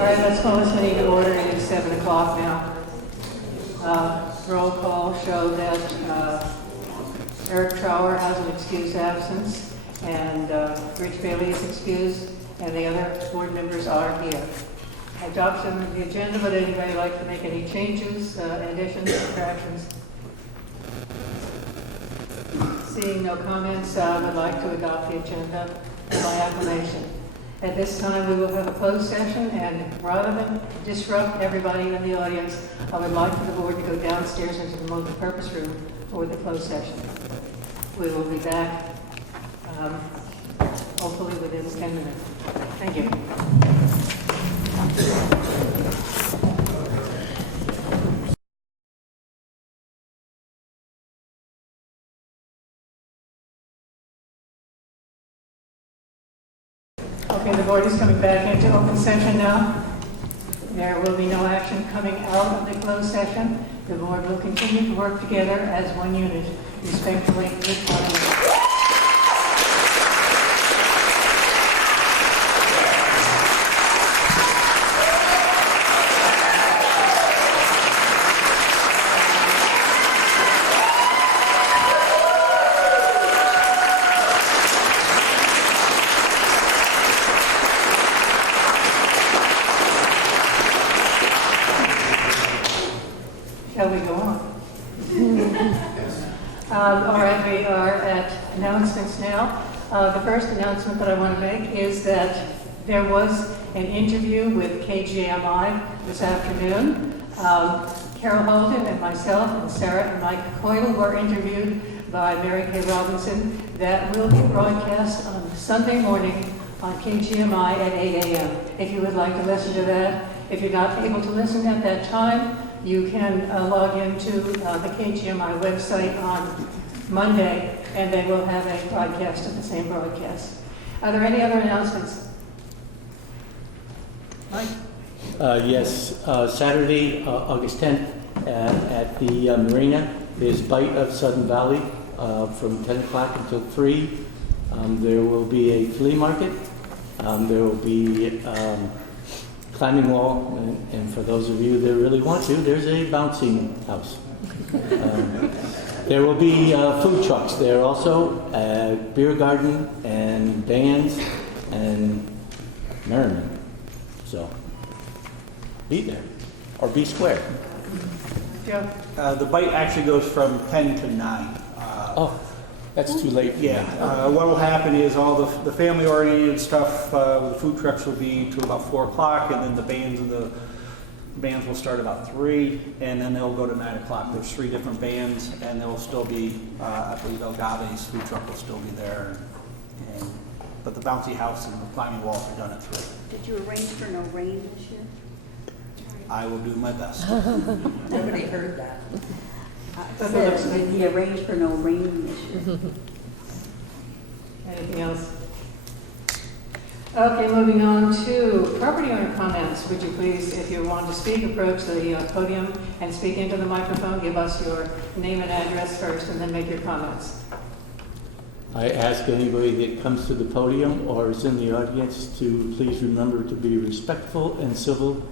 right, let's call this meeting to order. It is 7 o'clock now. Roll call showed that Eric Trower has an excused absence, and Rich Bailey is excused, and the other board members are here. Adoption of the agenda, would anybody like to make any changes, additions, subtractions? Seeing no comments, I would like to adopt the agenda by acclamation. At this time, we will have a closed session, and rather than disrupt everybody in the audience, I would like for the board to go downstairs into the multi-purpose room for the closed session. We will be back, hopefully within 10 minutes. Thank you. Okay, the board is coming back into open session now. There will be no action coming out of the closed session. The board will continue to work together as one unit, respectfully with one another. Shall we go on? All right, we are at announcements now. The first announcement that I want to make is that there was an interview with KGMI this afternoon. Carol Holden and myself and Sarah and Mike Coyle were interviewed by Mary Kay Robinson. That will be broadcast on Sunday morning on KGMI at 8 a.m. If you would like to listen to that. If you're not able to listen at that time, you can log into the KGMI website on Monday, and they will have a broadcast of the same broadcast. Are there any other announcements? Mike? Yes, Saturday, August 10th at the Marina is Bite of Sudden Valley from 10 o'clock until 3. There will be a flea market. There will be climbing wall, and for those of you that really want to, there's a bouncing house. There will be food trucks there also, beer garden and bands and merriment. So be there or be square. Joe? The bite actually goes from 10 to 9. Oh, that's too late for me. Yeah, what will happen is all the family-oriented stuff with the food trucks will be till about 4 o'clock, and then the bands will start about 3, and then they'll go to 9 o'clock. There's 3 different bands, and they'll still be, I believe Agave's food truck will still be there. But the bouncy house and the climbing walls are done at 3. Did you arrange for no rain this year? I will do my best. Nobody heard that. That's Did he arrange for no rain this year? Anything else? Okay, moving on to property owner comments. Would you please, if you want to speak, approach the podium and speak into the microphone. Give us your name and address first, and then make your comments. I ask anybody that comes to the podium or is in the audience to please remember to be respectful and civil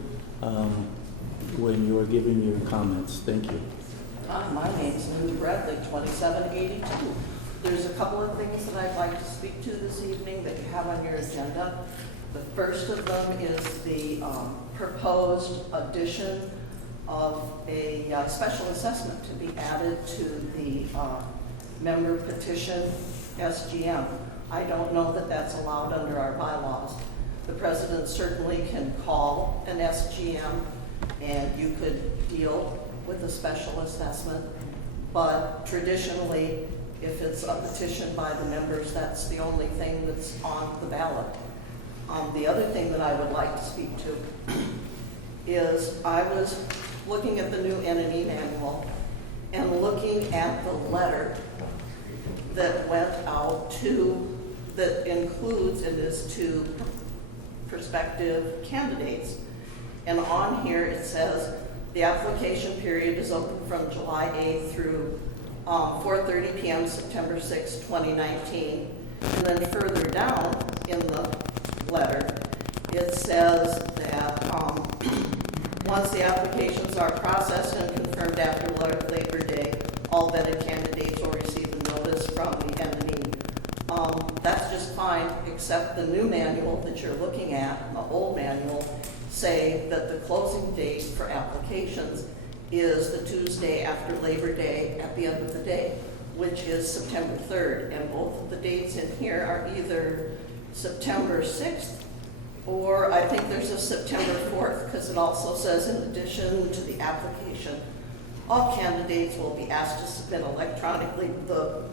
when you are giving your comments. Thank you. My name's Lou Bradley, 2782. There's a couple of things that I'd like to speak to this evening that you have on your agenda. The first of them is the proposed addition of a special assessment to be added to the member petition SGM. I don't know that that's allowed under our bylaws. The president certainly can call an SGM and you could deal with a special assessment, but traditionally, if it's a petition by the members, that's the only thing that's on the ballot. The other thing that I would like to speak to is I was looking at the new entity manual and looking at the letter that went out that includes in this to prospective candidates. And on here it says the application period is open from July 8th through 4:30 p.m. September 6, 2019. And then further down in the letter, it says that once the applications are processed and confirmed after Labor Day, all vetted candidates will receive a notice from the M&E. That's just fine, except the new manual that you're looking at, the old manual, say that the closing date for applications is the Tuesday after Labor Day at the end of the day, which is September 3rd. And both of the dates in here are either September 6th or I think there's a September 4th, because it also says in addition to the application, all candidates will be asked to submit electronically the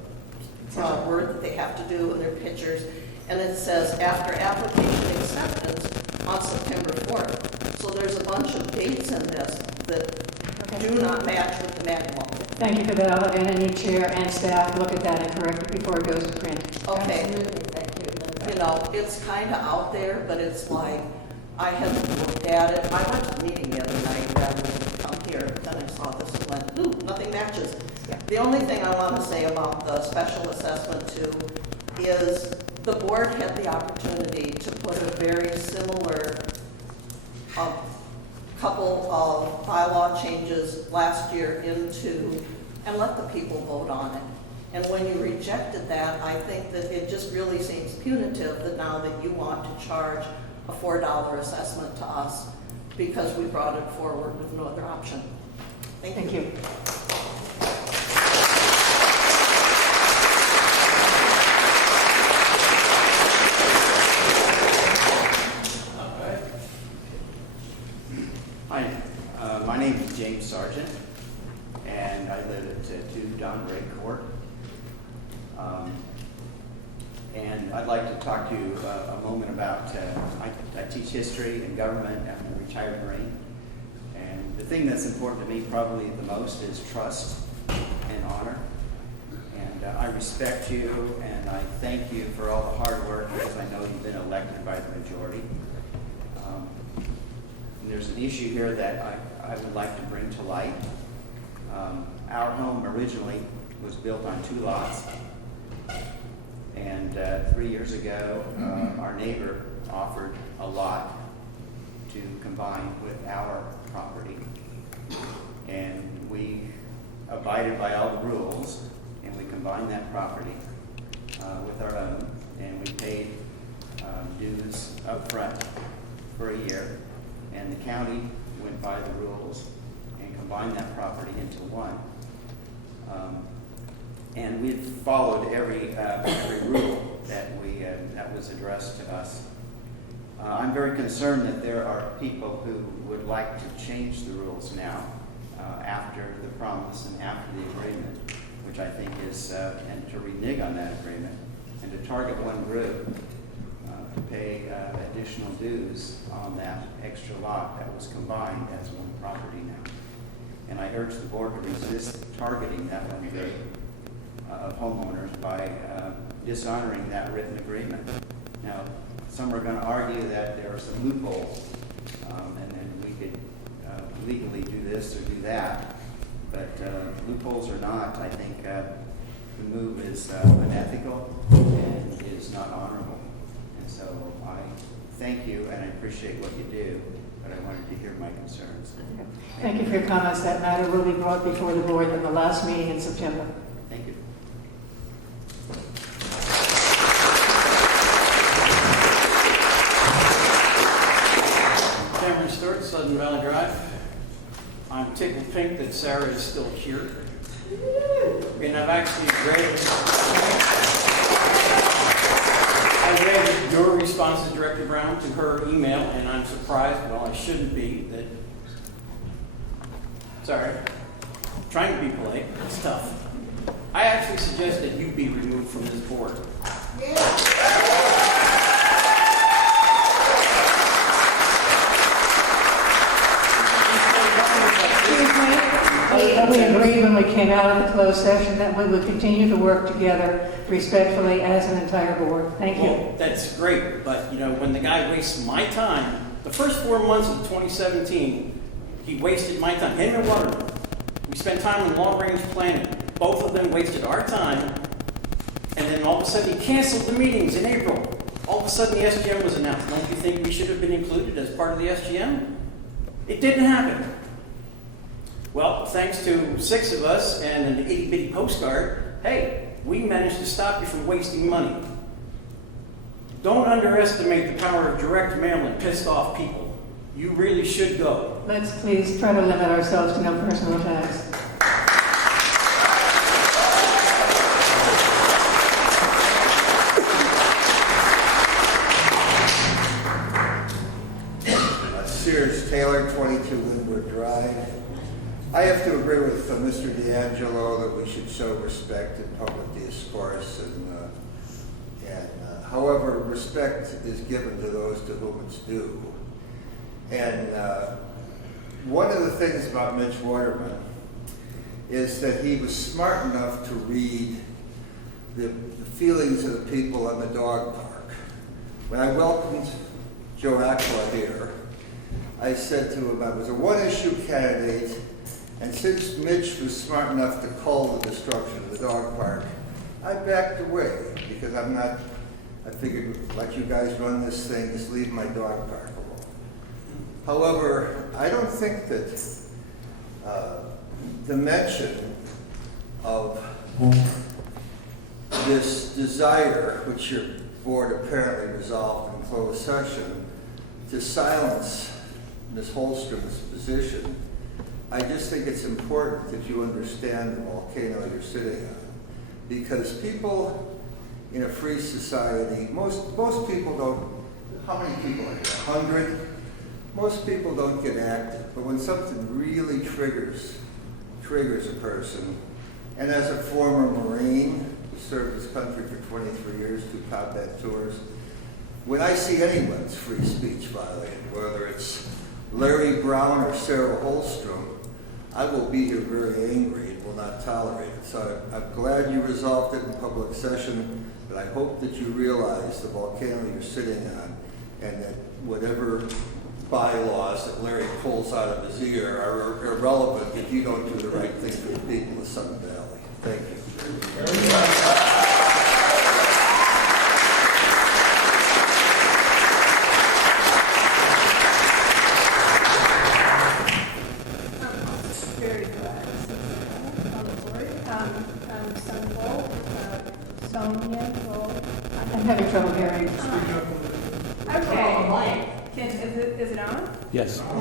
word that they have to do and their pictures. And it says after application acceptance on September 4th. So there's a bunch of dates in this that do not match with the manual. Thank you for that. I'll have any chair and staff look at that and correct it before it goes to print. Okay. Absolutely, thank you. You know, it's kind of out there, but it's like, I haven't looked at it. I went to the meeting the other night rather than come here, but then I saw this and went, ooh, nothing matches. Yeah. The only thing I want to say about the special assessment too is the board had the opportunity to put a very similar couple of bylaw changes last year into, and let the people vote on it. And when you rejected that, I think that it just really seems punitive that now that you want to charge a $4 assessment to us because we brought it forward with no other option. Thank you. Hi, my name is James Sargent, and I live at 2 Don Ray Court. And I'd like to talk to you a moment about, I teach history and government. I'm a retired Marine. And the thing that's important to me probably the most is trust and honor. And I respect you, and I thank you for all the hard work, because I know you've been elected by the majority. And there's an issue here that I would like to bring to light. Our home originally was built on 2 lots. And 3 years ago, our neighbor offered a lot to combine with our property. And we abided by all the rules, and we combined that property with our own, and we paid dues up front for a year. And the county went by the rules and combined that property into one. And we've followed every rule that was addressed to us. I'm very concerned that there are people who would like to change the rules now after the promise and after the agreement, which I think is, and to renege on that agreement and to target one group to pay additional dues on that extra lot that was combined as one property now. And I urge the board to resist targeting that one group of homeowners by dishonoring that written agreement. Now, some are going to argue that there are some loopholes, and then we could legally do this or do that. But loopholes or not, I think the move is unethical and is not honorable. And so I thank you and I appreciate what you do, but I wanted to hear my concerns. Thank you for your comments. That matter will be brought before the board in the last meeting in September. Thank you. Cameron Stewart, Sudden Valley Drive. I'm tickled pink that Sarah is still here. And I've actually read your response to Director Brown to her email, and I'm surprised, well, I shouldn't be, that, sorry, trying to be polite, it's tough. I actually suggest that you be removed from this board. We agreed when we came out of the closed session that we would continue to work together respectfully as an entire board. Thank you. Well, that's great, but you know, when the guy wastes my time, the first 4 months of 2017, he wasted my time. Him and Waterman. We spent time in long-range planning. Both of them wasted our time, and then all of a sudden he canceled the meetings in April. All of a sudden, the SGM was announced. Don't you think we should have been included as part of the SGM? It didn't happen. Well, thanks to 6 of us and an itty-bitty postcard, hey, we managed to stop you from wasting money. Don't underestimate the power of direct mail and pissed off people. You really should go. Let's please try to limit ourselves to no personal attacks. Sears Taylor, 22 Linwood Drive. I have to agree with Mr. D'Angelo that we should show respect in public discourse, and however, respect is given to those to whom it's due. And one of the things about Mitch Waterman is that he was smart enough to read the feelings of the people in the dog park. When I welcomed Joe Aquila here, I said to him I was a one-issue candidate, and since Mitch was smart enough to call the destruction of the dog park, I backed away because I figured, let you guys run this thing, just leave my dog park alone. However, I don't think that the mention of this desire, which your board apparently resolved in closed session, to silence Ms. Holstrom's position, I just think it's important that you understand the volcano you're sitting on. Because people in a free society, most people don't, how many people are here? 100? Most people don't get active, but when something really triggers a person, and as a former Marine who served this country for 23 years, 2 combat tours, when I see anyone's free speech violated, whether it's Larry Brown or Sarah Holstrom, I will be here very angry and will not tolerate it. So I'm glad you resolved it in public session, but I hope that you realize the volcano you're sitting on, and that whatever bylaws that Larry pulls out of his ear are irrelevant if you don't do the right thing for the people of Sun Valley. Thank you. Very glad to see you on the board. I'm Sonia Gold. I'm having trouble hearing. Okay. Is it on? Yes. I'm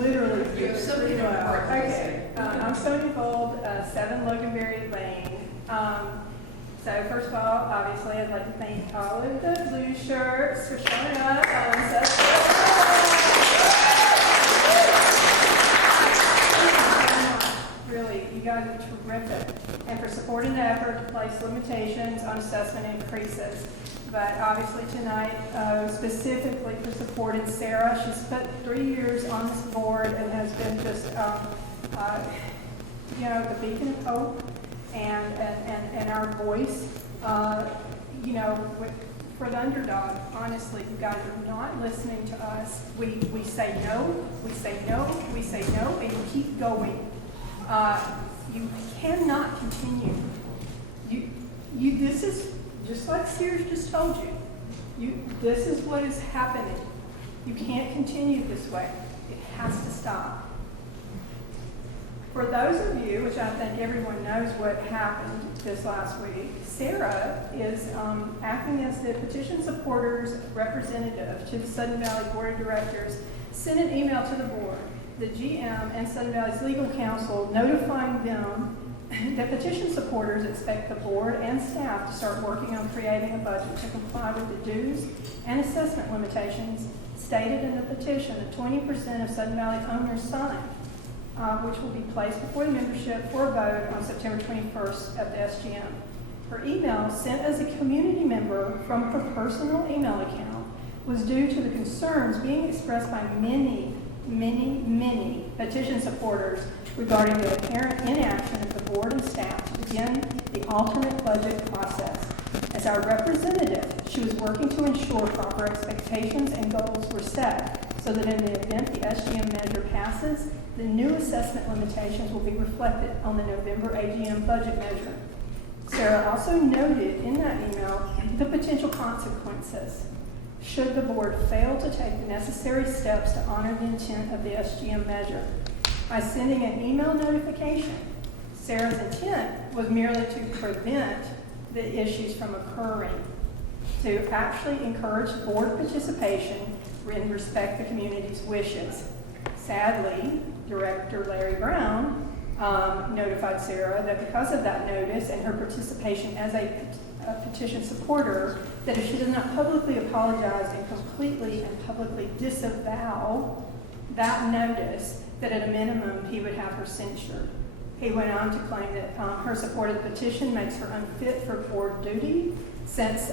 literally pretty loud. Okay. I'm Sonia Gold, 7 Loganberry Lane. So first of all, obviously, I'd like to thank all of the blue shirts for showing up on Really, you guys are terrific, and for supporting the effort to place limitations on assessment increases. But obviously tonight, specifically for supporting Sarah. She's spent 3 years on this board and has been just, the beacon of hope and our voice, for the underdog. Honestly, you guys are not listening to us. We say no, we say no, we say no, and you keep going. You cannot continue. This is just like Sears just told you. This is what is happening. You can't continue this way. It has to stop. For those of you, which I think everyone knows what happened this last week, Sarah is acting as the petition supporters representative to the Sudden Valley Board of Directors, sent an email to the board, the GM, and Sudden Valley's legal counsel notifying them that petition supporters expect the board and staff to start working on creating a budget to comply with the dues and assessment limitations stated in the petition that 20% of Sudden Valley owners signed, which will be placed before the membership for a vote on September 21st at the SGM. Her email, sent as a community member from her personal email account, was due to the concerns being expressed by many petition supporters regarding the apparent inaction of the board and staff to begin the alternate budget process. As our representative, she was working to ensure proper expectations and goals were set so that in the event the SGM measure passes, the new assessment limitations will be reflected on the November AGM budget measure. So Sarah also noted in that email the potential consequences should the board fail to take the necessary steps to honor the intent of the SGM measure. By sending an email notification, Sarah's intent was merely to prevent the issues from occurring, to actually encourage board participation and respect the community's wishes. Sadly, Director Larry Brown notified Sarah that because of that notice and her participation as a petition supporter, that if she does not publicly apologize and completely and publicly disavow that notice, that at a minimum he would have her censured. He went on to claim that her support of the petition makes her unfit for board duty, since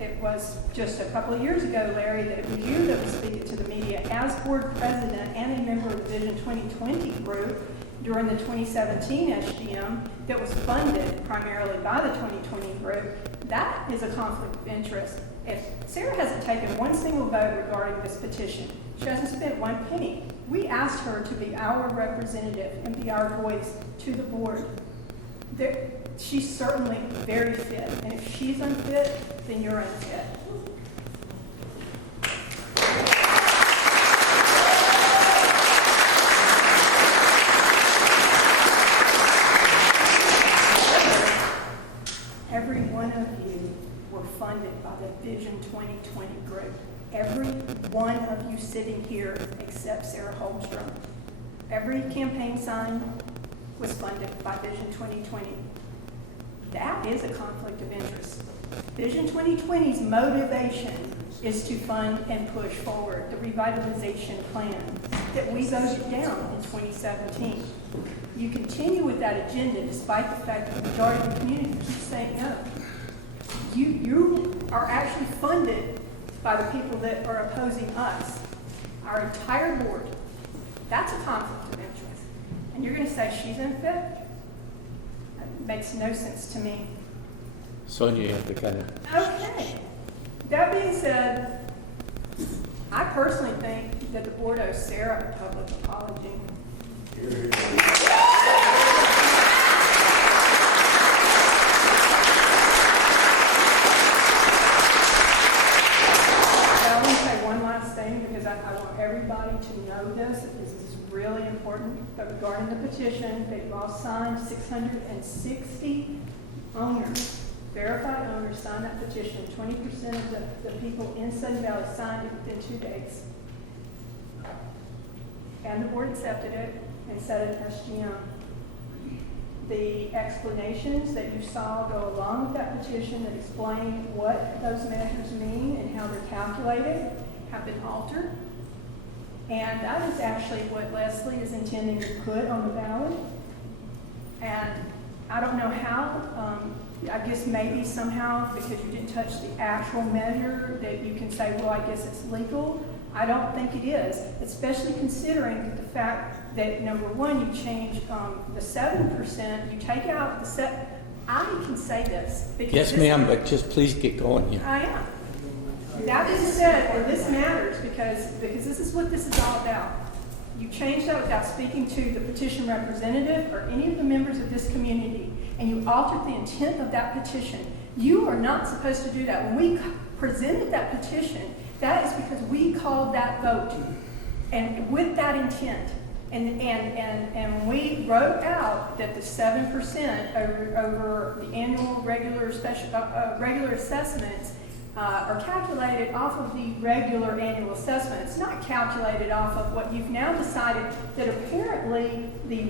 it was just a couple of years ago, Larry, that it was you that was speaking to the media as board president and a member of the Vision 2020 group during the 2017 SGM that was funded primarily by the 2020 group. That is a conflict of interest. If Sarah hasn't taken one single vote regarding this petition, she hasn't spent one penny. We asked her to be our representative and be our voice to the board. She's certainly very fit, and if she's unfit, then you're unfit. Every one of you were funded by the Vision 2020 group. Every one of you sitting here except Sarah Holmstrom. Every campaign sign was funded by Vision 2020. That is a conflict of interest. Vision 2020's motivation is to fund and push forward the revitalization plan that we voted down in 2017. You continue with that agenda despite the fact that the majority of the community keeps saying no. You are actually funded by the people that are opposing us, our entire board. That's a conflict of interest. And you're going to say she's unfit? That makes no sense to me. Sonia, you have to kind of... Okay. That being said, I personally think that the board owes Sarah a public apology. I want to say one last thing because I want everybody to know this. This is really important. But regarding the petition, they've all signed 660 owners. Verified owners signed that petition. 20% of the people in Sudden Valley signed it within 2 days. And the board accepted it and set it as SGM. The explanations that you saw go along with that petition that explain what those measures mean and how they're calculated have been altered. And that is actually what Leslie is intending to put on the ballot. And I don't know how, I guess maybe somehow because you didn't touch the actual measure that you can say, well, I guess it's legal. I don't think it is, especially considering the fact that, number one, you changed the 7%, you take out the I can say this. Yes, ma'am, but just please get going here. I am. That being said, and this matters because this is what this is all about. You changed that without speaking to the petition representative or any of the members of this community, and you altered the intent of that petition. You are not supposed to do that. When we presented that petition, that is because we called that vote, and with that intent. And we wrote out that the 7% over the annual regular assessments are calculated off of the regular annual assessment. It's not calculated off of what you've now decided that apparently the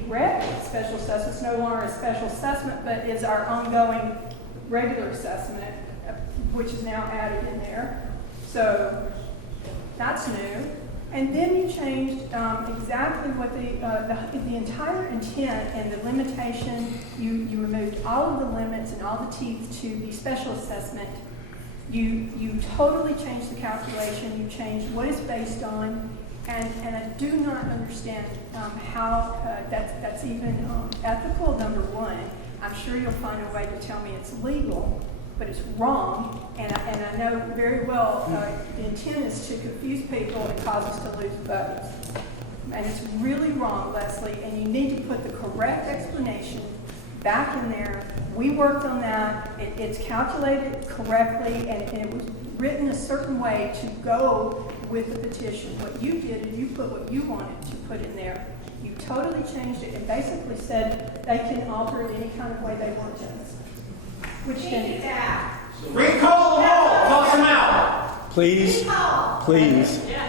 special assessment is no longer a special assessment, but is our ongoing regular assessment, which is now added in there. So that's new. And then you changed exactly what the entire intent and the limitation. You removed all of the limits and all the teeth to the special assessment. You totally changed the calculation. You changed what it's based on, and I do not understand how that's even ethical. Number one, I'm sure you'll find a way to tell me it's legal, but it's wrong, and I know very well the intent is to confuse people and cause us to lose votes. And it's really wrong, Leslie, and you need to put the correct explanation back in there. We worked on that. It's calculated correctly, and it was written a certain way to go with the petition. What you did is you put what you wanted to put in there. You totally changed it and basically said they can alter it any kind of way they want to. Which then, Recall them all, toss them out. Please,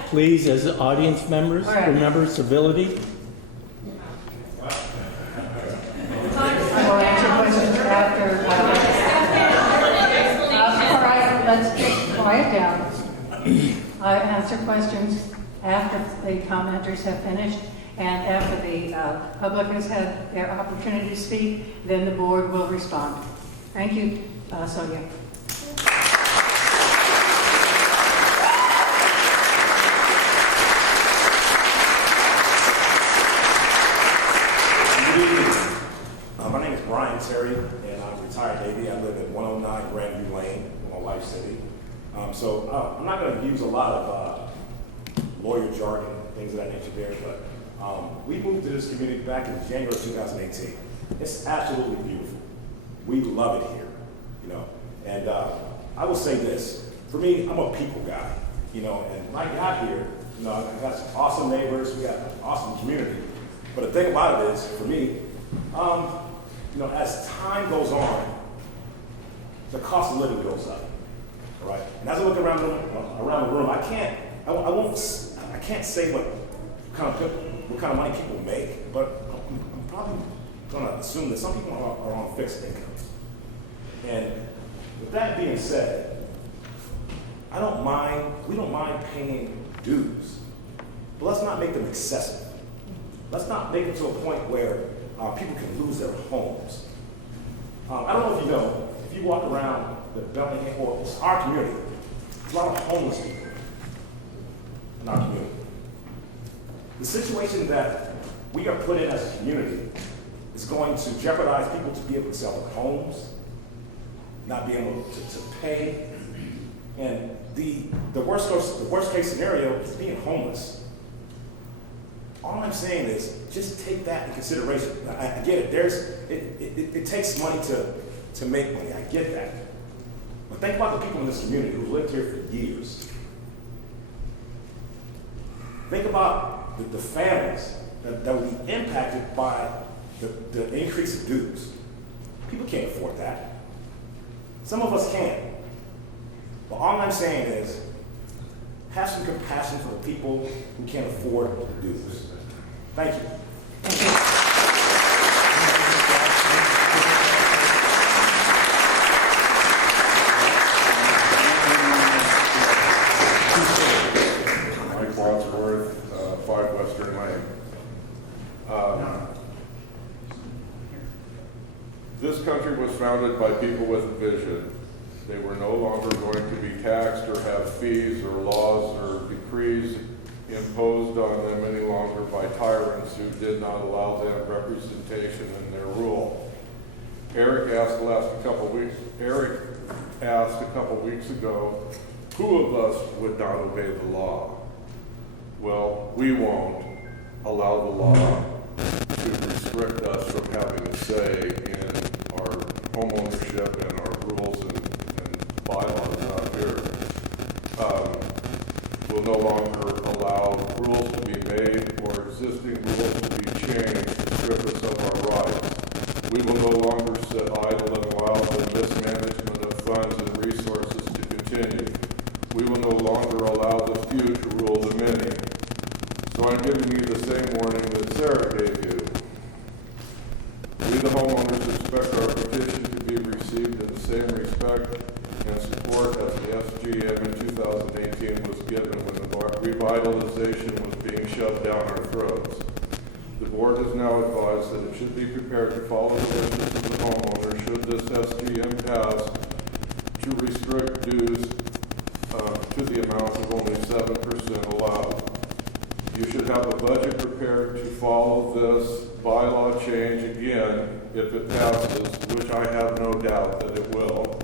please, as audience members, All right. remember civility. I will answer questions after. All right, let's get quiet down. I answer questions after the commenters have finished and after the public has had their opportunity to speak, then the board will respond. Thank you, Sonia. Good evening. My name is Brian Terry, and I'm retired Navy. I live at 109 Grandview Lane in Life City. So I'm not going to use a lot of lawyer jargon, things of that nature there, but we moved to this community back in January 2018. It's absolutely beautiful. We love it here, you know. And I will say this, for me, I'm a people guy, you know, and when I got here, you know, I got some awesome neighbors, we got an awesome community. But the thing about it is, for me, you know, as time goes on, the cost of living goes up, all right? And as I look around the room, I can't say what kind of money people make, but I'm probably going to assume that some people are on fixed incomes. And with that being said, we don't mind paying dues, but let's not make them excessive. Let's not make it to a point where people can lose their homes. I don't know if you know, if you walk around the Bellingham, or it's our community, there's a lot of homeless people in our community. The situation that we are put in as a community is going to jeopardize people to be able to sell their homes, not being able to pay, and the worst case scenario is being homeless. All I'm saying is, just take that in consideration. I get it. It takes money to make money. I get that. But think about the people in this community who've lived here for years. Think about the families that will be impacted by the increase of dues. People can't afford that. Some of us can. But all I'm saying is, have some compassion for the people who can't afford the dues. Thank you. Mike Wadsworth, 5 Western Lane. This country was founded by people with a vision. They were no longer going to be taxed or have fees or laws or decrees imposed on them any longer by tyrants who did not allow them representation in their rule. Eric asked a couple weeks ago, who of us would not obey the law? Well, we won't allow the law to restrict us from having a say in our homeownership and our rules and bylaws out here. We'll no longer allow rules to be made or existing rules to be changed to strip us of our rights. We will no longer sit idle and allow the mismanagement of funds and resources to continue. We will no longer allow the few to rule the many. So I'm giving you the same warning that Sarah gave you. We, the homeowners, expect our petition to be received in the same respect and support as the SGM in 2018 was given when the revitalization was being shoved down our throats. The board is now advised that it should be prepared to follow the wishes of the homeowner should this SGM pass to restrict dues to the amount of only 7% allowed. You should have a budget prepared to follow this bylaw change again if it passes, which I have no doubt that it will.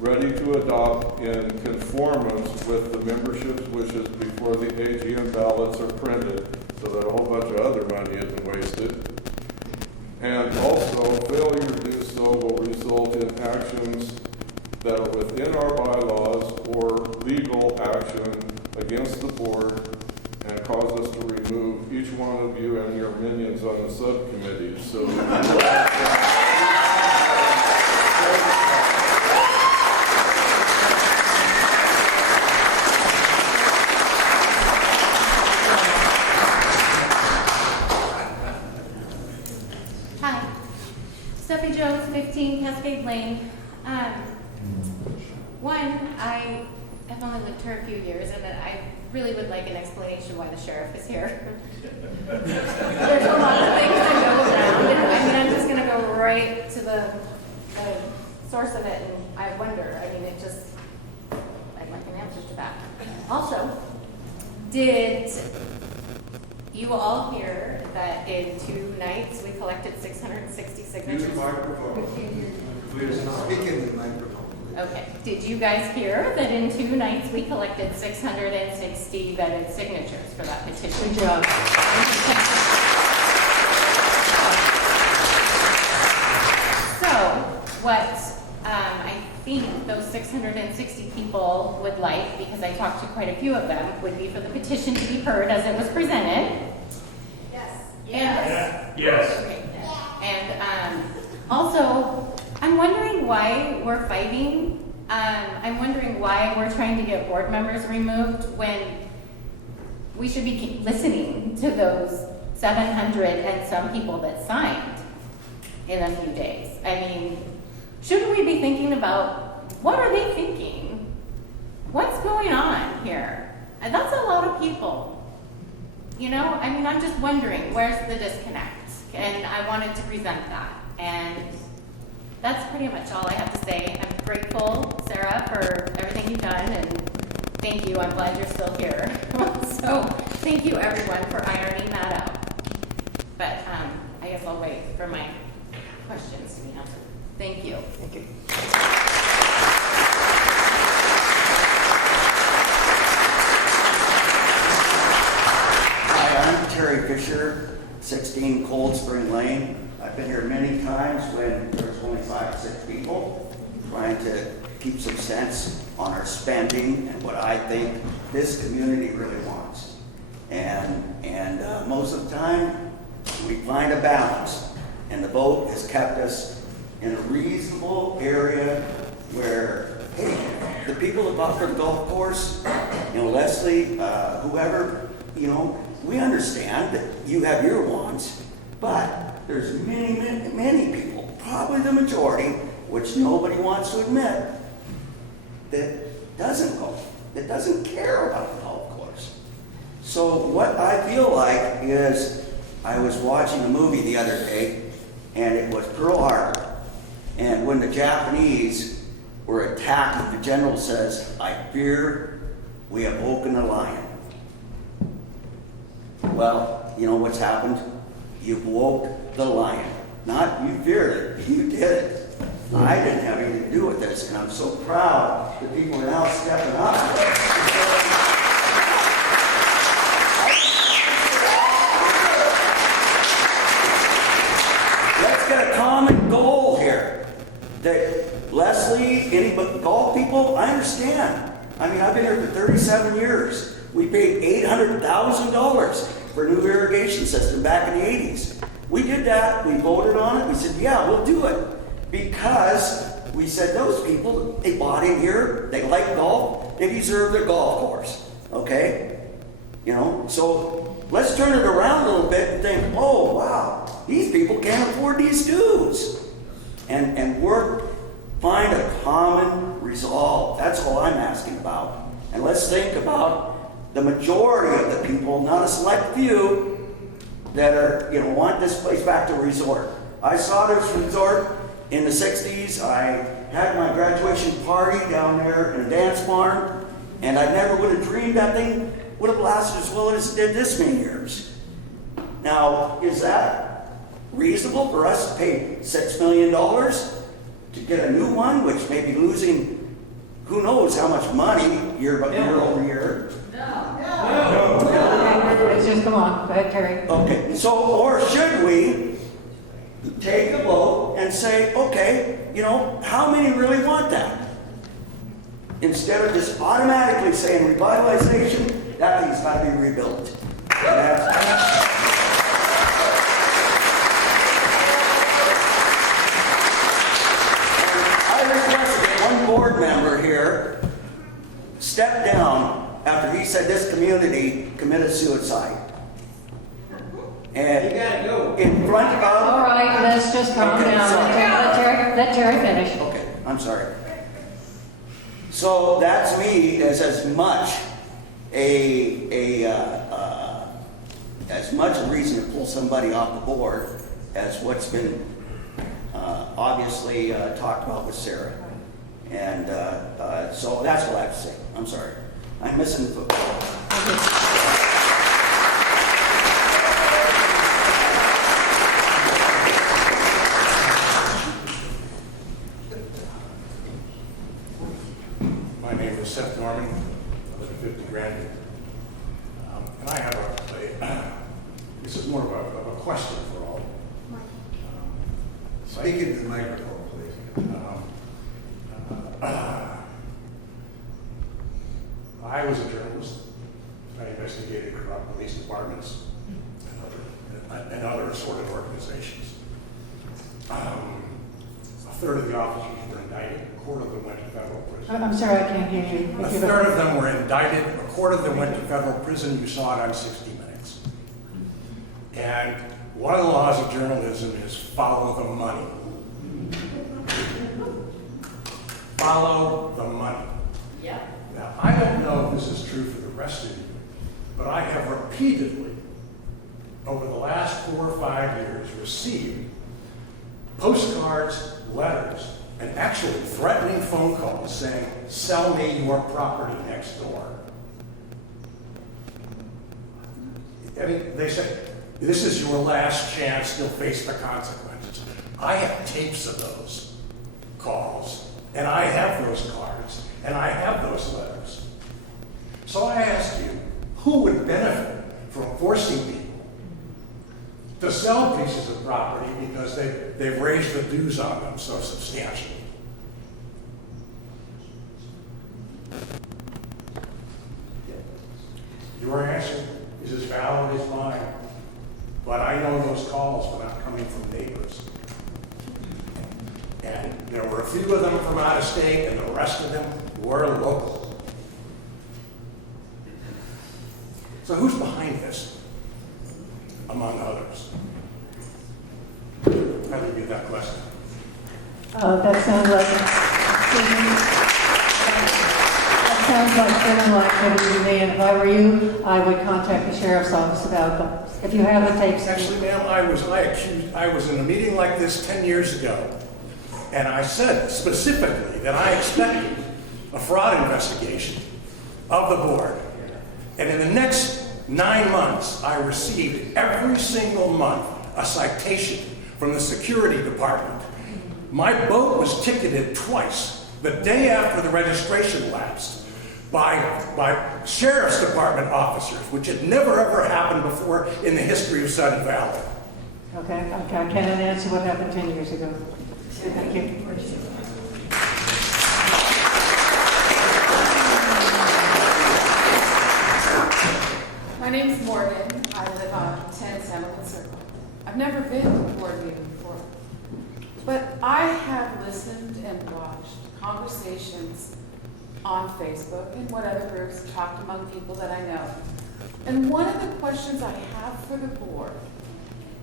Ready to adopt in conformance with the membership's wishes before the AGM ballots are printed so that a whole bunch of other money isn't wasted. And also, failure against the board and cause us to remove each one of you and your minions on the subcommittee. So Hi, Steffi Jones, 15 Cascade Lane. I have only lived here a few years, and I really would like an explanation why the sheriff is here. There's a lot of things that go around, and I mean, I'm just going to go right to the source of it, and I wonder. I mean, I'd like an answer to that. Also, did you all hear that in 2 nights we collected 660 signatures? Use the microphone. Speak in the microphone. Okay. Did you guys hear that in 2 nights we collected 660 vetted signatures for that petition? Good job. So, what I think those 660 people would like, because I talked to quite a few of them, would be for the petition to be heard as it was presented. Yes. Yes. Okay. And also, I'm wondering why we're fighting. I'm wondering why we're trying to get board members removed when we should be listening to those 700 and some people that signed in a few days. I mean, shouldn't we be thinking about what are they thinking? What's going on here? And that's a lot of people. You know, I mean, I'm just wondering, where's the disconnect? And I wanted to present that. And that's pretty much all I have to say. I'm grateful, Sarah, for everything you've done, and thank you. I'm glad you're still here. So thank you, everyone, for ironing that out. But I guess I'll wait for my questions to be answered. Thank you. Thank you. Hi, I'm Terry Fisher, 16 Cold Spring Lane. I've been here many times when there's only 5 or 6 people, trying to keep some sense on our spending and what I think this community really wants. And most of the time, we find a balance, and the vote has kept us in a reasonable area where, hey, the people that bought for the golf course, Leslie, whoever, we understand that you have your wants, but there's many people, probably the majority, which nobody wants to admit, that doesn't go, that doesn't care about the golf course. So what I feel like is, I was watching a movie the other day, and it was Pearl Harbor. And when the Japanese were attacked, the general says, "I fear we have woken a lion." Well, you know what's happened? You've woke the lion. Not you feared it, you did it. I didn't have anything to do with this, and I'm so proud that people are now stepping up. Let's get a common goal here. That Leslie, any golf people, I understand. I mean, I've been here for 37 years. We paid $800,000 for a new irrigation system back in the 80s. We did that, we voted on it, we said, yeah, we'll do it. Because we said those people, they bought in here, they like golf, they deserve their golf course, okay? So let's turn it around a little bit and think, oh, wow, these people can't afford these dues. And find a common resolve. That's all I'm asking about. And let's think about the majority of the people, not a select few, that are, want this place back to a resort. I saw this resort in the 60s. I had my graduation party down there in a dance barn, and I never would have dreamed that thing would have lasted as well as it did this many years. Now, is that reasonable for us to pay $6 million to get a new one, which may be losing who knows how much money year over year? Let's just go on. Go ahead, Terry. Okay, so, or should we take a vote and say, okay, how many really want that? Instead of just automatically saying revitalization, That thing's got to be rebuilt. And that's- I requested that one board member here step down after he said this community committed suicide. And You gotta go. in front of... All right, let's just calm Okay, down. sorry. Let Terry finish. Okay, I'm sorry. So that to me is as much as much a reason to pull somebody off the board as what's been obviously talked about with Sarah. And so that's what I have to say. I'm sorry. I'm missing the football. My name is Seth Norman. I live at 50 Grandview. And I have this is more of a question for all. Speak into the microphone, please. I was a journalist. I investigated corrupt police departments and other assorted organizations. A third of the officers were indicted. A quarter of them went to federal prison. I'm sorry, I can't hear you. A third of them were indicted. A quarter of them went to federal prison. You saw it on 60 Minutes. And one of the laws of journalism is follow the money. Follow the money. Yeah. Now, I don't know if this is true for the rest of you, but I have repeatedly, over the last 4 or 5 years, received postcards, letters, and actually threatening phone calls saying, sell me your property next door. I mean, they say, this is your last chance, you'll face the consequences. I have tapes of those calls, and I have those cards, and I have those letters. So I ask you, who would benefit from forcing people to sell pieces of property because they've raised the dues on them so substantially? Your answer is as valid as mine, but I know those calls were not coming from neighbors. And there were a few of them from out of state, and the rest of them were local. So who's behind this, among others? How do you get that question? That sounds like criminal activity to me, and if I were you, I would contact the sheriff's office about them. If you have the tapes. Actually, ma'am, I was in a meeting like this 10 years ago, and I said specifically that I expected a fraud investigation of the board. And in the next 9 months, I received every single month a citation from the security department. My boat was ticketed twice, the day after the registration lapsed, by sheriff's department officers, which had never ever happened before in the history of Sudden Valley. Okay, I cannot answer what happened 10 years ago. Thank you. My name's Morgan. I live on 10 Samuel Circle. I've never been to a board meeting before, but I have listened and watched conversations on Facebook and what other groups talked among people that I know. And one of the questions I have for the board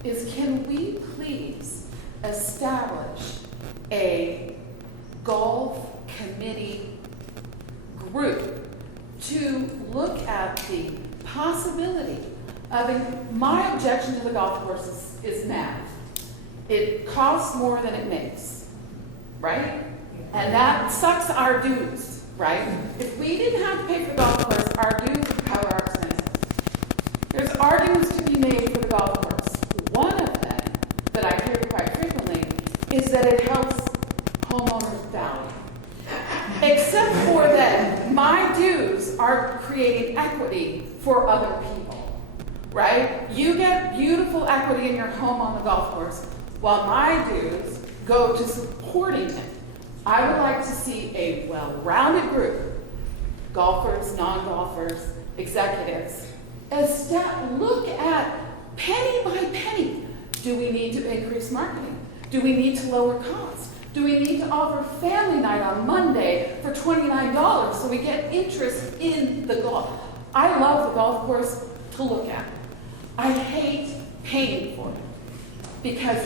is, can we please establish a golf committee group to look at the possibility of, my objection to the golf course is math. It costs more than it makes, right? And that sucks our dues, right? If we didn't have to pay for the golf course, our dues would cover our expenses. There's arguments to be made for the golf course. One of them that I hear quite frequently is that it helps homeowners' value. Except for that, my dues are creating equity for other people, right? You get beautiful equity in your home on the golf course, while my dues go to supporting it. I would like to see a well-rounded group golfers, non-golfers, executives, is look at penny by penny. Do we need to increase marketing? Do we need to lower costs? Do we need to offer family night on Monday for $29 so we get interest in the golf? I love the golf course to look at. I hate paying for it because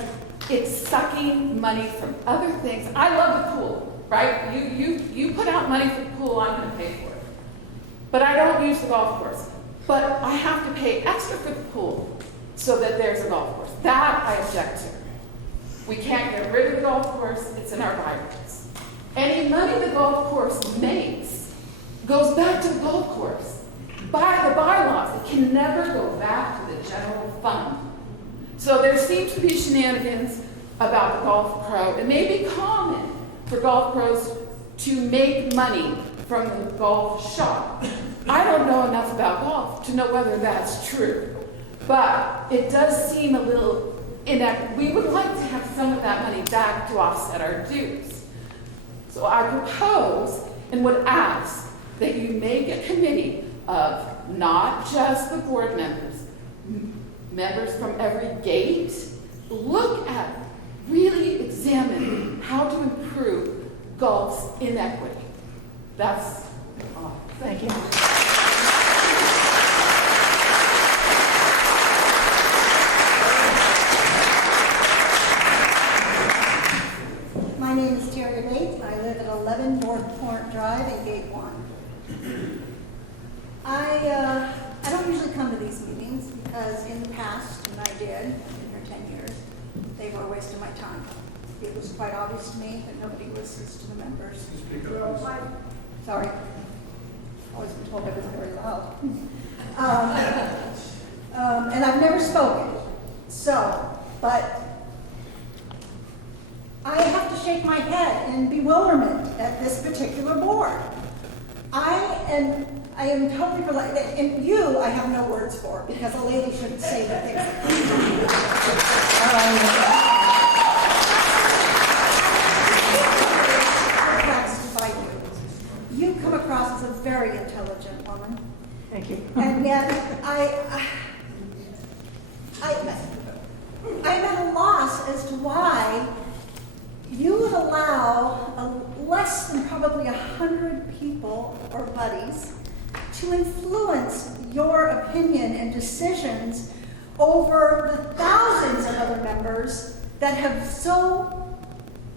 it's sucking money from other things. I love the pool, right? You put out money for the pool, I'm going to pay for it. But I don't use the golf course. But I have to pay extra for the pool so that there's a golf course. That I object to. We can't get rid of the golf course. It's in our bylaws. Any money the golf course makes goes back to the golf course. By the bylaws, it can never go back to the general fund. So there seems to be shenanigans about the golf pro. It may be common for golf pros to make money from the golf shop. I don't know enough about golf to know whether that's true, but it does seem a little inequitable. We would like to have some of that money back to offset our dues. So I propose and would ask that you make a committee of not just the board members, members from every gate. Look at, really examine how to improve golf's inequity. That's all. Thank you. My name is Terry Bates. I live at 11 North Point Drive in Gate 1. I don't usually come to these meetings because in the past, when I did, in your 10 years, they were a waste of my time. It was quite obvious to me that nobody listens to the members. Sorry. Always been told I was very loud. And I've never spoken. But I have to shake my head in bewilderment at this particular board. I am totally related, and you, I have no words for, because a lady shouldn't say the things perplexed by you. You come across as a very intelligent woman. Thank you. And yet, I'm at a loss as to why you would allow less than probably 100 people or buddies to influence your opinion and decisions over the thousands of other members that have so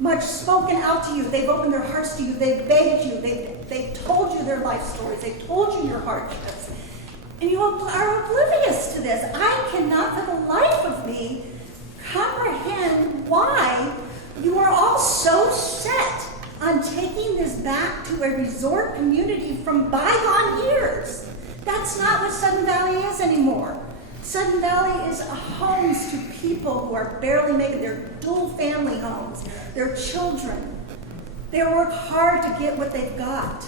much spoken out to you. They've opened their hearts to you. They've begged you. They've told you their life stories. They've told you your hardships. And you are oblivious to this. I cannot for the life of me comprehend why you are all so set on taking this back to a resort community from bygone years. That's not what Sudden Valley is anymore. Sudden Valley is homes to people who are barely making their dual family homes, their children. They work hard to get what they've got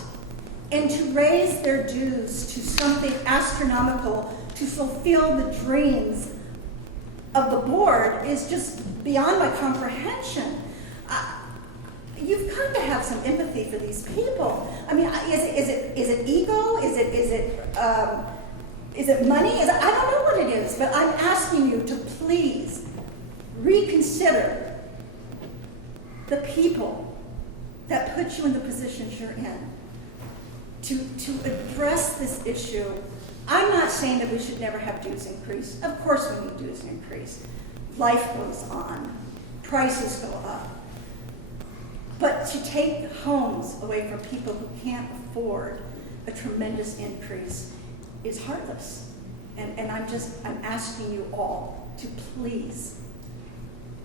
and to raise their dues to something astronomical to fulfill the dreams of the board is just beyond my comprehension. You've got to have some empathy for these people. I mean, is it ego? Is it money? I don't know what it is, but I'm asking you to please reconsider the people that put you in the positions you're in to address this issue. I'm not saying that we should never have dues increase. Of course we need dues increase. Life goes on. Prices go up. But to take homes away from people who can't afford a tremendous increase is heartless. And I'm asking you all to please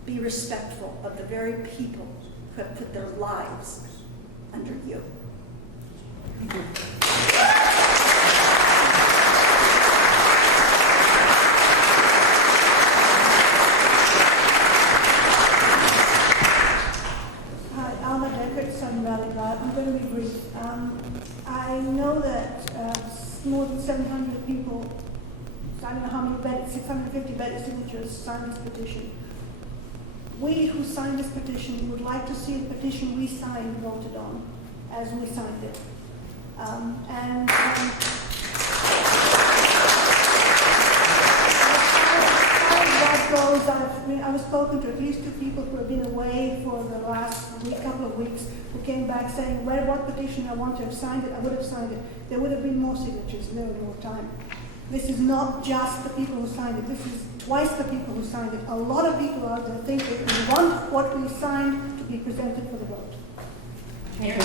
be respectful of the very people who have put their lives under you. Thank you. I'm going to be brief. I know that more than 700 people, I don't know how many vetted, 650 vetted signatures signed this petition. We who signed this petition would like to see the petition we signed voted on as we signed it. I've spoken to at least 2 people who have been away for the last couple of weeks, who came back saying, what petition I want to have signed it, I would have signed it. There would have been more signatures, there would more time. This is not just the people who signed it, this is twice the people who signed it. A lot of people out there think that we want what we signed to be presented for the vote. Thank you.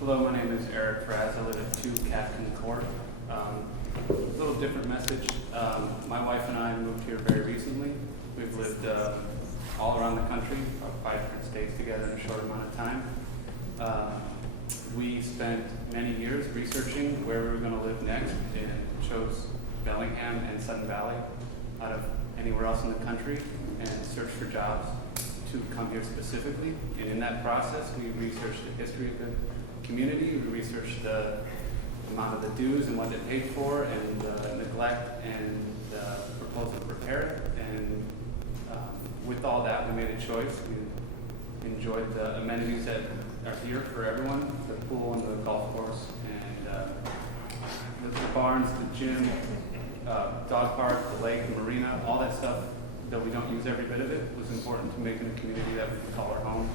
Hello, my name is Eric Fraz. I live at 2 Captain Court. A little different message. My wife and I moved here very recently. We've lived all around the country, about 5 different states together in a short amount of time. We spent many years researching where we were going to live next and chose Bellingham and Sudden Valley out of anywhere else in the country and searched for jobs to come here specifically. And in that process, we researched the history of the community. We researched the amount of the dues and what they paid for, and the neglect and proposal to repair it. And with all that, we made a choice. We enjoyed the amenities that are here for everyone: the pool and the golf course, and the barns, the gym, dog park, the lake, the marina, all that stuff. Though we don't use every bit of it, was important to making a community that we could call our home.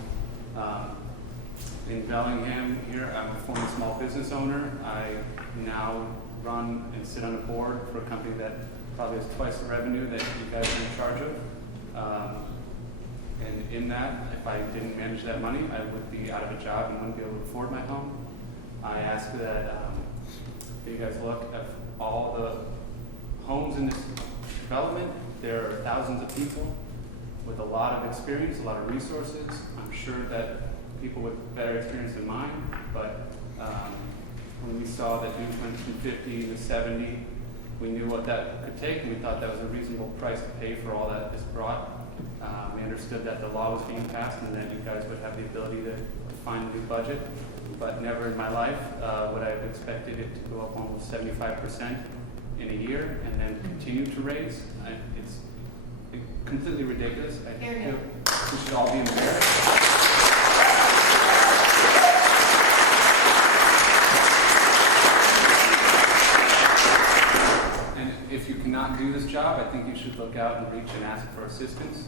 In Bellingham here, I'm a former small business owner. I now run and sit on a board for a company that probably has twice the revenue that you guys are in charge of. And in that, if I didn't manage that money, I would be out of a job and wouldn't be able to afford my home. I ask that you guys look at all the homes in this development. There are thousands of people with a lot of experience, a lot of resources. I'm sure that people with better experience than mine, but when we saw that dues went from 50 to 70, we knew what that could take, and we thought that was a reasonable price to pay for all that this brought. We understood that the law was being passed and that you guys would have the ability to find a new budget, but never in my life would I have expected it to go up almost 75% in a year and then continue to raise. It's completely ridiculous. I think we should all be embarrassed. If you cannot do this job, I think you should look out and reach and ask for assistance.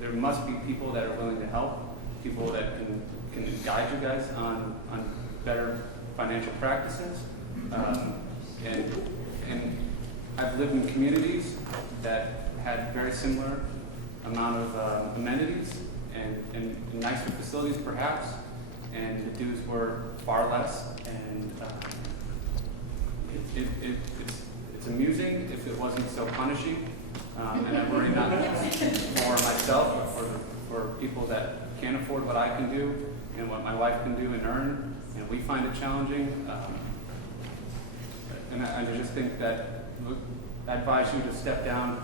There must be people that are willing to help, people that can guide you guys on better financial practices. And I've lived in communities that had very similar amount of amenities and nicer facilities perhaps, and the dues were far less. And it's amusing if it wasn't so punishing, and I worry not just for myself, but for people that can't afford what I can do and what my wife can do and earn, and we find it challenging. And I just think that I advise you to step down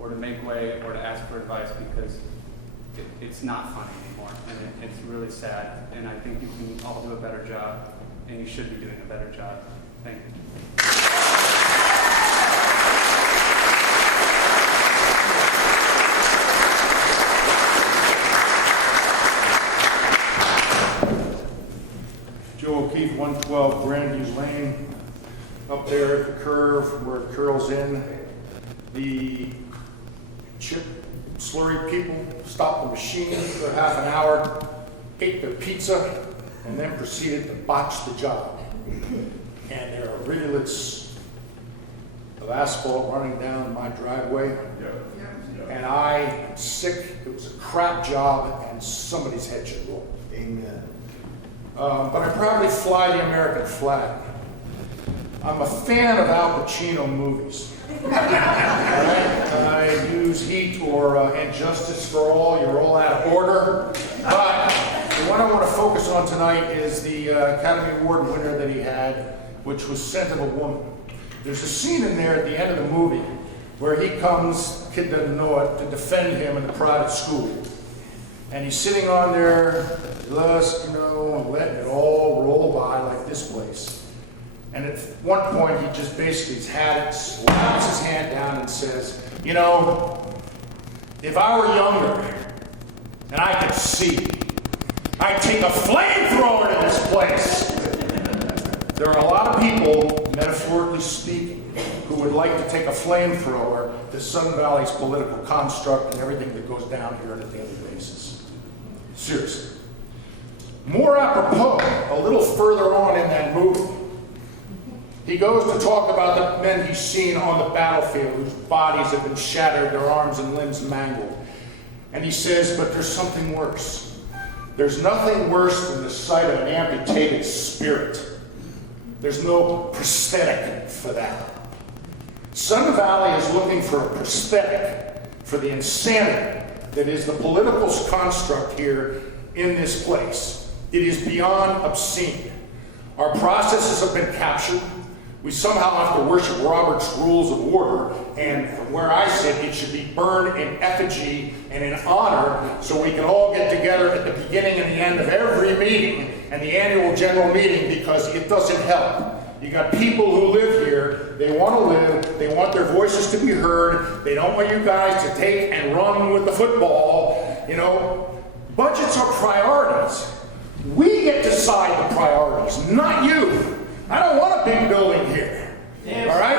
or to make way or to ask for advice, because it's not fun anymore, and it's really sad, and I think you can all do a better job, and you should be doing a better job. Thank you. Joe O'Keefe, 112 Grandview Lane. Up there at the curve where it curls in, the chip slurry people stopped the machine for half an hour, ate their pizza, and then proceeded to botch the job. And there are rivulets of asphalt running down my driveway. And I am sick. It was a crap job, and somebody's head should roll. Amen. But I proudly fly the American flag. I'm a fan of Al Pacino movies. I use Heat or And Justice for All. You're all out of order. But the one I want to focus on tonight is the Academy Award winner that he had, which was Scent of a Woman. There's a scene in there at the end of the movie where he comes, kid doesn't know it, to defend him in the private school. And he's sitting on there, just, letting it all roll by like this place. And at one point, he just basically has had it, slaps his hand down and says, you know, if I were younger and I could see, I'd take a flamethrower to this place. There are a lot of people, metaphorically speaking, who would like to take a flamethrower to Sun Valley's political construct and everything that goes down here on a daily basis. Seriously. More apropos, a little further on in that movie, he goes to talk about the men he's seen on the battlefield whose bodies have been shattered, their arms and limbs mangled. And he says, but there's something worse. There's nothing worse than the sight of an amputated spirit. There's no prosthetic for that. Sun Valley is looking for a prosthetic for the insanity that is the political construct here in this place. It is beyond obscene. Our processes have been captured. We somehow have to worship Robert's Rules of Order, and from where I sit, it should be burned in effigy and in honor so we can all get together at the beginning and the end of every meeting and the annual general meeting, because it doesn't help. You got people who live here, they want to live, they want their voices to be heard, they don't want you guys to take and run with the football. You know, budgets are priorities. We get to decide the priorities, not you. I don't want a big building here. Yes. All right?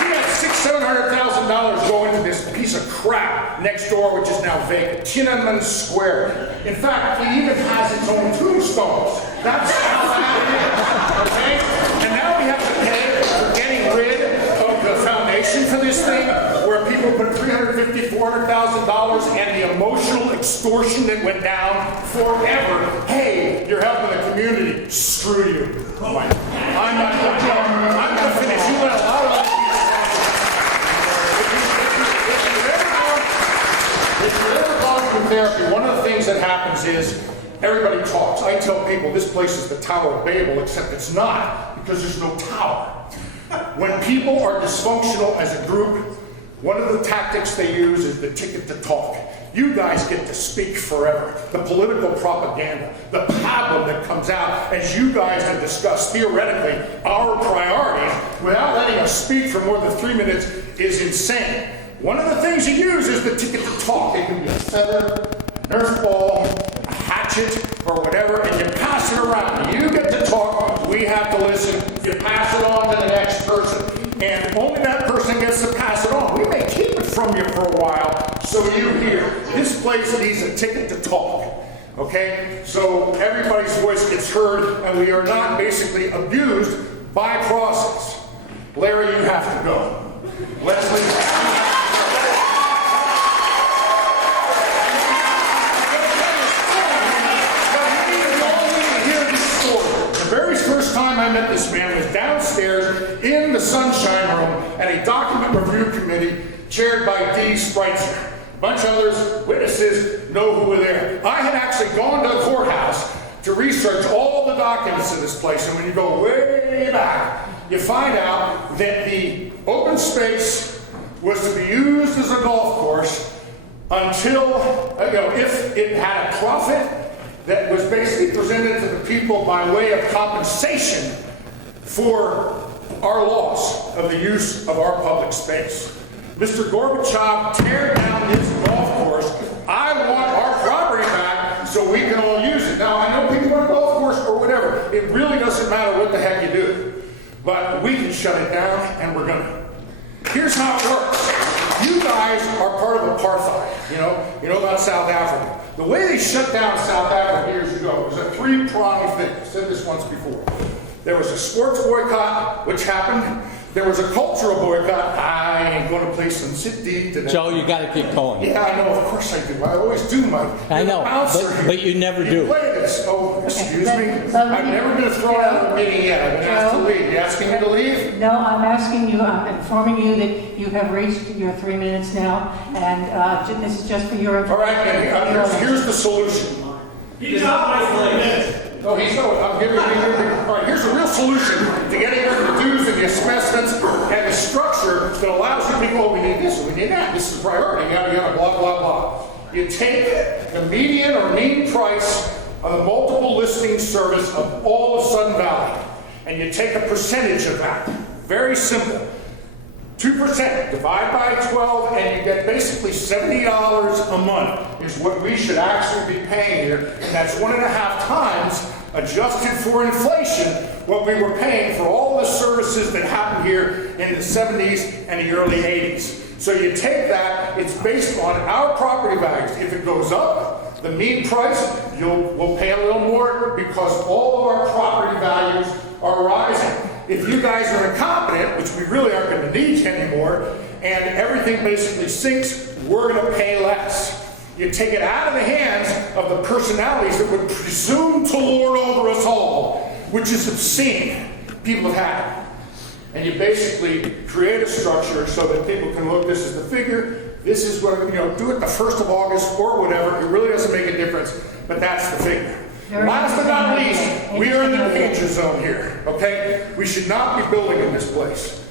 We got $600,000-$700,000 going to this piece of crap next door, which is now vacant. Tiananmen Square. In fact, it even has its own tombstones. That's how that is. Okay? And now we have to pay for getting rid of the foundation for this thing, where people put $350,000, $400,000, and the emotional extortion that went down forever. Hey, you're helping the community. Screw you. I'm not done. I'm going to finish. You let a lot of other people. If you're ever going through therapy, one of the things that happens is everybody talks. I tell people this place is the Tower of Babel, except it's not, because there's no tower. When people are dysfunctional as a group, one of the tactics they use is the ticket to talk. You guys get to speak forever. The political propaganda, the pablum that comes out as you guys have discussed theoretically our priorities without letting us speak for more than 3 minutes is insane. One of the things you use is the ticket to talk. It can be a feather, a Nerf ball, a hatchet, or whatever, and you pass it around. You get to talk, we have to listen. You pass it on to the next person. And only that person gets to pass it on. We may keep it from you for a while, so you hear. This place needs a ticket to talk. Okay? So everybody's voice gets heard, and we are not basically abused by process. Larry, you have to go. Leslie. The very first time I met this man was downstairs in the Sunshine Room at a document review committee chaired by Dee Spreitzer. A bunch of others, witnesses, know who were there. I had actually gone to the courthouse to research all the documents in this place, and when you go way back, you find out that the open space was to be used as a golf course until, if it had a profit that was basically presented to the people by way of compensation for our loss of the use of our public space. Mr. Gorbachev, tear down this golf course. I want our property back so we can all use it. Now, I know people want a golf course or whatever. It really doesn't matter what the heck you do. But we can shut it down, and we're gonna. Here's how it works. You guys are part of apartheid, you know about South Africa. The way they shut down South Africa years ago was a three-pronged thing. I said this once before. There was a sports boycott, which happened. There was a cultural boycott. I ain't going to play some city today. Joe, you got to keep going. Yeah, I know. Of course I do. I always do, Mike. I know, but you never do. Play this. Oh, excuse me. I've never been thrown out of a meeting yet. I've been asked to leave. You asking me to leave? No, I'm asking you, I'm informing you that you have reached your 3 minutes now, and this is just for your All right, here's the solution. He's not my place. No, he's not. I'm giving you. All right, here's a real solution to getting rid of the dues and the assessments and the structure that allows you to go, we need this and we need that. This is priority, yada, yada, blah, blah, blah. You take the median or mean price of the multiple listing service of all of Sudden Valley, and you take a percentage of that. Very simple. 2%, divide by 12, and you get basically $70 a month is what we should actually be paying here, and that's 1.5 times, adjusted for inflation, what we were paying for all the services that happened here in the 70s and the early 80s. So you take that, it's based on our property values. If it goes up, the mean price, we'll pay a little more because all of our property values are rising. If you guys are incompetent, which we really aren't going to need you anymore, and everything basically sinks, we're going to pay less. You take it out of the hands of the personalities that would presume to lord over us all, which is obscene. People have had it. And you basically create a structure so that people can look, this is the figure, this is what, do it the 1st of August or whatever, it really doesn't make a difference, but that's the figure. Last but not least, we are in the danger zone here, okay? We should not be building in this place.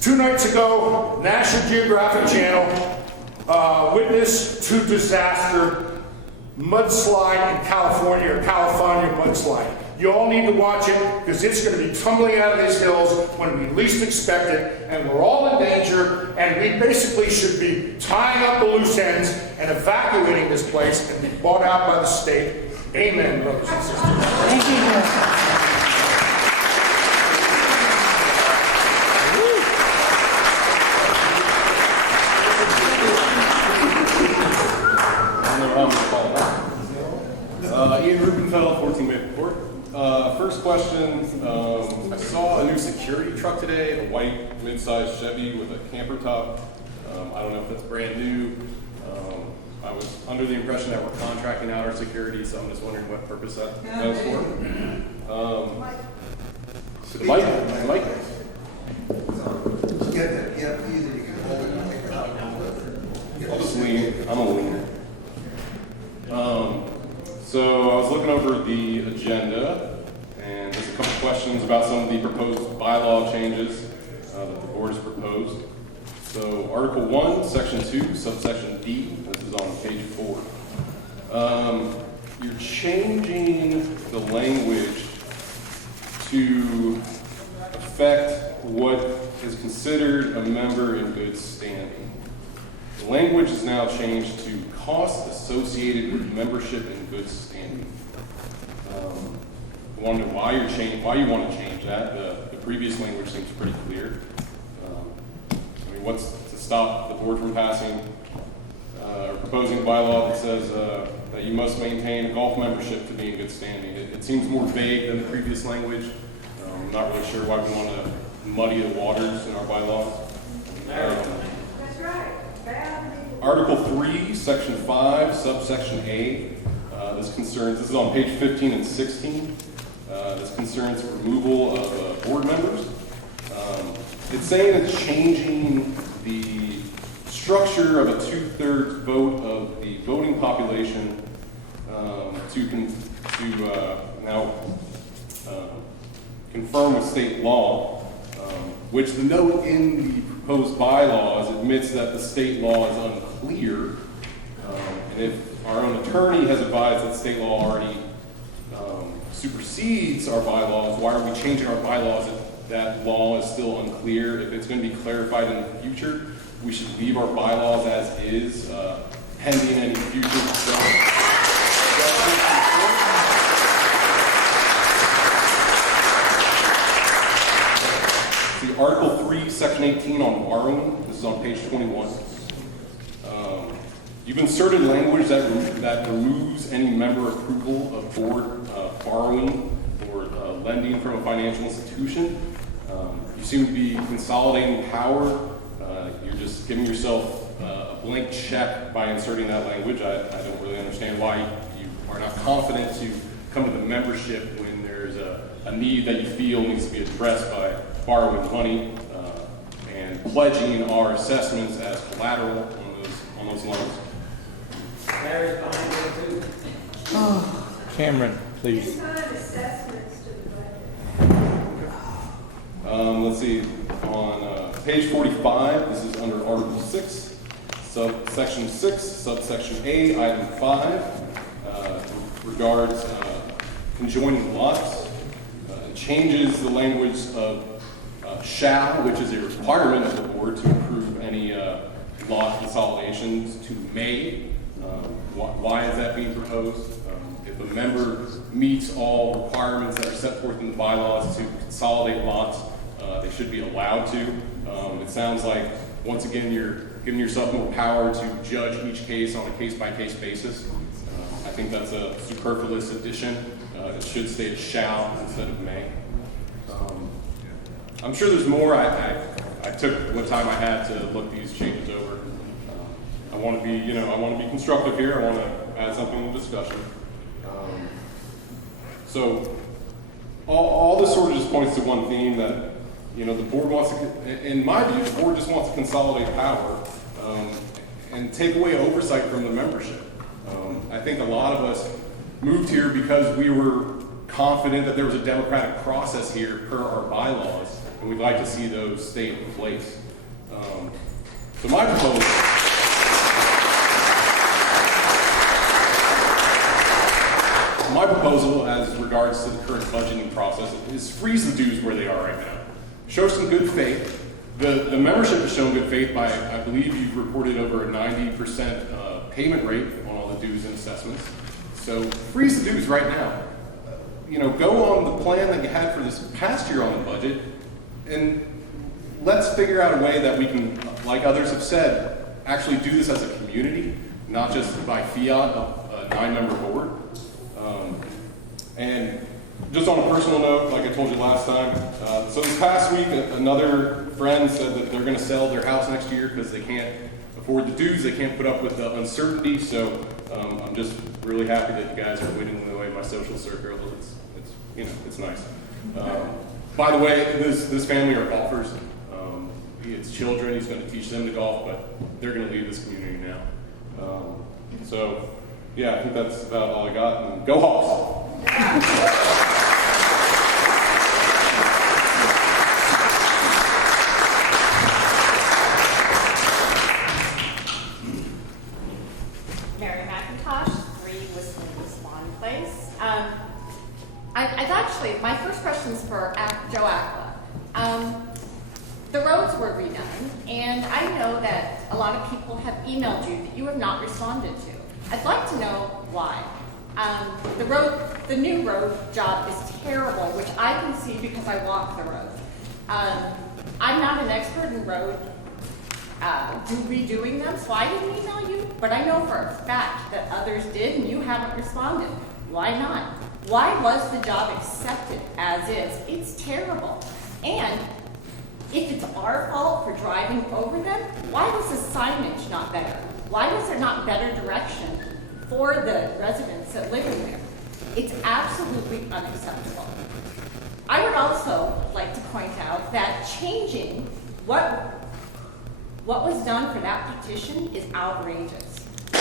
2 nights ago, National Geographic Channel, witness to disaster, mudslide in California, or California mudslide. You all need to watch it because it's going to be tumbling out of these hills when we least expect it, and we're all in danger, and we basically should be tying up the loose ends and evacuating this place and be bought out by the state. Amen, brothers and sisters. Thank you. Ian Rubenfeld, 14 Maple Court. First question, I saw a new security truck today, a white mid-sized Chevy with a camper top. I don't know if that's brand new. I was under the impression that we're contracting out our security, so I'm just wondering what purpose that was for. Mike. I'll just lean. I'm a leaner. So I was looking over the agenda, and there's a couple questions about some of the proposed bylaw changes that the board has proposed. So Article 1, Section 2, subsection D, this is on page 4. You're changing the language to affect what is considered a member in good standing. The language is now changed to costs associated with membership in good standing. I wonder why you want to change that. The previous language seems pretty clear. What's to stop the board from passing or proposing a bylaw that says that you must maintain a golf membership to be in good standing? It seems more vague than the previous language. I'm not really sure why we want to muddy the waters in our bylaws. That's right. Article 3, Section 5, subsection A. This is on page 15 and 16. This concerns removal of board members. It's saying it's changing the structure of a 2/3 vote of the voting population to now confirm with state law, which the note in the proposed bylaws admits that the state law is unclear. And if our own attorney has advised that state law already supersedes our bylaws, why are we changing our bylaws if that law is still unclear? If it's going to be clarified in the future, we should leave our bylaws as is, pending any future. See, Article 3, Section 18 on borrowing. This is on page 21. You've inserted language that removes any member approval of board borrowing or lending from a financial institution. You seem to be consolidating power. You're just giving yourself a blank check by inserting that language. I don't really understand why you are not confident to come to the membership when there's a need that you feel needs to be addressed by borrowing money and pledging our assessments as collateral on those loans. Cameron, please. Let's see, on page 45, this is under Article 6, Section 6, subsection A, item 5, regards conjoining lots, and changes the language of shall, which is a requirement of the board to approve any lot consolidations, to may. Why is that being proposed? If a member meets all requirements that are set forth in the bylaws to consolidate lots, they should be allowed to. It sounds like, once again, you're giving yourself more power to judge each case on a case-by-case basis. I think that's a superfluous addition. It should state shall instead of may. I'm sure there's more. I took what time I had to look these changes over. I want to be, I want to be constructive here. I want to add something to the discussion. So all this sort of just points to one theme that, the board wants to, in my view, the board just wants to consolidate power and take away oversight from the membership. I think a lot of us moved here because we were confident that there was a democratic process here per our bylaws, and we'd like to see those stay in place. So my proposal as regards to the current budgeting process is freeze the dues where they are right now. Show some good faith. The membership has shown good faith by, I believe you've reported over a 90% payment rate on all the dues and assessments. So freeze the dues right now. Go on the plan that you had for this past year on the budget, and let's figure out a way that we can, like others have said, actually do this as a community, not just by fiat of a 9-member board. And just on a personal note, like I told you last time, so this past week, another friend said that they're going to sell their house next year because they can't afford the dues, they can't put up with the uncertainty. So I'm just really happy that you guys are winning away my social circle. It's nice. By the way, this family are golfers. He has children. He's going to teach them to golf, but they're going to leave this community now. So yeah, I think that's about all I got. And go Hawks! Mary McIntosh, 3 Whistling Swan Place. I've actually, my first question is for Joe Aquila. The roads were redone, and I know that a lot of people have emailed you that you have not responded to. I'd like to know why. The new road job is terrible, which I can see because I walk the road. I'm not an expert in road redoing them, so I didn't email you, but I know for a fact that others did and you haven't responded. Why not? Why was the job accepted as is? It's terrible. And if it's our fault for driving over them, why was the signage not better? Why was there not better direction for the residents that live in there? It's absolutely unacceptable. I would also like to point out that changing what was done for that petition is outrageous. I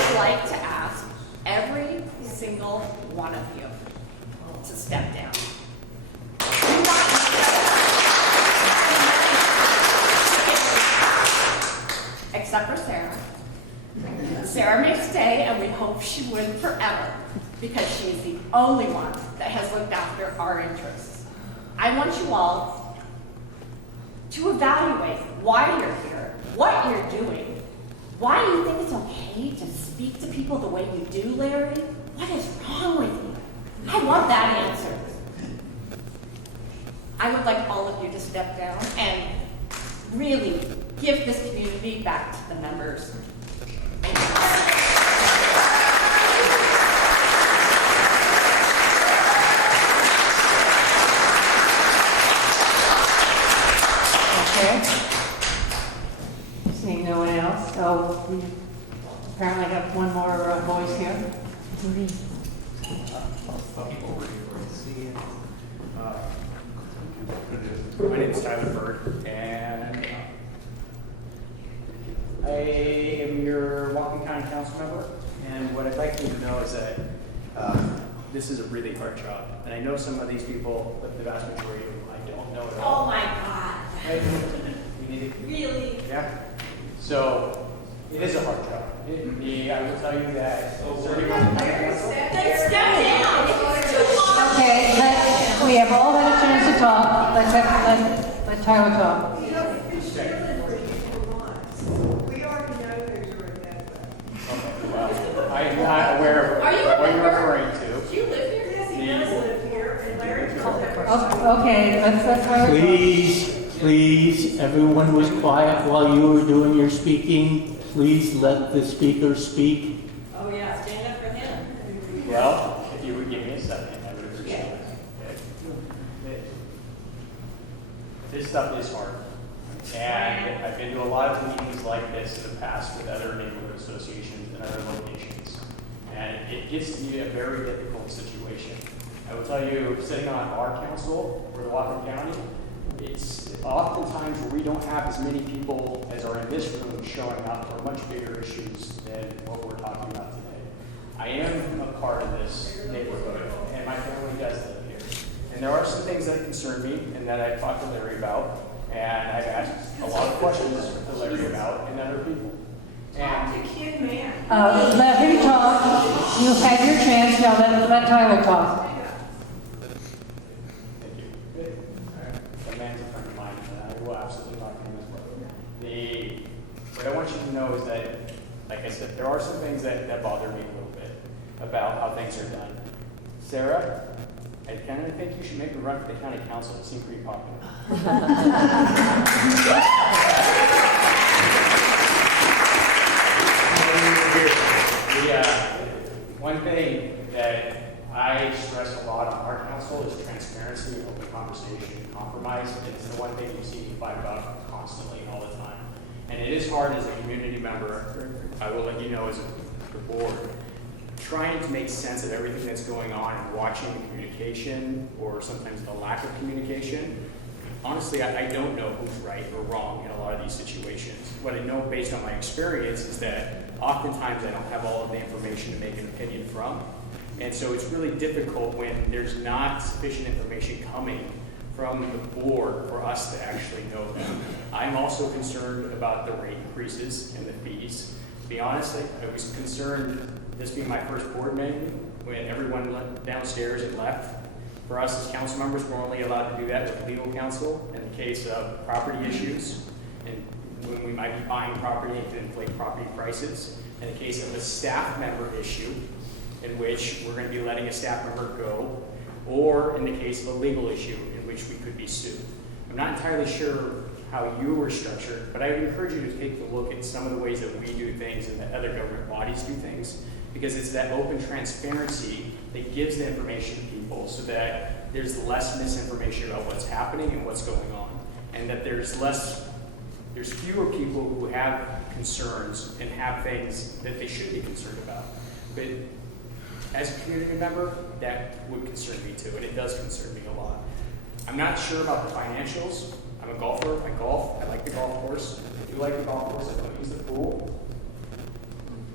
would like to ask every single one of you to step down. Except for Sarah. Sarah may stay, and we hope she would forever, because she is the only one that has looked after our interests. I want you all to evaluate why you're here, what you're doing, why you think it's okay to speak to people the way you do, Larry. What is wrong with you? I want that answer. I would like all of you to step down and really give this community back to the members. Thank you. Okay. Seeing no one else, so we apparently have one more voice here. My name is Tyler Bird, and I am your Whatcom County Council member. And what I'd like you to know is that this is a really hard job. And I know some of these people, but the vast majority of them, I don't know at Oh all. my God. Right? We need to, Really? yeah. So it is a hard job. I will tell you that. Then step down. It's too long. Okay, we have all had a chance to talk. Let Tyler talk. You know, it's been for months. We already know there's a road Well, I am not aware of Are you what a you're member? referring to. Do you live here? Yes, he does live here, and Larry told him. Okay, let Tyler talk. Please, everyone was quiet while you were doing your speaking. Please let the speaker speak. Oh, yeah, stand up for him. Well, if you would give me a second, I would appreciate it. Okay. This stuff is hard. And I've been to a lot of meetings like this in the past with other neighborhood associations and other locations. And it gets to be a very difficult situation. I will tell you, sitting on our council for the Whatcom County, it's oftentimes where we don't have as many people as are in this room showing up for much bigger issues than what we're talking about today. I am a part of this neighborhood, and my family does live here. And there are some things that concern me and that I've talked to Larry about, and I've asked a lot of questions to Larry about and other people. Talk to Ken Man. Let him talk. You've had your chance. Now let Tyler talk. Thank you. Good. All right. The man's a friend of mine, and I will absolutely talk to him as well. What I want you to know is that, like I said, there are some things that bother me a little bit about how things are done. Sarah, I kind of think you should make a run for the county council. It seemed pretty popular. One thing that I stress a lot on our council is transparency, open conversation, compromise. It's the one thing you see me fight about constantly all the time. And it is hard as a community member, I will let you know as the board, trying to make sense of everything that's going on and watching the communication or sometimes the lack of communication. Honestly, I don't know who's right or wrong in a lot of these situations. What I know based on my experience is that oftentimes I don't have all of the information to make an opinion from. And so it's really difficult when there's not sufficient information coming from the board for us to actually know them. I'm also concerned about the rate increases and the fees. To be honest, I was concerned, this being my first board meeting, when everyone went downstairs and left. For us as council members, we're only allowed to do that with legal counsel in the case of property issues and when we might be buying property and can inflate property prices. In the case of a staff member issue, in which we're going to be letting a staff member go, or in the case of a legal issue in which we could be sued. I'm not entirely sure how you were structured, but I would encourage you to take a look at some of the ways that we do things and that other government bodies do things, because it's that open transparency that gives the information to people so that there's less misinformation about what's happening and what's going on, and that there's fewer people who have concerns and have things that they should be concerned about. But as a community member, that would concern me too, and it does concern me a lot. I'm not sure about the financials. I'm a golfer, I golf, I like the golf course. I do like the golf course, I don't use the pool.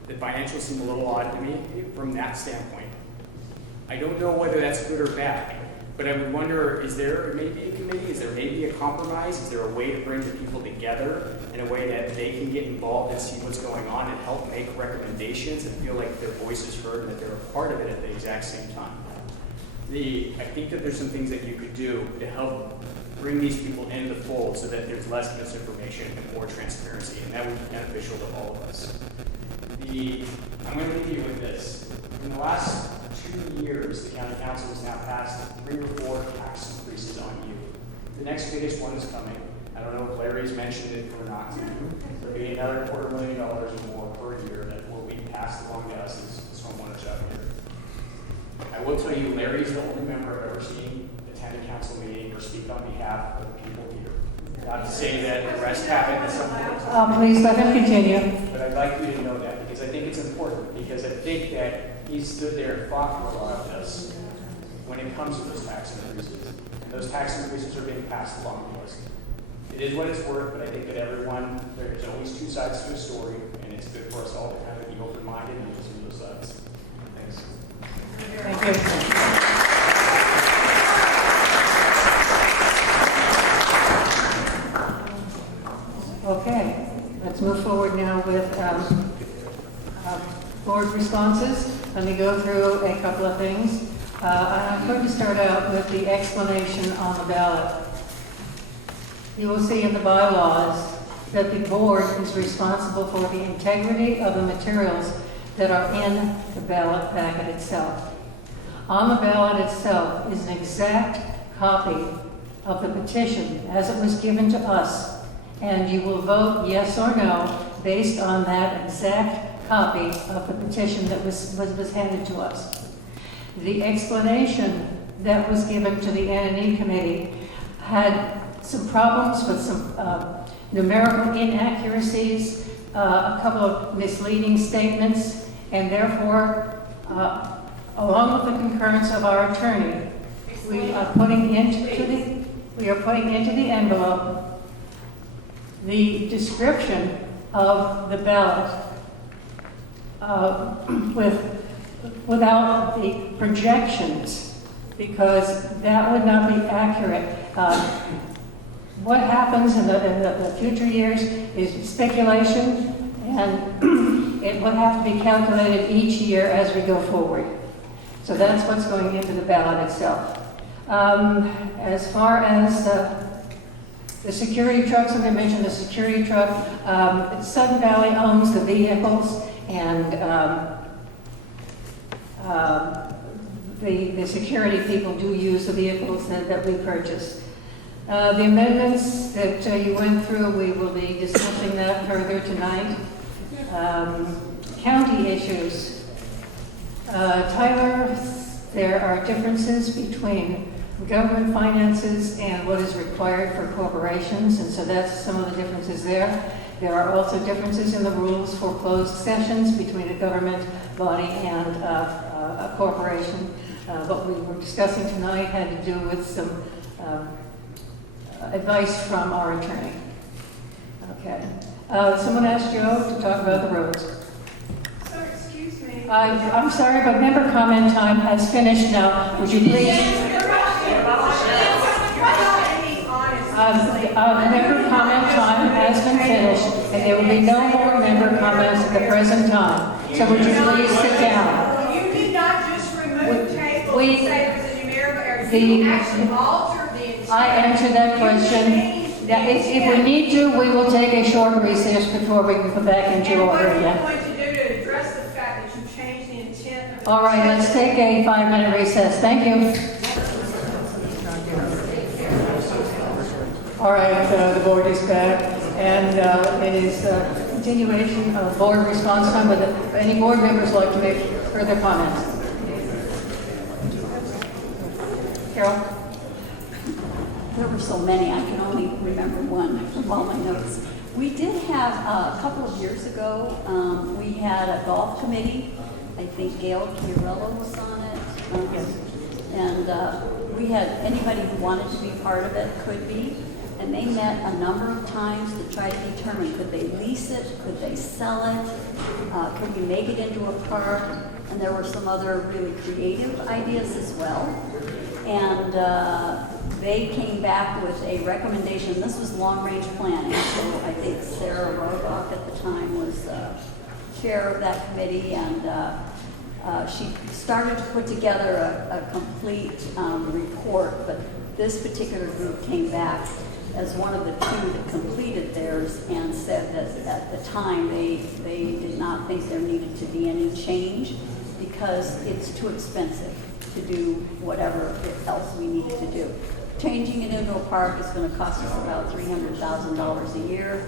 The financials seem a little odd to me from that standpoint. I don't know whether that's good or bad, but I would wonder, is there maybe a committee? Is there maybe a compromise? Is there a way to bring the people together in a way that they can get involved and see what's going on and help make recommendations and feel like their voice is heard and that they're a part of it at the exact same time? I think that there's some things that you could do to help bring these people into the fold so that there's less misinformation and more transparency, and that would be beneficial to all of us. I'm going to leave you with this. In the last 2 years, the county council has now passed 3 or 4 tax increases on you. The next biggest one is coming. I don't know if Larry's mentioned it or not. There'll be another $250,000 or more per year that will be passed along to us as homeowners out here. I will tell you, Larry's the only member I've ever seen attend a council meeting or speak on behalf of the people here. Not to say that the rest haven't at some point. Please let him continue. But I'd like you to know that because I think it's important, because I think that he stood there and fought for a lot of this when it comes to those tax increases. And those tax increases are being passed along to us. It is what it's worth, but I think that there's always 2 sides to a story, and it's good for us all to kind of be open-minded and listen to those sides. Thanks. Thank you. responses. Let me go through a couple of things. I'm going to start out with the explanation on the ballot. You will see in the bylaws that the board is responsible for the integrity of the materials that are in the ballot packet itself. On the ballot itself is an exact copy of the petition as it was given to us, and you will vote yes or no based on that exact copy of the petition that was handed to us. The explanation that was given to the N&E committee had some problems with some numerical inaccuracies, a couple of misleading statements, and therefore, along with the concurrence of our attorney, we are putting into the envelope the description of the ballot without the projections, because that would not be accurate. What happens in the future years is speculation, and it would have to be calculated each year as we go forward. So that's what's going into the ballot itself. As far as the security trucks, I'm going to mention the security truck. Sudden Valley owns the vehicles, and the security people do use the vehicles that we purchase. The amendments that you went through, we will be discussing that further tonight. County issues. Tyler, there are differences between government finances and what is required for corporations, and so that's some of the differences there. There are also differences in the rules for closed sessions between a government body and a corporation. What we were discussing tonight had to do with some advice from our attorney. Okay. Someone asked Joe to talk about the roads. Sir, excuse me. I'm sorry, but member comment time has finished now. Would you please? Member comment time has been finished, and there will be no more member comments at the present time. So would you please sit down? You did not just remove the table and say it was a numerical error. You actually altered the entire. I answered that question. That if we need to, we will take a short recess before we can come back into order again. What are you going to do to address the fact that you changed the intent of the All right, let's take a 5-minute recess. Thank you. All right, the board is back, and it is a continuation of board response time. Would any board members like to make further comments? Carol? There were so many, I can only remember one from all my notes. We did have, a couple of years ago, we had a golf committee. I think Gail Chiarello was on it. Yes. And we had, anybody who wanted to be part of it could be. And they met a number of times to try to determine, could they lease it, could they sell it, could we make it into a park? And there were some other really creative ideas as well. And they came back with a recommendation. This was long-range planning, so I think Sarah Rohrbach at the time was chair of that committee, and she started to put together a complete report, but this particular group came back as one of the two that completed theirs and said that at the time they did not think there needed to be any change because it's too expensive to do whatever else we needed to do. Changing it into a park is going to cost us about $300,000 a year,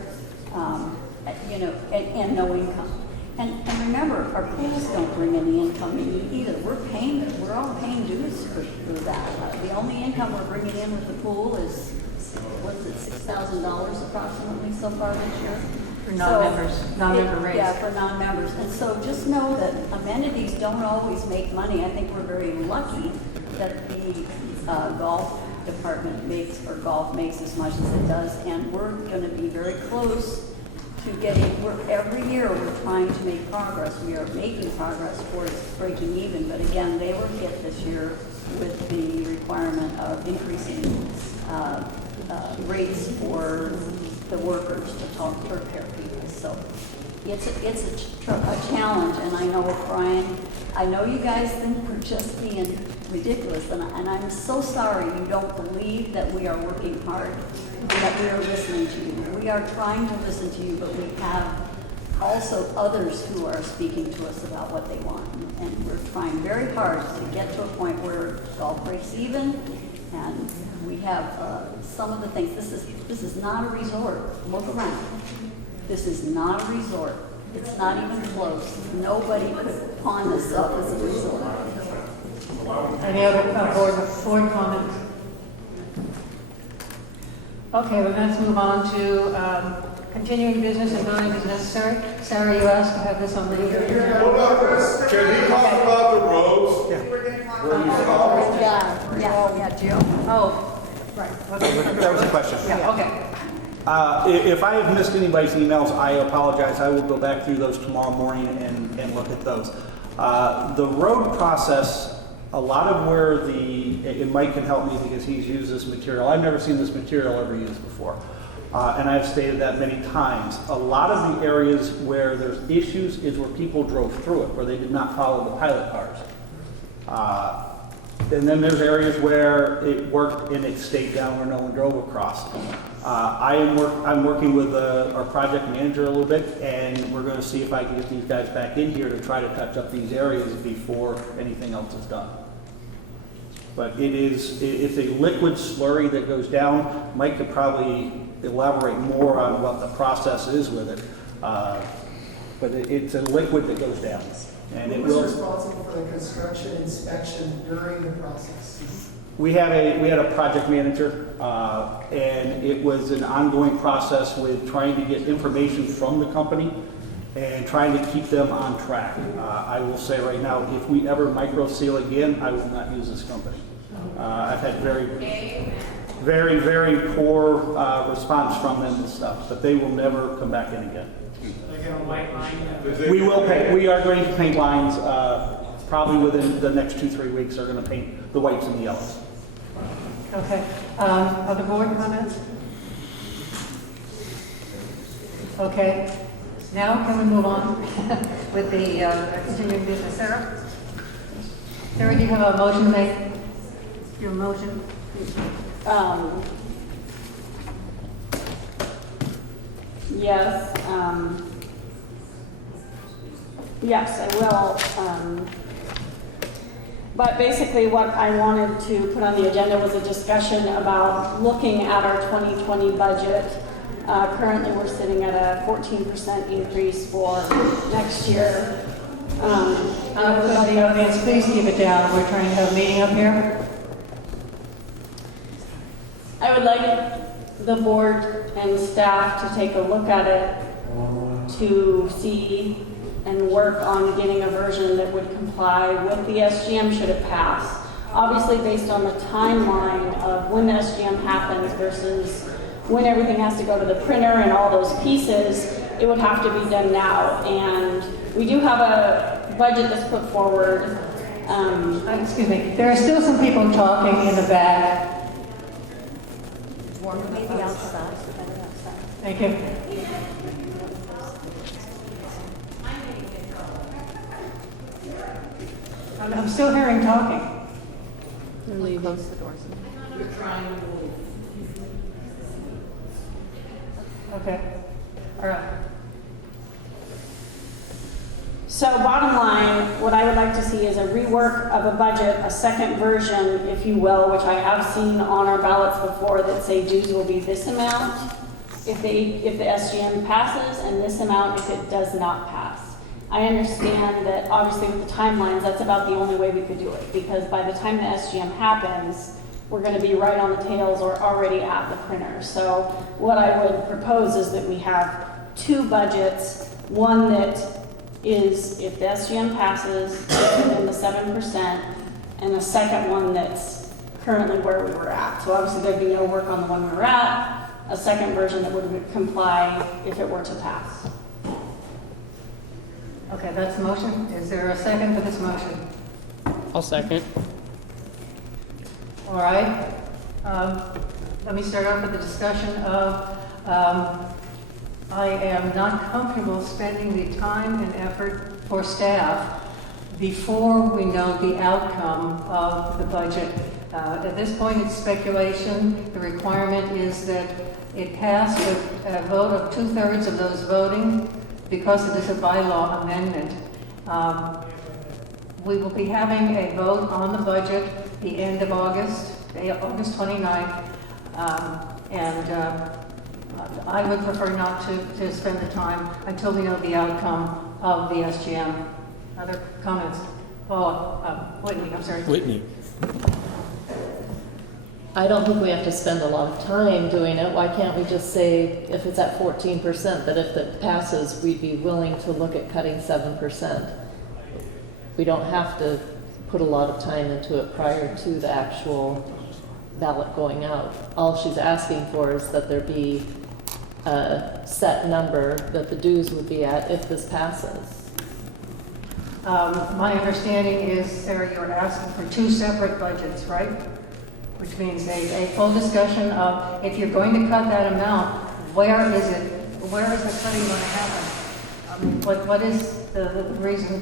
and no income. And remember, our pools don't bring any income in either. We're all paying dues for that. The only income we're bringing in with the pool is, what's it, $6,000 approximately so far this year? For non-members, non-member rates. Yeah, for non-members. And so just know that amenities don't always make money. I think we're very lucky that the golf department golf makes as much as it does. And we're going to be very close to every year we're trying to make progress. We are making progress towards breaking even. But again, they were hit this year with the requirement of increasing rates for the workers to talk to repair people. So it's a challenge, and I know with Brian, I know you guys think we're just being ridiculous, and I'm so sorry you don't believe that we are working hard and that we are listening to you. We are trying to listen to you, but we have also others who are speaking to us about what they want. And we're trying very hard to get to a point where golf breaks even, and we have some of the things. This is not a resort. Look around. This is not a resort. It's not even close. Nobody could pawn this up as a resort. Any other board comments? Okay, well, let's move on to continuing business and building is necessary. Sarah, you asked to have this on the. Can he talk about the roads? Yeah, Joe. Oh, right. Okay. That was the question. Yeah, okay. If I have missed anybody's emails, I apologize. I will go back through those tomorrow morning and look at those. The road process, a lot of where and Mike can help me because he's used this material. I've never seen this material ever used before. And I've stated that many times. A lot of the areas where there's issues is where people drove through it, where they did not follow the pilot cars. And then there's areas where it worked and it stayed down where no one drove across. I'm working with our project manager a little bit, and we're going to see if I can get these guys back in here to try to touch up these areas before anything else is done. But it's a liquid slurry that goes down. Mike could probably elaborate more on what the process is with it. But it's a liquid that goes down. And it will. Who's responsible for the construction inspection during the process? We had a project manager, and it was an ongoing process with trying to get information from the company and trying to keep them on track. I will say right now, if we ever micro seal again, I will not use this company. I've had very, very poor response from them and stuff, but they will never come back in again. We will paint. We are going to paint lines probably within the next 2-3 weeks. Are going to paint the whites and the yellows. Okay. Other board comments? Okay. Now can we move on with the continuing business? Sarah? Sarah, do you have a motion to make? Your motion? Yes. Yes, I will. But basically what I wanted to put on the agenda was a discussion about looking at our 2020 budget. Currently we're sitting at a 14% increase for next year. For the audience, please keep it down. We're trying to have a meeting up here. I would like the board and staff to take a look at it to see and work on getting a version that would comply with the SGM should it pass. Obviously based on the timeline of when the SGM happens versus when everything has to go to the printer and all those pieces, it would have to be done now. And we do have a budget that's put forward. Excuse me, there are still some people talking in the back. Maybe outside. Thank you. I'm still hearing talking. Close the doors. Okay. All right. So bottom line, what I would like to see is a rework of a budget, a second version, if you will, which I have seen on our ballots before that say dues will be this amount if the SGM passes and this amount if it does not pass. I understand that obviously with the timelines, that's about the only way we could do it because by the time the SGM happens, we're going to be right on the tails or already at the printer. So what I would propose is that we have two budgets, one that is if the SGM passes within the 7%, and the second one that's currently where we were at. So obviously there'd be no work on the one we were at, a second version that would comply if it were to pass. Okay, that's the motion. Is there a second for this motion? I'll second. All right. Let me start off with the discussion of I am not comfortable spending the time and effort for staff before we know the outcome of the budget. At this point, it's speculation. The requirement is that it pass with a vote of 2/3 of those voting because it is a bylaw amendment. We will be having a vote on the budget the end of August, August 29th, and I would prefer not to spend the time until we know the outcome of the SGM. Other comments? Whitney, I'm sorry. Whitney. I don't think we have to spend a lot of time doing it. Why can't we just say, if it's at 14%, that if it passes, we'd be willing to look at cutting 7%? We don't have to put a lot of time into it prior to the actual ballot going out. All she's asking for is that there be a set number that the dues would be at if this passes. My understanding is, Sarah, you're asking for 2 separate budgets, right? Which means a full discussion of, if you're going to cut that amount, where is the cutting going to happen? I mean, what is the reason,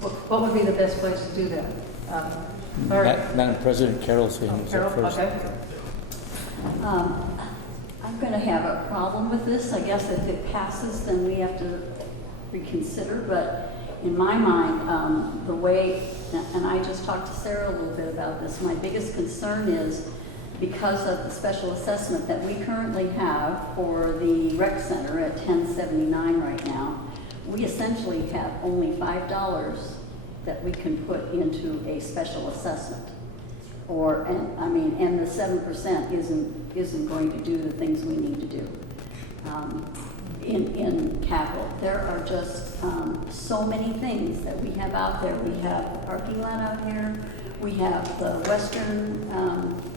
what would be the best place to do that? Madam President, Carol's hand is up first. Okay. I'm going to have a problem with this. I guess if it passes, then we have to reconsider. But in my mind, the way, and I just talked to Sarah a little bit about this, my biggest concern is because of the special assessment that we currently have for the rec center at 1079 right now, we essentially have only $5 that we can put into a special assessment. And the 7% isn't going to do the things we need to do in capital. There are just so many things that we have out there. We have the parking lot out here. We have the Western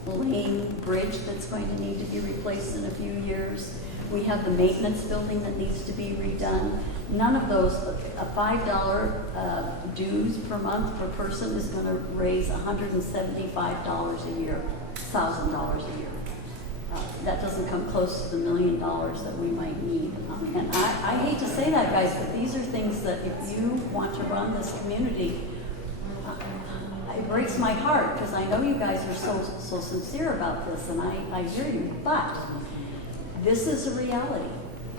Lane Bridge that's going to need to be replaced in a few years. We have the maintenance building that needs to be redone. None of those, a $5 dues per month per person is going to raise $175 a year, $1,000 a year. That doesn't come close to the $1 million that we might need. And I hate to say that, guys, but these are things that if you want to run this community, it breaks my heart because I know you guys are so sincere about this, and I hear you, but this is a reality.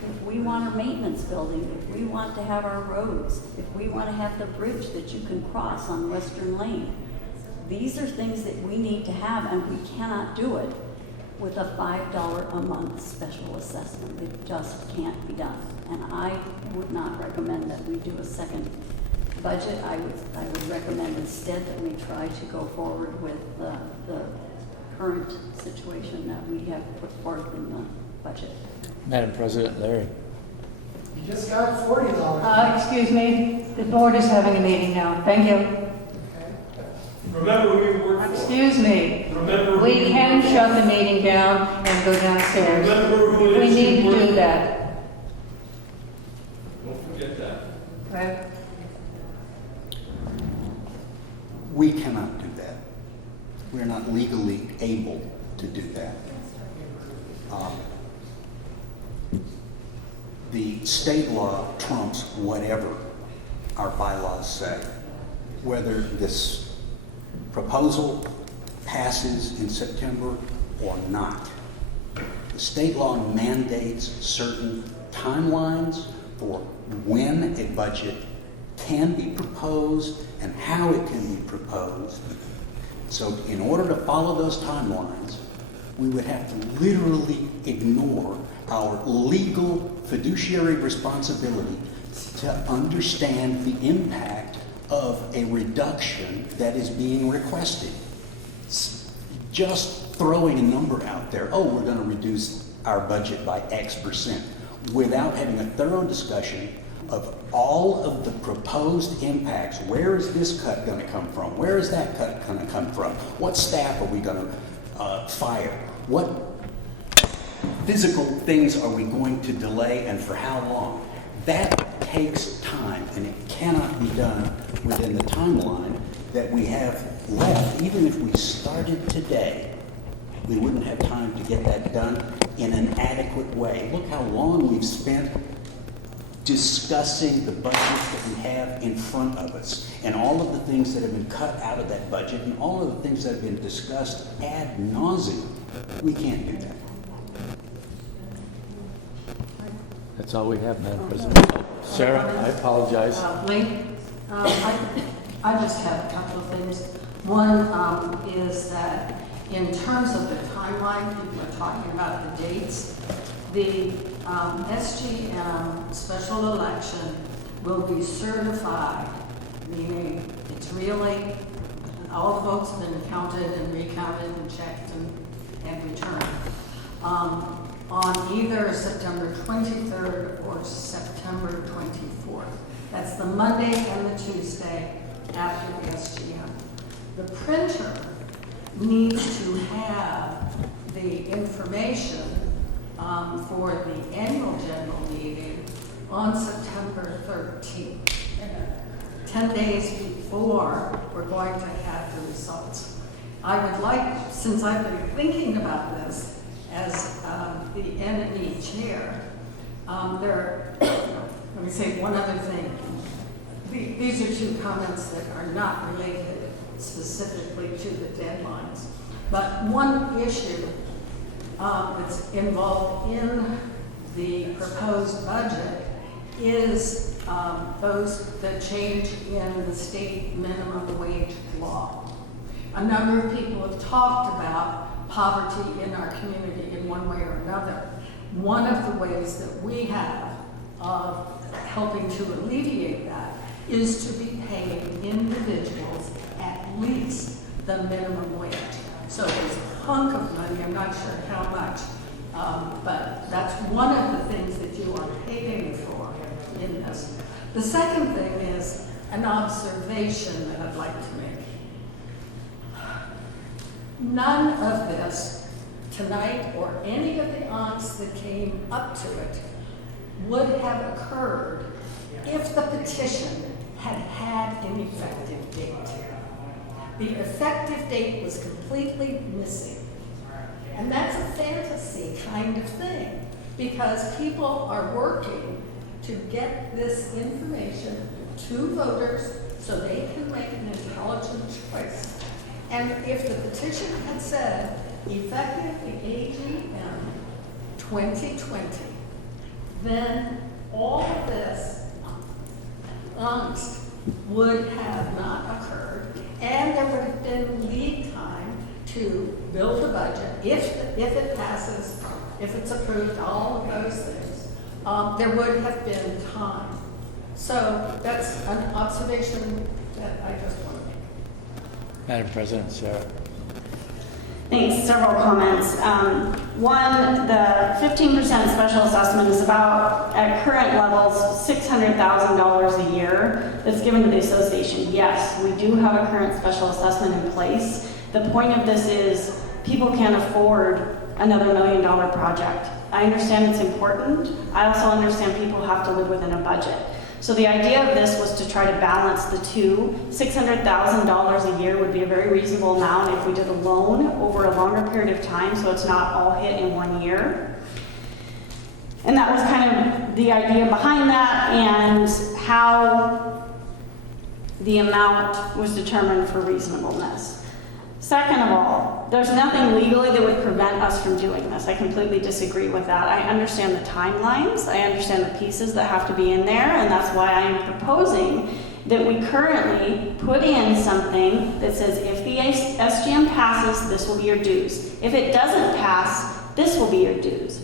If we want a maintenance building, if we want to have our roads, if we want to have the bridge that you can cross on Western Lane, these are things that we need to have, and we cannot do it with a $5 a month special assessment. It just can't be done. And I would not recommend that we do a second budget. I would recommend instead that we try to go forward with the current situation that we have put forth in the budget. Madam President, Larry. You just got $40. Excuse me, the board is having a meeting now. Thank you. Remember who you work for. Excuse me. Remember We can shut the meeting down and go downstairs. Remember who it We is need you to work do for. that. Don't forget that. Okay? We cannot do that. We're not legally able to do that. The state law trumps whatever our bylaws say. Whether this proposal passes in September or not, the state law mandates certain timelines for when a budget can be proposed and how it can be proposed. So in order to follow those timelines, we would have to literally ignore our legal fiduciary responsibility to understand the impact of a reduction that is being requested. Just throwing a number out there, oh, we're going to reduce our budget by X%, without having a thorough discussion of all of the proposed impacts. Where is this cut going to come from? Where is that cut going to come from? What staff are we going to fire? What physical things are we going to delay and for how long? That takes time, and it cannot be done within the timeline that we have left. Even if we started today, We wouldn't have time to get that done in an adequate way. Look how long we've spent discussing the budget that we have in front of us, and all of the things that have been cut out of that budget, and all of the things that have been discussed ad nauseum. We can't do that. That's all we have, Madam President. Sarah, I apologize. Lee, I just have a couple of things. One is that in terms of the timeline, people are talking about the dates. The SGM special election will be certified, meaning it's really, all the votes have been counted and recounted and checked and returned on either September 23rd or September 24th. That's the Monday and the Tuesday after the SGM. The printer needs to have the information for the annual general meeting on September 13th. 10 days before we're going to have the results. I would like, since I've been thinking about this as the NNE chair, let me say one other thing. These are two comments that are not related specifically to the deadlines. But one issue that's involved in the proposed budget is the change in the state minimum wage law. A number of people have talked about poverty in our community in one way or another. One of the ways that we have of helping to alleviate that is to be paying individuals at least the minimum wage. So there's a hunk of money, I'm not sure how much, but that's one of the things that you are paying for in this. The second thing is an observation that I'd like to make. None of this tonight or any of the aunts that came up to it would have occurred if the petition had had an effective date. The effective date was completely missing. And that's a fantasy kind of thing, because people are working to get this information to voters so they can make an intelligent choice. And if the petition had said, effective the AGM 2020, then all of this angst would have not occurred, and there would have been lead time to build a budget. If it passes, if it's approved, all of those things, there would have been time. So that's an observation that I just want to make. Madam President, Sarah. Thanks. Several comments. One, the 15% special assessment is about, at current levels, $600,000 a year that's given to the association. Yes, we do have a current special assessment in place. The point of this is people can't afford another $1 million project. I understand it's important. I also understand people have to live within a budget. So the idea of this was to try to balance the two. $600,000 a year would be a very reasonable amount if we did a loan over a longer period of time, so it's not all hit in 1 year. And that was kind of the idea behind that, and how the amount was determined for reasonableness. Second of all, there's nothing legally that would prevent us from doing this. I completely disagree with that. I understand the timelines, I understand the pieces that have to be in there, and that's why I am proposing that we currently put in something that says if the SGM passes, this will be your dues. If it doesn't pass, this will be your dues.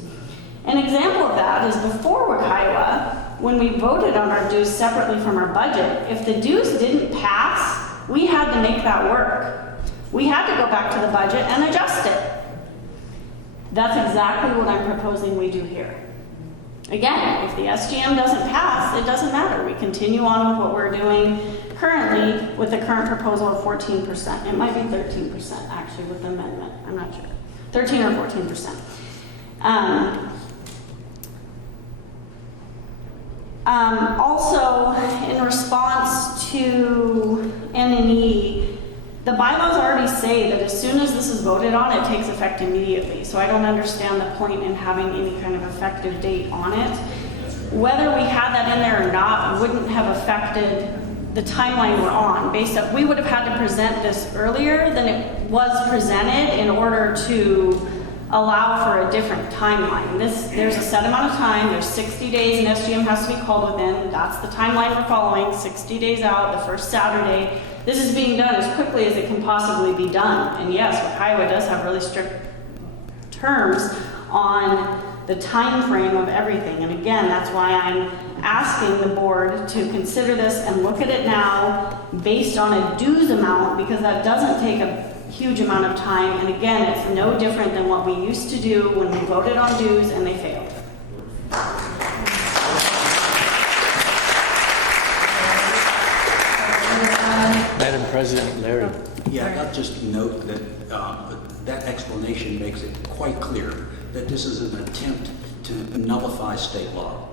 An example of that is before Wekiwa, when we voted on our dues separately from our budget, if the dues didn't pass, we had to make that work. We had to go back to the budget and adjust it. That's exactly what I'm proposing we do here. Again, if the SGM doesn't pass, it doesn't matter. We continue on with what we're doing currently with the current proposal of 14%. It might be 13% actually with the amendment. I'm not sure. 13 or 14%. Also, in response to NNE, The bylaws already say that as soon as this is voted on, it takes effect immediately. So I don't understand the point in having any kind of effective date on it. Whether we had that in there or not wouldn't have affected the timeline we're on. We would have had to present this earlier than it was presented in order to allow for a different timeline. There's a set amount of time, there's 60 days and SGM has to be called within. That's the timeline we're following, 60 days out, the first Saturday. This is being done as quickly as it can possibly be done. And yes, Wekiwa does have really strict terms on the time frame of everything. And again, that's why I'm asking the board to consider this and look at it now based on a dues amount, because that doesn't take a huge amount of time. And again, it's no different than what we used to do when we voted on dues and they failed. Madam President, Larry. Yeah, I'll just note that that explanation makes it quite clear that this is an attempt to nullify state law.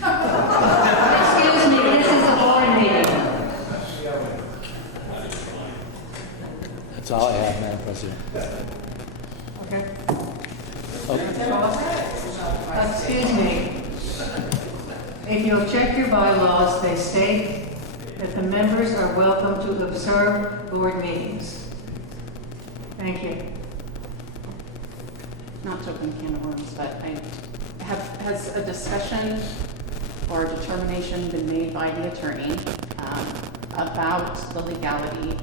Excuse me, this is a board meeting. That's all I have, Madam President. Okay. Okay. Excuse me. If you'll check your bylaws, they state that the members are welcome to observe board meetings. Thank you. Not to open a can of worms, but has a discussion or determination been made by the attorney about the legality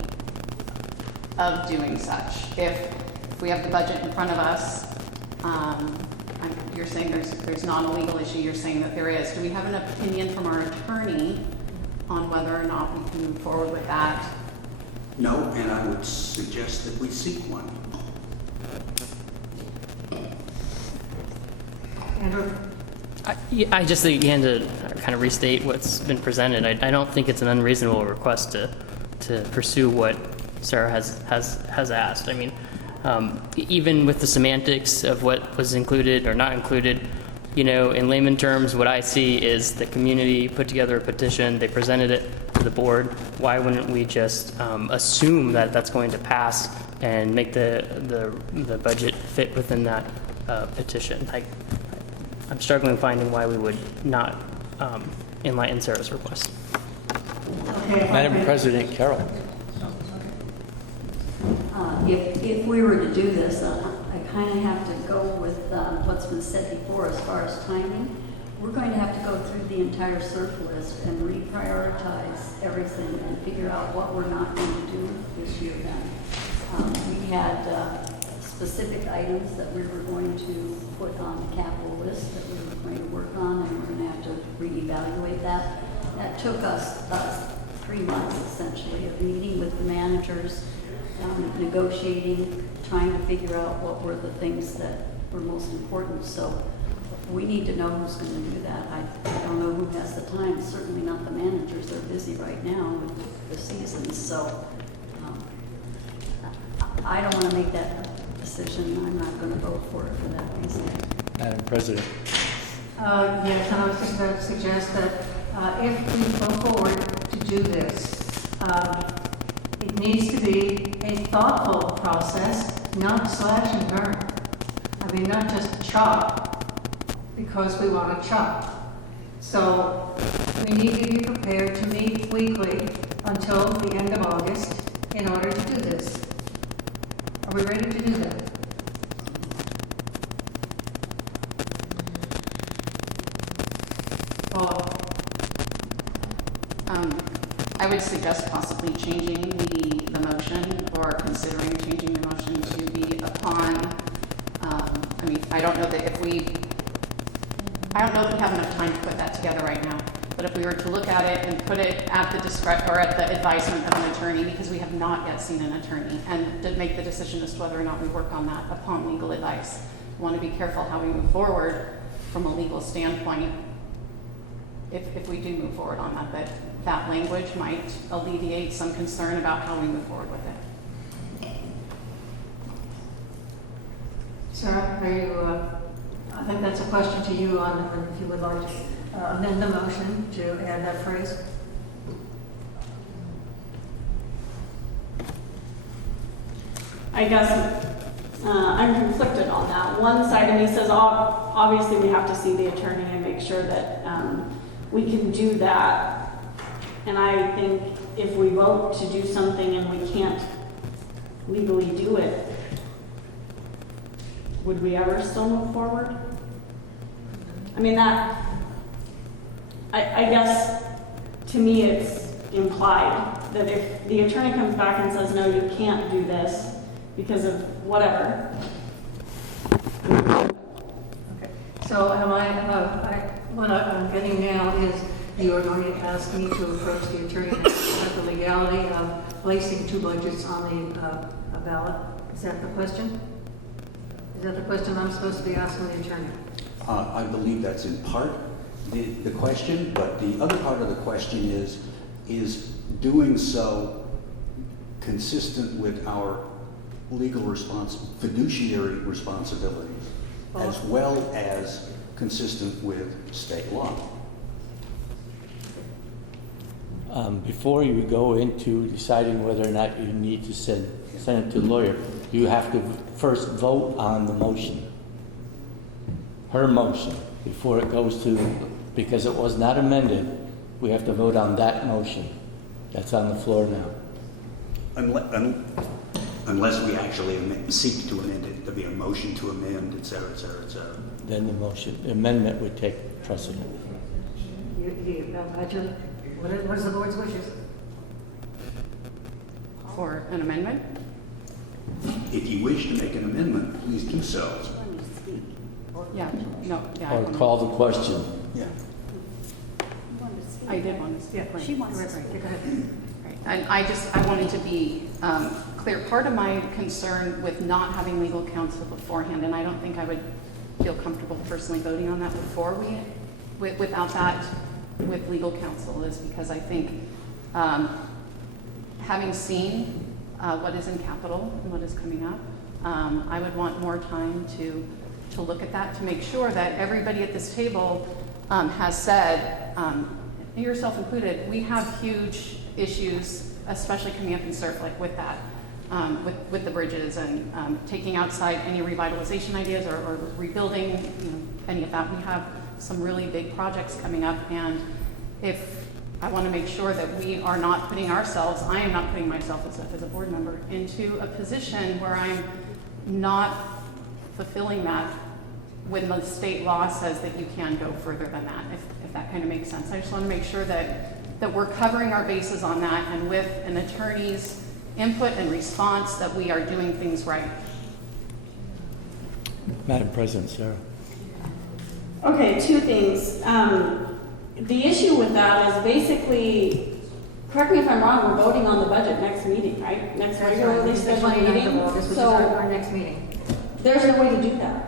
of doing such? If we have the budget in front of us, you're saying there's not a legal issue, you're saying that there is. Do we have an opinion from our attorney on whether or not we can move forward with that? No, and I would suggest that we seek one. Andrew? I just think, again, to kind of restate what's been presented, I don't think it's an unreasonable request to pursue what Sarah has asked. I mean, even with the semantics of what was included or not included, you know, in layman terms, what I see is the community put together a petition, they presented it to the board. Why wouldn't we just assume that that's going to pass and make the budget fit within that petition? I'm struggling finding why we would not enlighten Sarah's request. Okay. Madam President, Carol. If we were to do this, I kind of have to go with what's been said before as far as timing. We're going to have to go through the entire surf list and reprioritize everything and figure out what we're not going to do this year then. We had specific items that we were going to put on the capital list that we were going to work on, and we're going to have to reevaluate that. That took us 3 months essentially of meeting with the managers, negotiating, trying to figure out what were the things that were most important. So we need to know who's going to do that. I don't know who has the time, certainly not the managers. They're busy right now with the season. So I don't want to make that decision. I'm not going to vote for it for that reason. Madam President. Yes, and I was just about to suggest that if we go forward to do this, it needs to be a thoughtful process, not slash and burn. I mean, not just chop because we want to chop. So we need to be prepared to meet weekly until the end of August in order to do this. Are we ready to do that? I would suggest possibly changing the motion or considering changing the motion to be upon, I mean, I don't know that we have enough time to put that together right now, but if we were to look at it and put it at the discretion or at the advisement of an attorney, because we have not yet seen an attorney, and to make the decision as to whether or not we work on that upon legal advice. We want to be careful how we move forward from a legal standpoint if we do move forward on that, that language might alleviate some concern about how we move forward with it. Sarah, are you, I think that's a question to you on if you would like to amend the motion to add that phrase. I guess, I'm conflicted on that. One side of me says, obviously we have to see the attorney and make sure that we can do that. And I think if we vote to do something and we can't legally do it, would we ever still move forward? I mean, I guess, to me, it's implied that if the attorney comes back and says, no, you can't do this because of whatever. So what I'm getting now is you are going to ask me to approach the attorney about the legality of placing two budgets on the ballot. Is that the question? Is that the question I'm supposed to be asking the attorney? I believe that's in part the question, but the other part of the question is doing so consistent with our fiduciary responsibilities, as well as consistent with state law. Before you go into deciding whether or not you need to send it to the lawyer, you have to first vote on the motion. Her motion, before it goes to, because it was not amended, we have to vote on that motion. That's on the floor now. Unless we actually seek to amend it, there'll be a motion to amend, et cetera, et cetera, et cetera. Then the amendment would take precedent. What is the board's wishes? For an amendment? If you wish to make an amendment, please do so. Yeah, no, yeah. Or call the question. Yeah. I did want to speak. Yeah, She wants to right, speak. go ahead. Right. And I wanted to be clear. Part of my concern with not having legal counsel beforehand, and I don't think I would feel comfortable personally voting on that before without that with legal counsel, is because I think having seen what is in capital and what is coming up, I would want more time to look at that, to make sure that everybody at this table has said, yourself included, we have huge issues, especially coming up in SURF, like with that, with the bridges and taking outside any revitalization ideas or rebuilding, any of that. We have some really big projects coming up, and if I want to make sure that we are not putting ourselves, I am not putting myself as a board member into a position where I'm not fulfilling that when the state law says that you can go further than that, if that kind of makes sense. I just want to make sure that we're covering our bases on that, and with an attorney's input and response, that we are doing things right. Madam President, Sarah. Okay, two things. The issue with that is basically, correct me if I'm wrong, we're voting on the budget next meeting, right? Next regularly scheduled meeting. This was So our next meeting. there's no way to do that.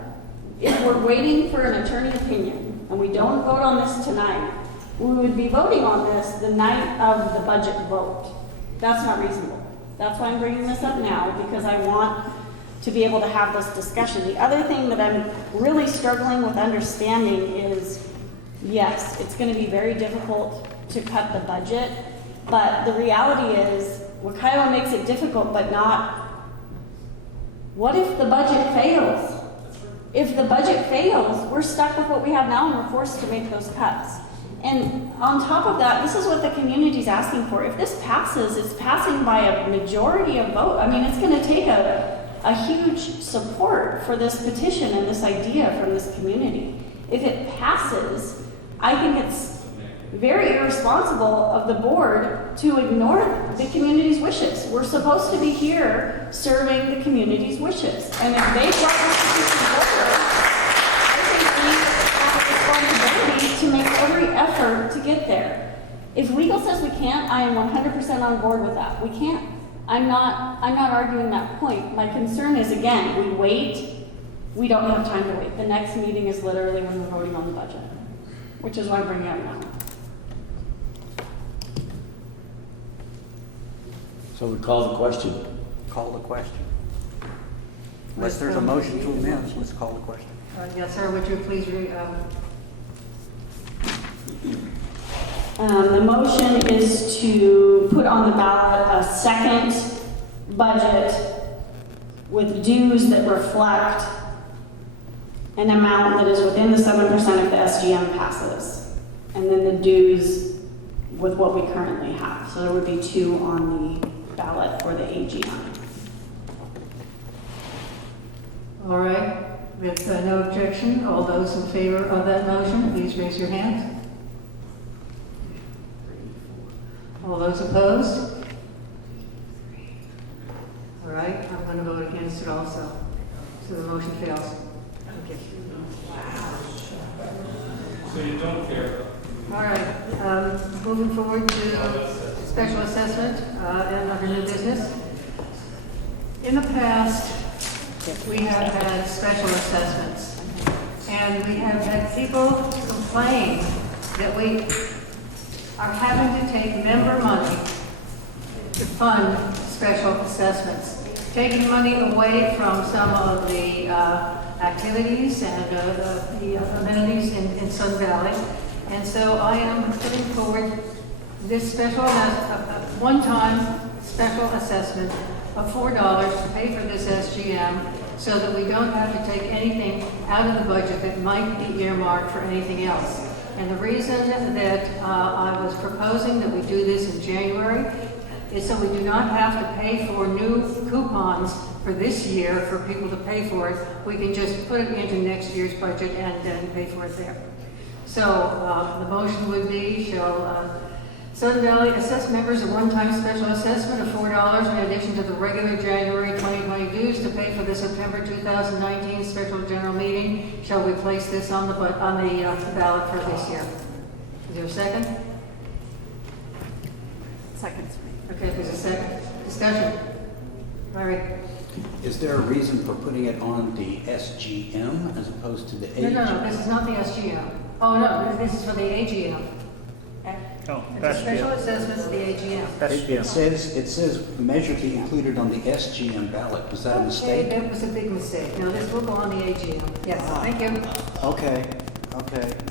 If we're waiting for an attorney opinion and we don't vote on this tonight, we would be voting on this the night of the budget vote. That's not reasonable. That's why I'm bringing this up now, because I want to be able to have this discussion. The other thing that I'm really struggling with understanding is, yes, it's going to be very difficult to cut the budget, but the reality is, Wakiowa makes it difficult, but not, what if the budget fails? If the budget fails, we're stuck with what we have now and we're forced to make those cuts. And on top of that, this is what the community's asking for. If this passes, it's passing by a majority of vote. I mean, it's going to take a huge support for this petition and this idea from this community. If it passes, I think it's very irresponsible of the board to ignore the community's wishes. We're supposed to be here serving the community's wishes. And if they brought this petition forward, I think we have a responsibility to make every effort to get there. If legal says we can't, I am 100% on board with that. We can't. I'm not arguing that point. My concern is, again, we wait. We don't have time to wait. The next meeting is literally when we're voting on the budget, which is why I'm bringing it up now. So we call the question. Call the question. Unless there's a motion to amend, let's call the question. Yes, sir, would you please The motion is to put on the ballot a second budget with dues that reflect an amount that is within the 7% if the SGM passes, and then the dues with what we currently have. So there would be 2 on the ballot for the AGM. All right, with no objection, all those in favor of that motion, please raise your hand. All those opposed? All right, I'm going to vote against it also. So the motion fails. Okay. So you don't care? All right, moving forward to special assessment and under new business. In the past, we have had special assessments, and we have had people complain that we are having to take member money to fund special assessments, taking money away from some of the activities and the amenities in Sun Valley. And so I am putting forward this special, one-time special assessment of $4 to pay for this SGM so that we don't have to take anything out of the budget that might be earmarked for anything else. And the reason that I was proposing that we do this in January is so we do not have to pay for new coupons for this year for people to pay for it. We can just put it into next year's budget and then pay for it there. So the motion would be, shall Sun Valley assess members a one-time special assessment of $4 in addition to the regular January 2020 dues to pay for the September 2019 special general meeting. Shall we place this on the ballot for this year? Is there a second? Second. Okay, there's a second. Discussion. Larry? Is there a reason for putting it on the SGM as opposed to the AGM? No, this is not the SGM. Oh, no, this is for the AGM. Oh, It's a special assessment for the AGM. It says measure be included on the SGM ballot. Was that a mistake? Okay, that was a big mistake. No, this will go on the AGM. Yes, thank you. Okay,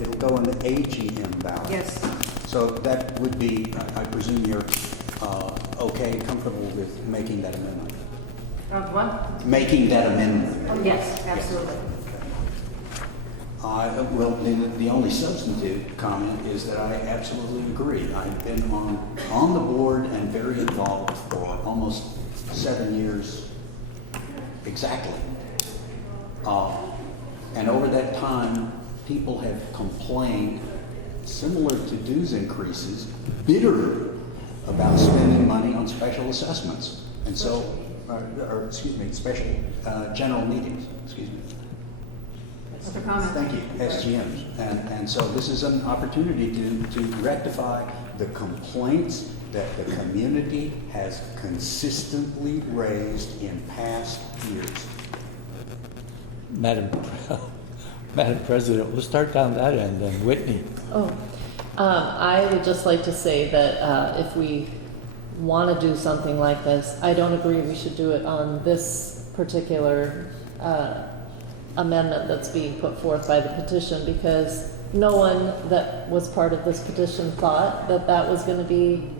it'll go on the AGM ballot. Yes. So that would be, I presume you're okay, comfortable with making that amendment? What? Making that amendment. Oh, yes, absolutely. Well, the only substantive comment is that I absolutely agree. I've been on the board and very involved for almost 7 years exactly. And over that time, people have complained, similar to dues increases, bitterly about spending money on special assessments. And so, special general meetings, excuse me. Other comments? Thank you, SGMs. And so this is an opportunity to rectify the complaints that the community has consistently raised in past years. Madam President, we'll start down that end then. Whitney. I would just like to say that if we want to do something like this, I don't agree we should do it on this particular amendment that's being put forth by the petition, because no one that was part of this petition thought that that was going to be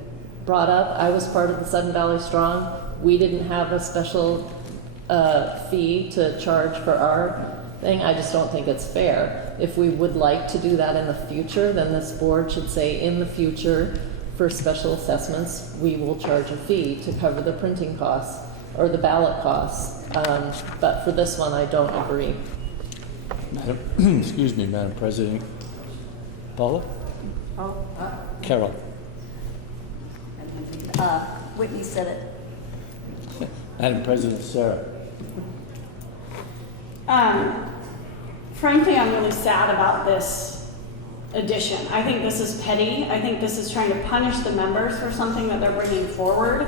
brought up. I was part of the Sudden Valley Strong. We didn't have a special fee to charge for our thing. I just don't think it's fair. If we would like to do that in the future, then this board should say in the future for special assessments, we will charge a fee to cover the printing costs or the ballot costs. But for this one, I don't agree. Excuse me, Madam President. Paula? Carol? Whitney said it. Madam President, Sarah? Frankly, I'm really sad about this addition. I think this is petty. I think this is trying to punish the members for something that they're bringing forward.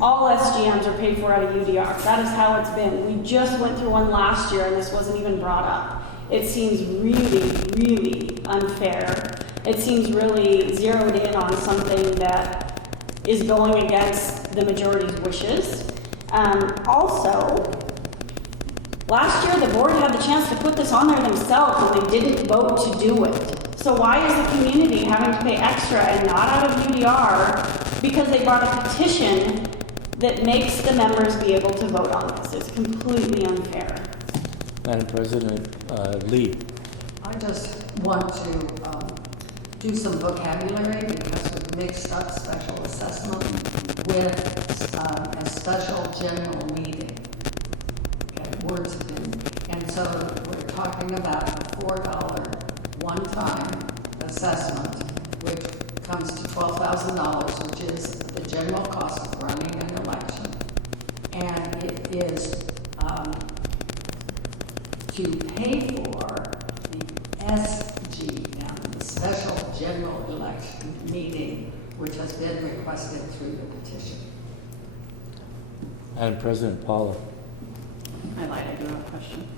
All SGMs are paid for out of UDR. That is how it's been. We just went through one last year and this wasn't even brought up. It seems really, really unfair. It seems really zeroed in on something that is going against the majority's wishes. Also, last year the board had the chance to put this on there themselves and they didn't vote to do it. So why is the community having to pay extra and not out of UDR because they brought a petition that makes the members be able to vote on this. It's completely unfair. Madam President, Lee. I just want to do some vocabulary because we've mixed up special assessment with a special general meeting. Okay, words have been, and so we're talking about a $4 one-time assessment, which comes to $12,000, which is the general cost of running an election. And it is to pay for the SGM, the Special General Election Meeting, which has been requested through the petition. Madam President Paula. I lied, I do have a question.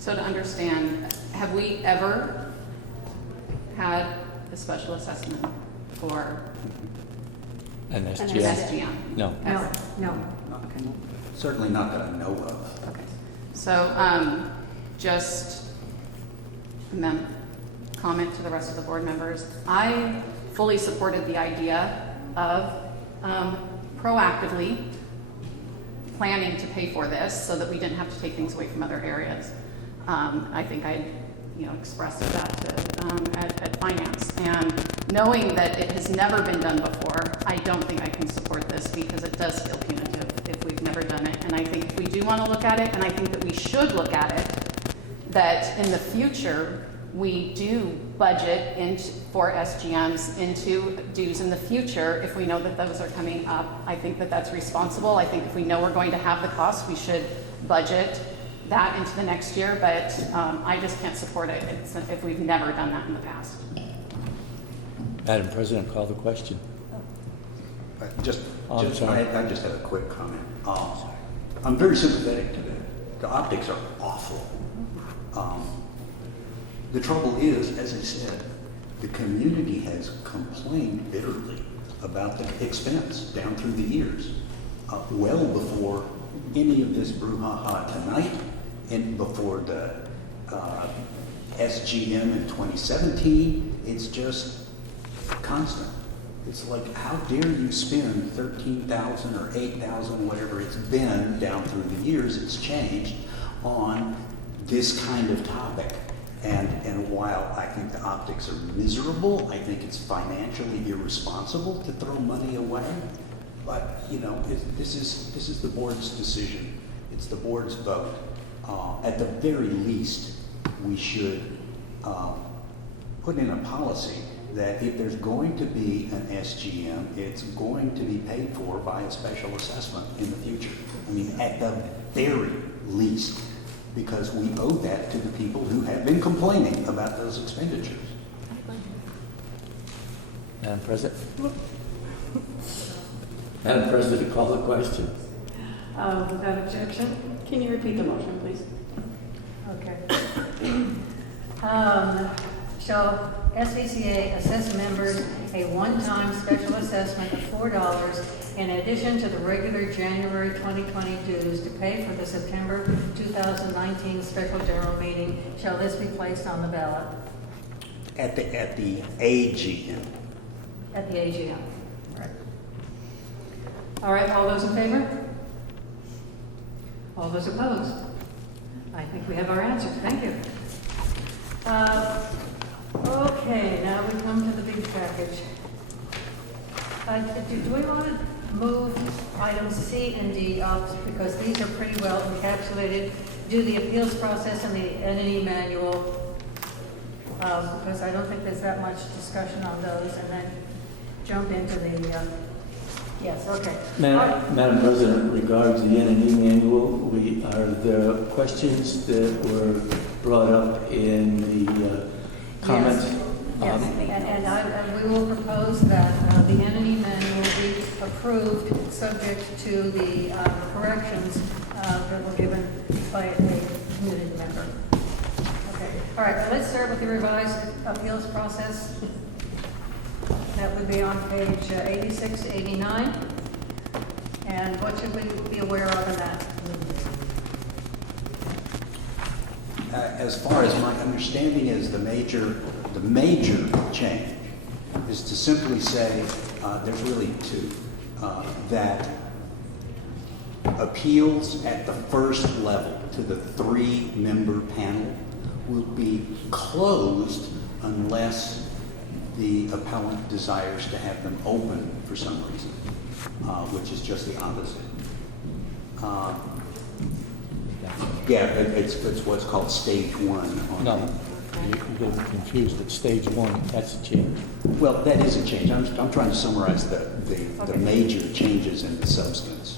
So to understand, have we ever had a special assessment for An an SGM? SGM? No. Ever? No. Certainly not that I know of. Okay. So just comment to the rest of the board members. I fully supported the idea of proactively planning to pay for this so that we didn't have to take things away from other areas. I think I expressed that at finance. And knowing that it has never been done before, I don't think I can support this because it does feel punitive if we've never done it. And I think if we do want to look at it, and I think that we should look at it, that in the future, we do budget for SGMs into dues in the future if we know that those are coming up. I think that that's responsible. I think if we know we're going to have the cost, we should budget that into the next year, but I just can't support it if we've never done that in the past. Madam President, call the question. I I'm just sorry. have a quick comment. I'm very sympathetic to them. The optics are awful. The trouble is, as I said, the community has complained bitterly about the expense down through the years, well before any of this brouhaha tonight, and before the SGM in 2017. It's just constant. It's like, how dare you spend $13,000 or $8,000, whatever it's been down through the years, it's changed, on this kind of topic. And while I think the optics are miserable, I think it's financially irresponsible to throw money away. But this is the board's decision. It's the board's vote. At the very least, we should put in a policy that if there's going to be an SGM, it's going to be paid for by a special assessment in the future. I mean, at the very least, because we owe that to the people who have been complaining about those expenditures. Madam President. Madam President, call the question. Without objection? Can you repeat the motion, please? Okay. Shall SVCA assess members a one-time special assessment of $4 in addition to the regular January 2020 dues to pay for the September 2019 special general meeting? Shall this be placed on the ballot? At the AGM. At the AGM. Right. All right, all those in favor? All those opposed? I think we have our answer. Thank you. Okay, now we come to the big package. Do we want to move items C and D up because these are pretty well encapsulated? Do the appeals process and the entity manual, because I don't think there's that much discussion on those, and then jump into the, yes, okay. Madam President, regards the N&E manual, are there questions that were brought up in the comments? Yes, and we will propose that the entity manual be approved subject to the corrections that were given by a community member. Okay, all right, now let's start with the revised appeals process. That would be on page 86 to 89. And what should we be aware of in that? As far as my understanding is, the major change is to simply say there's really two. That appeals at the first level to the 3-member panel will be closed unless the appellant desires to have them open for some reason, which is just the opposite. Yeah, it's what's called stage 1. No, you're confused. It's stage 1. That's a change. Well, that is a change. I'm trying to summarize the major changes in the substance.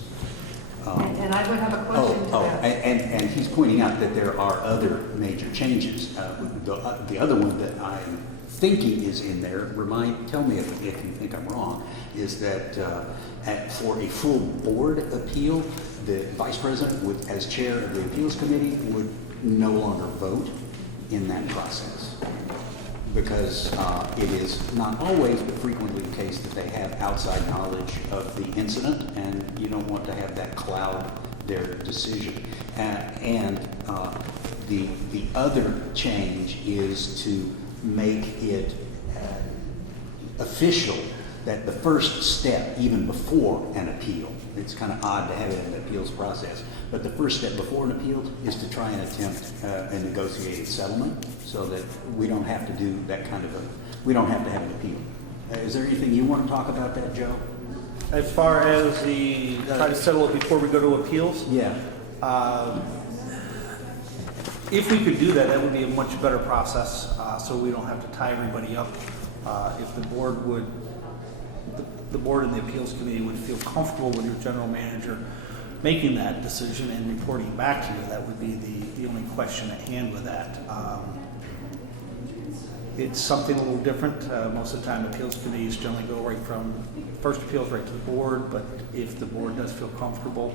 And I would have a question to that. And he's pointing out that there are other major changes. The other one that I'm thinking is in there, tell me if you think I'm wrong, is that for a full board appeal, the vice president would, as chair of the appeals committee, would no longer vote in that process. Because it is not always, but frequently the case that they have outside knowledge of the incident, and you don't want to have that cloud their decision. The other change is to make it official that the first step, even before an appeal, it's kind of odd to have it in the appeals process, but the first step before an appeal is to try and attempt a negotiated settlement so that we don't have to do that kind of we don't have to have an appeal. Is there anything you want to talk about that, Joe? As far as try to settle it before we go to appeals? Yeah. If we could do that, that would be a much better process, so we don't have to tie everybody up. If the board would, the board and the appeals committee would feel comfortable with your general manager making that decision and reporting back to you, that would be the only question at hand with that. It's something a little different. Most of the time, appeals committees generally go right from first appeals right to the board, but if the board does feel comfortable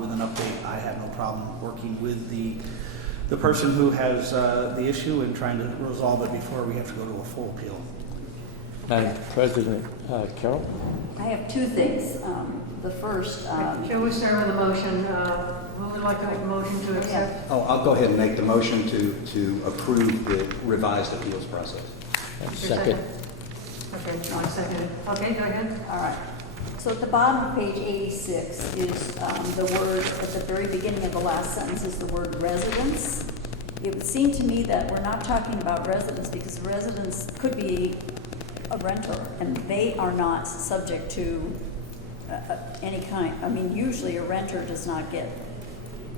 with an update, I have no problem working with the person who has the issue and trying to resolve it before we have to go to a full appeal. Madam President, Carol? I have two things. The first, Shall we start with the motion? Who would like to make a motion to accept? Oh, I'll go ahead and make the motion to approve the revised appeals process. Second. Okay, John seconded. Okay, go ahead. all right. So at the bottom of page 86 is the word, at the very beginning of the last sentence is the word residence. It would seem to me that we're not talking about residents because residents could be a renter and they are not subject to any kind, I mean, usually a renter does not get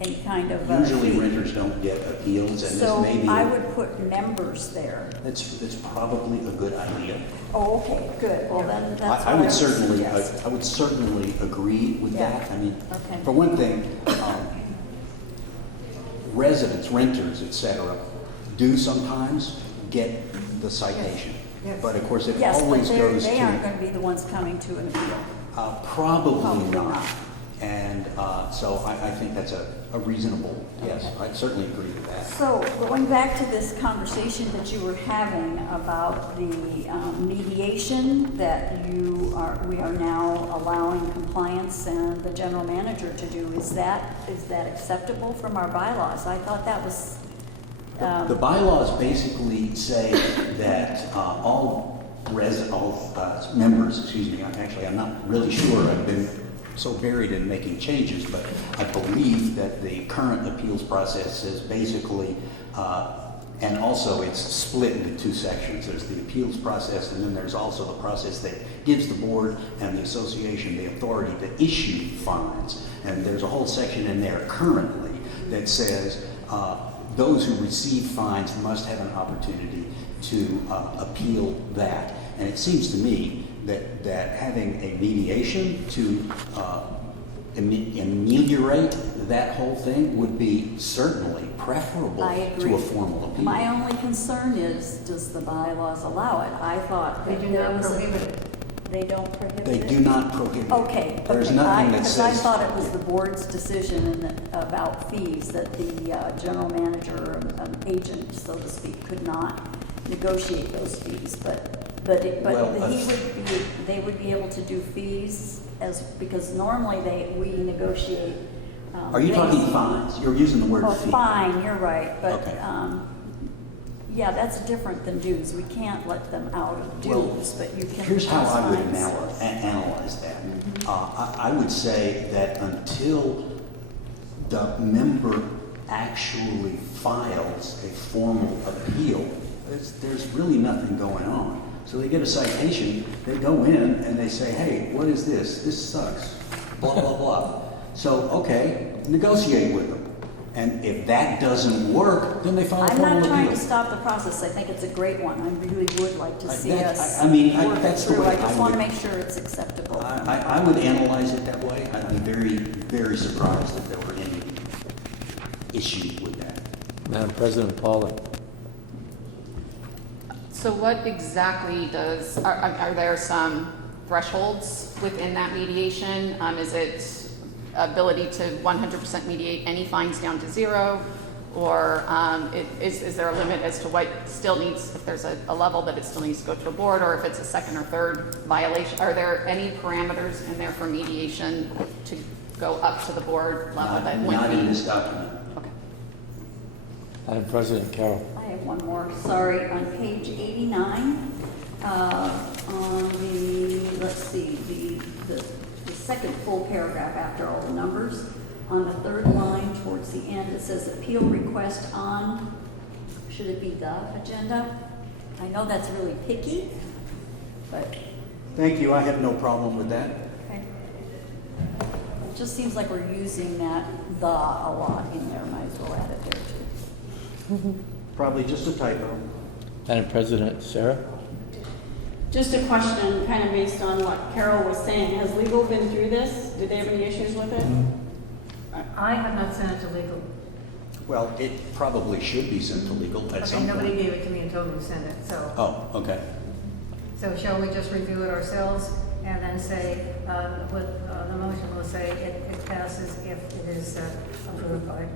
any kind of Usually fee. renters don't get appeals, and So this may be. I would put members there. It's probably a good idea. Oh, okay, good. Well, then that's I what would certainly, suggest. I would certainly agree with Yeah. that. I mean, Okay. for one thing, residents, renters, et cetera, do sometimes get the citation. Yes. But of course, it Yes, but always goes they aren't to, going to be the ones coming to an appeal. probably Probably not. not. And so I think that's a reasonable, yes, I'd certainly agree with that. So going back to this conversation that you were having about the mediation that we are now allowing compliance and the general manager to do, is that acceptable from our bylaws? I thought that was. The bylaws basically say that all members, excuse me, I'm not really sure, I've been so buried in making changes, but I believe that the current appeals process is basically, and also it's split into two sections. There's the appeals process, and then there's also the process that gives the board and the association the authority to issue fines. And there's a whole section in there currently that says those who receive fines must have an opportunity to appeal that. And it seems to me that having a mediation to ameliorate that whole thing would be certainly preferable I agree. to a formal appeal. My only concern is, does the bylaws allow it? I thought They that do there not was prohibit it. They don't prohibit They it? do not prohibit it. Okay. There's okay. nothing that Because I says. thought it was the board's decision about fees, that the general manager, agent, so to speak, could not negotiate those fees, but Well, they would be able to do fees because normally we negotiate. Are you talking fines? You're using the word Oh, fee. fine, you're right, but, Okay. Yeah, that's different than dues. We can't let them out of Well, dues, but you can. Here's how I would assign- analyze that. I would say that until the member actually files a formal appeal, there's really nothing going on. So they get a citation, they go in and they say, hey, what is this? This sucks, blah, blah, blah. So, okay, negotiate with them. And if that doesn't work, then they file a I'm formal not appeal. trying to stop the process. I think it's a great one. I really would like to see us work it that's the through. way I just I want to would- make sure it's acceptable. I would analyze it that way. I'd be very, very surprised if there were any issues with that. Madam President Paula. So what exactly are there some thresholds within that mediation? Is it ability to 100% mediate any fines down to zero? Or is there a limit as to what still needs, if there's a level that it still needs to go to a board, or if it's a second or third violation? Are there any parameters in there for mediation to go up to the board level that would Not be? in this document. Okay. Madam President Carroll. I have one more, sorry, on page 89, on the, let's see, the second full paragraph after all the numbers, on the third line towards the end, it says appeal request on, should it be the agenda? I know that's really picky, but Thank you, I have no problem with that. okay. It just seems like we're using that "the" a lot in there, might as well add it there too. Probably just a typo. Madam President Sarah. Just a question, kind of based on what Carol was saying. Has legal been through this? Did they have any issues with it? I have not sent it to legal. Well, it probably should be sent to legal at Okay, some nobody point. gave it to me and told me to send it, so. Oh, okay. So shall we just review it ourselves and then say, the motion will say it passes if it is approved by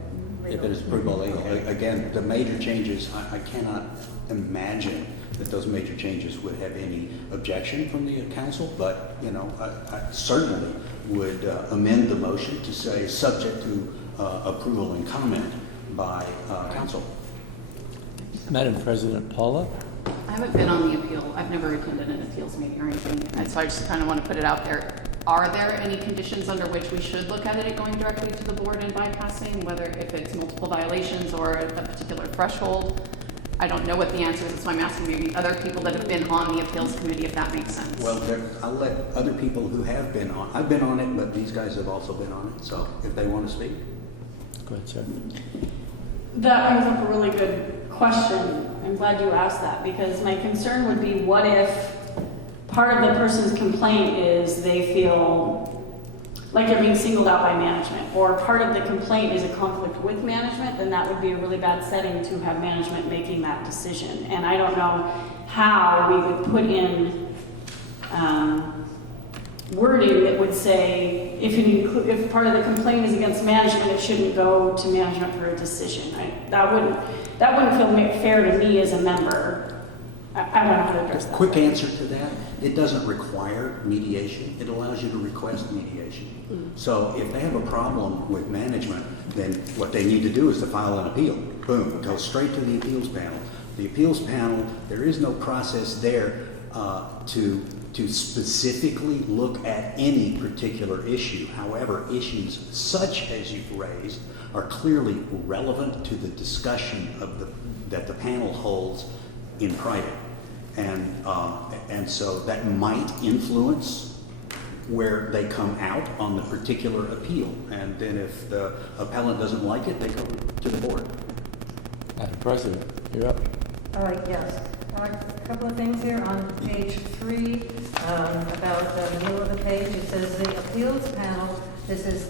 legal? If it is approved by legal. Again, the major changes, I cannot imagine that those major changes would have any objection from the council, but, you know, I certainly would amend the motion to say, subject to approval and comment by council. Madam President Paula. I haven't been on the appeal. I've never attended an appeals meeting or anything, and so I just kind of want to put it out there. Are there any conditions under which we should look at it going directly to the board and bypassing, whether if it's multiple violations or a particular threshold? I don't know what the answer is, that's why I'm asking maybe other people that have been on the appeals committee, if that makes sense. Well, I'll let other people who have been on, I've been on it, but these guys have also been on it, so if they want to speak. Go ahead, sir. That brings up a really good question. I'm glad you asked that, because my concern would be, what if part of the person's complaint is they feel like they're being singled out by management, or part of the complaint is a conflict with management? Then that would be a really bad setting to have management making that decision. And I don't know how we would put in wording that would say, if part of the complaint is against management, it shouldn't go to management for a decision. That wouldn't feel fair to me as a member. I don't know how to address that. Quick answer to that, it doesn't require mediation, it allows you to request mediation. So if they have a problem with management, then what they need to do is to file an appeal. Boom, go straight to the appeals panel. The appeals panel, there is no process there to specifically look at any particular issue. However, issues such as you've raised are clearly relevant to the discussion that the panel holds in private. And so that might influence where they come out on the particular appeal. And then if the appellant doesn't like it, they go to the board. Madam President, you're up. All right, yes. A couple of things here on page 3, about the middle of the page. It says the appeals panel, this is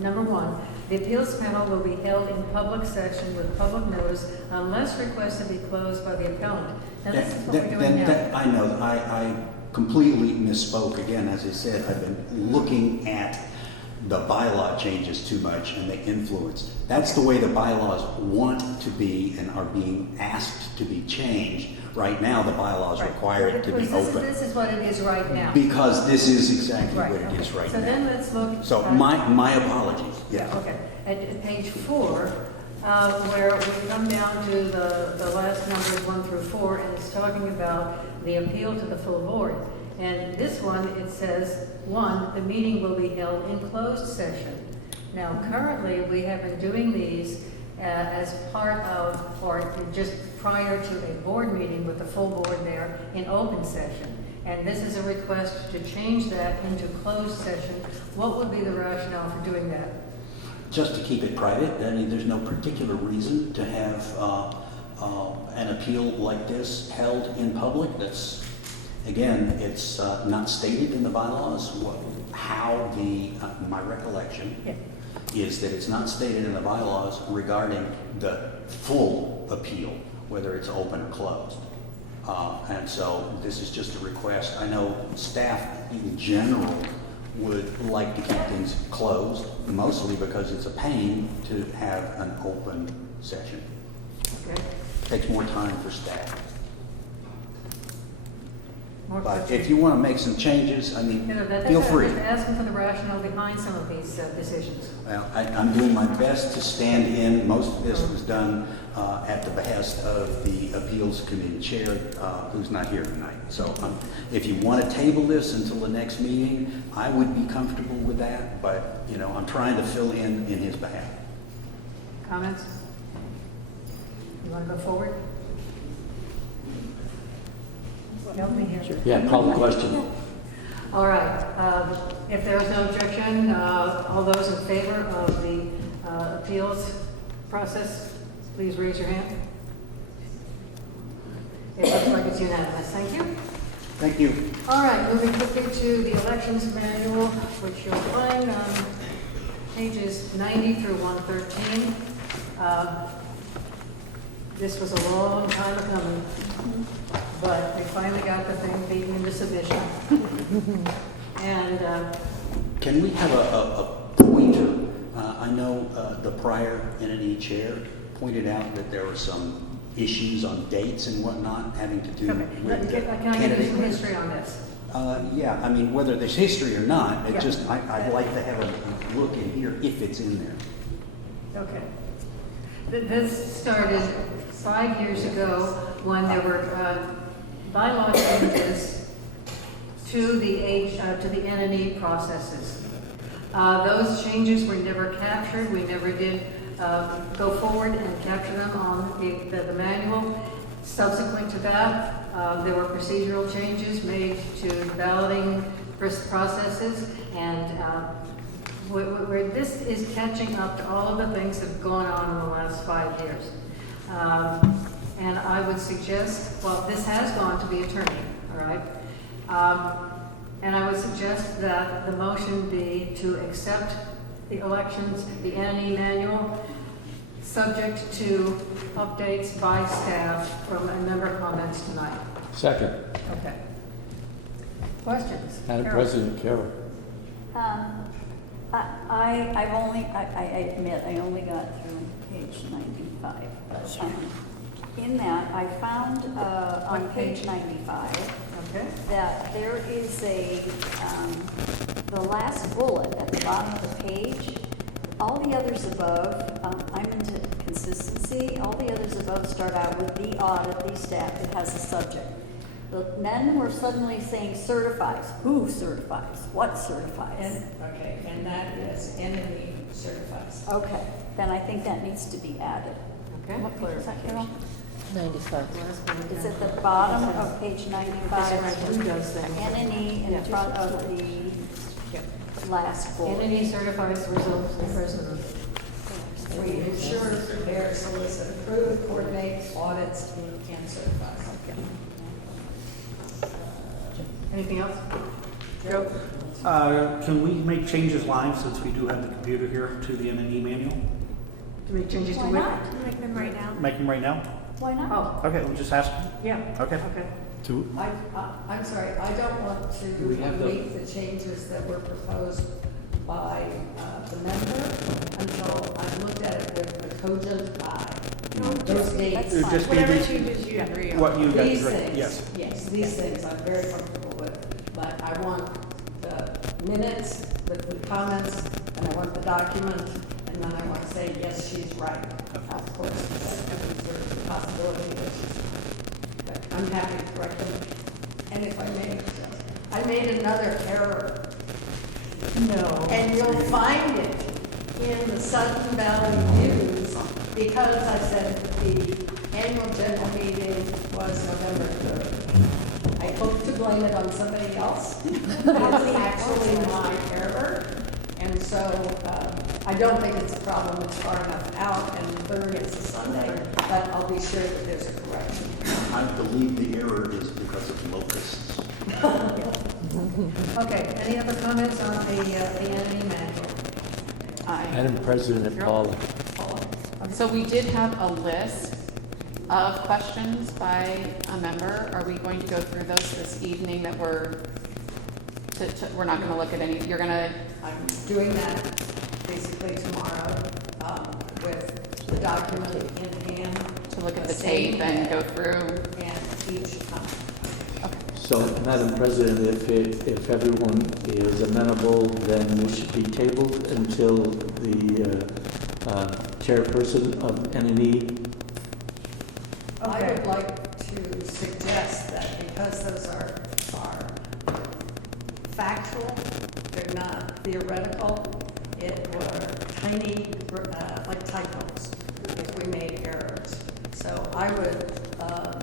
number 1, the appeals panel will be held in public session with public notice unless requested to be closed by the appellant. Now, this is what we're doing now. I know, I completely misspoke. Again, as I said, I've been looking at the bylaw changes too much and they influence. That's the way the bylaws want to be and are being asked to be changed. Right now, the bylaws require it to be open. This is what it is right now. Because this is exactly Right, what it is right so now. then let's look. So my apologies, yes. Okay, at page 4, where we come down to the last numbers 1 through 4, and it's talking about the appeal to the full board. And this one, it says, 1, the meeting will be held in closed session. Now, currently, we have been doing these as part of, or just prior to a board meeting with the full board there in open session. And this is a request to change that into closed session. What would be the rationale for doing that? Just to keep it private. I mean, there's no particular reason to have an appeal like this held in public. That's, again, it's not stated in the bylaws how my recollection is that it's not stated in the bylaws regarding the full appeal, whether it's open or closed. And so this is just a request. I know staff in general would like to keep things closed, mostly because it's a pain to have an open session. Okay. Takes more time for staff. More But questions? if you want to make some changes, I mean, That's feel why I'm free. just asking for the rationale behind some of these decisions. Well, I'm doing my best to stand in. Most of this was done at the behest of the Appeals Committee Chair, who's not here tonight. So if you want to table this until the next meeting, I would be comfortable with that, but, you know, I'm trying to fill in his behalf. Comments? You want to go forward? Help me here. Yeah, call the question. All right. If there is no objection, all those in favor of the appeals process, please raise your hand. It looks like it's unanimous. Thank you. Thank you. All right, moving quickly to the elections manual, which you'll find on pages 90 through 113. This was a long time coming, but we finally got the thing beaten into submission. And Can we have a pointer? I know the prior entity chair pointed out that there were some issues on dates and whatnot having to do with the can I give you some history on this? Yeah, I mean, whether there's history or not, it just, I'd like to have a look in here if it's in there. Okay. This started 5 years ago when there were bylaw changes to the NNE processes. Those changes were never captured. We never did go forward and capture them on the manual. Subsequent to that, there were procedural changes made to balloting processes, and where this is catching up to all of the things that have gone on in the last 5 years. And I would suggest, well, this has gone to the attorney, all right? And I would suggest that the motion be to accept the elections, the NNE manual, subject to updates by staff from a member comments tonight. Second. Okay. Questions? Madam Carol? President, Carol. I admit, I only got through page 95. But, in that, I found on page 95 that there is the last bullet at the bottom of the page. All the others above, I'm into consistency. All the others above start out with the audit, the staff. It has a subject. Then we're suddenly saying certifies. Who certifies? What certifies? And that is NNE certifies. Okay, then I think that needs to be added. Okay. What page is that, Carol? 95. It's at the bottom of page 95. Who does that? NNE in front of the last bullet. NNE certifies the results of the president. We ensure, prepare, solicit, approve, coordinate, audits, and certifies. Anything else? Joe? Can we make changes live since we do have the computer here to the NNE manual? To make changes to Why what? not? Make them right now. Make them right now? Why not? Oh, Okay, I'm just asking. yeah. Okay. Okay. I'm sorry, I don't want to we have the- make the changes that were proposed by the member until I've looked at it with a cogent eye. Those dates, It would just be whatever the- changes you agree on. What you guys These agree, things, yes. yes, these things I'm very comfortable with, but I want the minutes with the comments, and I want the document, and and then I want to say, yes, she's right. Of course, there's the possibility that she's right. But I'm happy to correct them. And if I made another error. No. And you'll find it in the Sudden Valley News, because I said the annual general meeting was November 3rd. I hope to blame it on somebody else. That's actually my error. And so I don't think it's a problem. It's far enough out, and the 3rd is a Sunday, but I'll be sure that there's a correction. I believe the error is because of locusts. Okay, any other comments on the entity manual? Madam President, Paula. So we did have a list of questions by a member. Are we going to go through those this evening that we're not going to look at any, you're going to? I'm doing that basically tomorrow with the document in hand. To look at the tape and go through. And each comment. So, Madam President, if everyone is amenable, then this should be tabled until the chairperson of N&E. I would like to suggest that because those are factual, they're not theoretical, it were tiny, like typos, if we made errors. So I would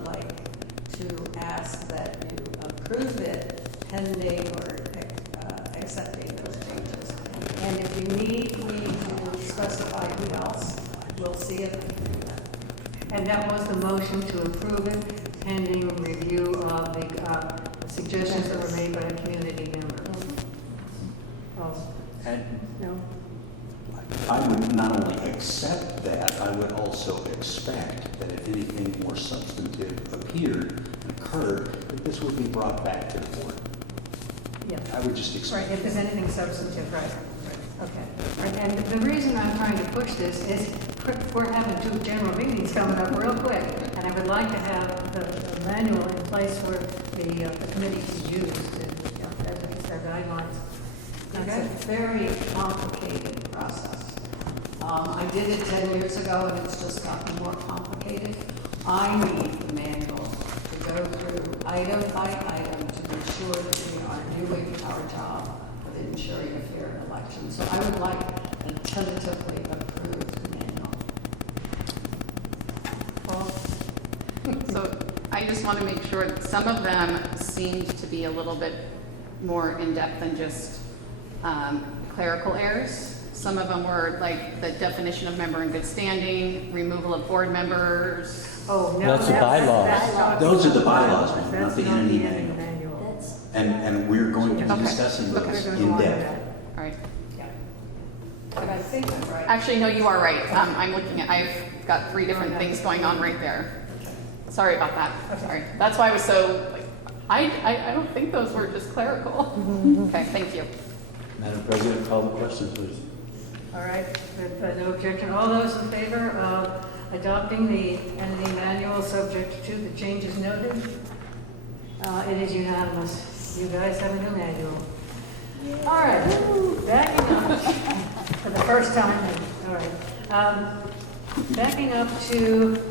like to ask that you approve it pending or accepting those changes. And if you need me to specify who else, we'll see if we can do that. And that was the motion to approve it pending review of the suggestions that were made by a community member. No? I would not only accept that, I would also expect that if anything more substantive appeared and occurred, that this would be brought back to the board. Yeah. I would just expect. Right, if there's anything substantive, right. Okay. And the reason I'm trying to push this is we're having 2 general meetings coming up real quick, and I would like to have the manual in place where the committee can use as their guidelines. It's a very complicated process. I did it 10 years ago, and it's just gotten more complicated. I need the manual to go through item by item to be sure that we are doing our job of ensuring a fair election. So I would like a tentatively approved manual. So I just want to make sure that some of them seemed to be a little bit more in-depth than just clerical errors. Some of them were like the definition of member in good standing, removal of board members. Oh, no. That's the bylaws. Those are the bylaws, not the entity manual. And we're going to be discussing those in depth. All right. And I think I'm right. Actually, no, you are right. I'm looking at, I've got 3 different things going on right there. Sorry about that. Sorry. That's why I was so, like, I don't think those were just clerical. Okay, thank you. Madam President, call the question, please. All right, with no objection. All those in favor of adopting the entity manual subject to the changes noted? It is unanimous. You guys have a new manual. All right, backing up for the first time. All right, backing up to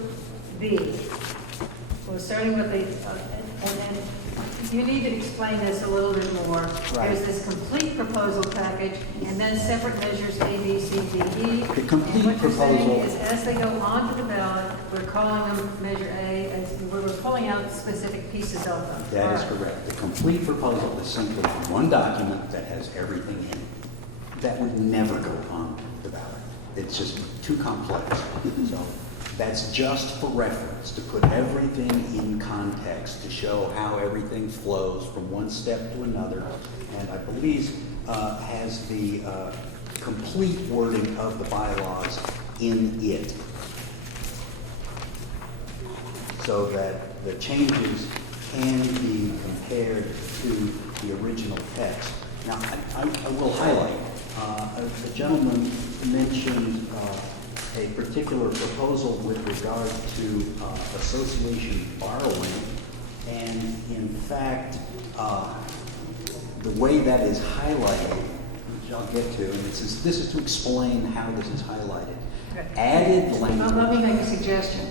B. We're starting with the, and then you need to explain this a little bit more. Right. There's this complete proposal package, and then separate measures A, B, C, D, E. The complete and what you're saying proposal- is, as they go onto the ballot, we're calling them Measure A, and we're pulling out specific pieces of them. That is All right. correct. The complete proposal is simply one document that has everything in it. That would never go on the ballot. It's just too complex. So that's just for reference, to put everything in context, to show how everything flows from one step to another. And I believe has the complete wording of the bylaws in it, so that the changes can be compared to the original text. Now, I will highlight, the gentleman mentioned a particular proposal with regard to association borrowing, and in fact, the way that is highlighted which I'll get to, and this is to explain how this is highlighted. Okay. Added Let language. me make a suggestion.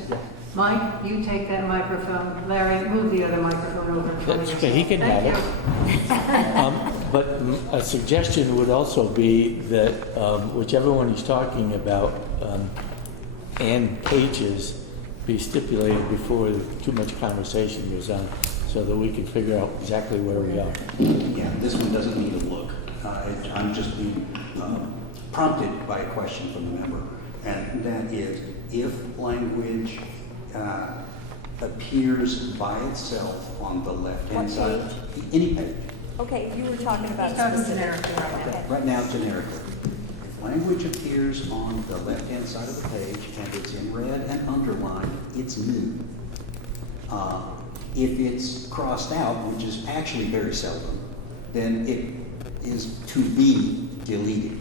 Mike, you take that microphone. Larry, move the other microphone over in front of That's you. okay, he can have it. But a suggestion would also be that whichever one he's talking about, and pages be stipulated before too much conversation goes on, so that we can figure out exactly where we are. Yeah, this one doesn't need a look. I'm just being prompted by a question from the member, and that is, if language appears by itself on the left-hand What side, page? any page. Okay, you were talking about He's talking specific. generically right now. Right now, generically. If language appears on the left-hand side of the page and it's in red and underlined, it's new. If it's crossed out, which is actually very seldom, then it is to be deleted.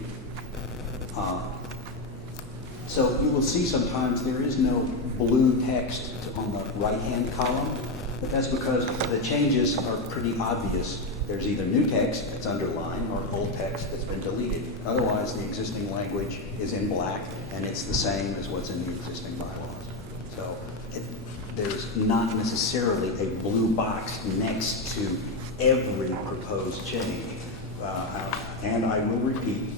So you will see sometimes there is no blue text on the right-hand column, but that's because the changes are pretty obvious. There's either new text that's underlined or old text that's been deleted. Otherwise, the existing language is in black and it's the same as what's in the existing bylaws. So there's not necessarily a blue box next to every proposed change. And I will repeat,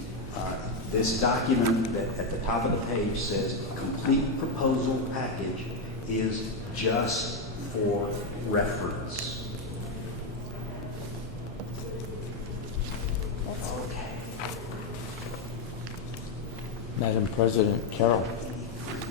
this document that at the top of the page says complete proposal package is just for reference. Madam President Carroll.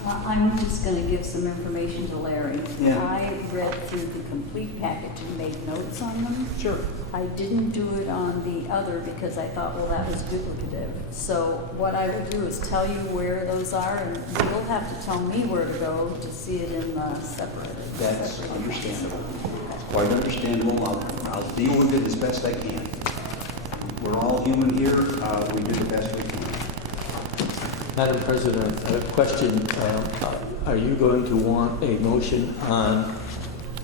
I'm just going to give some information to Larry. Yeah. I read through the complete package and made notes on them. Sure. I didn't do it on the other because I thought, well, that was duplicative. So what I will do is tell you where those are, and you'll have to tell me where to go to see it in the separated. That's understandable. Quite understandable. I'll deal with it as best I can. We're all human here. We do the best we can. Madam President, a question. Are you going to want a motion on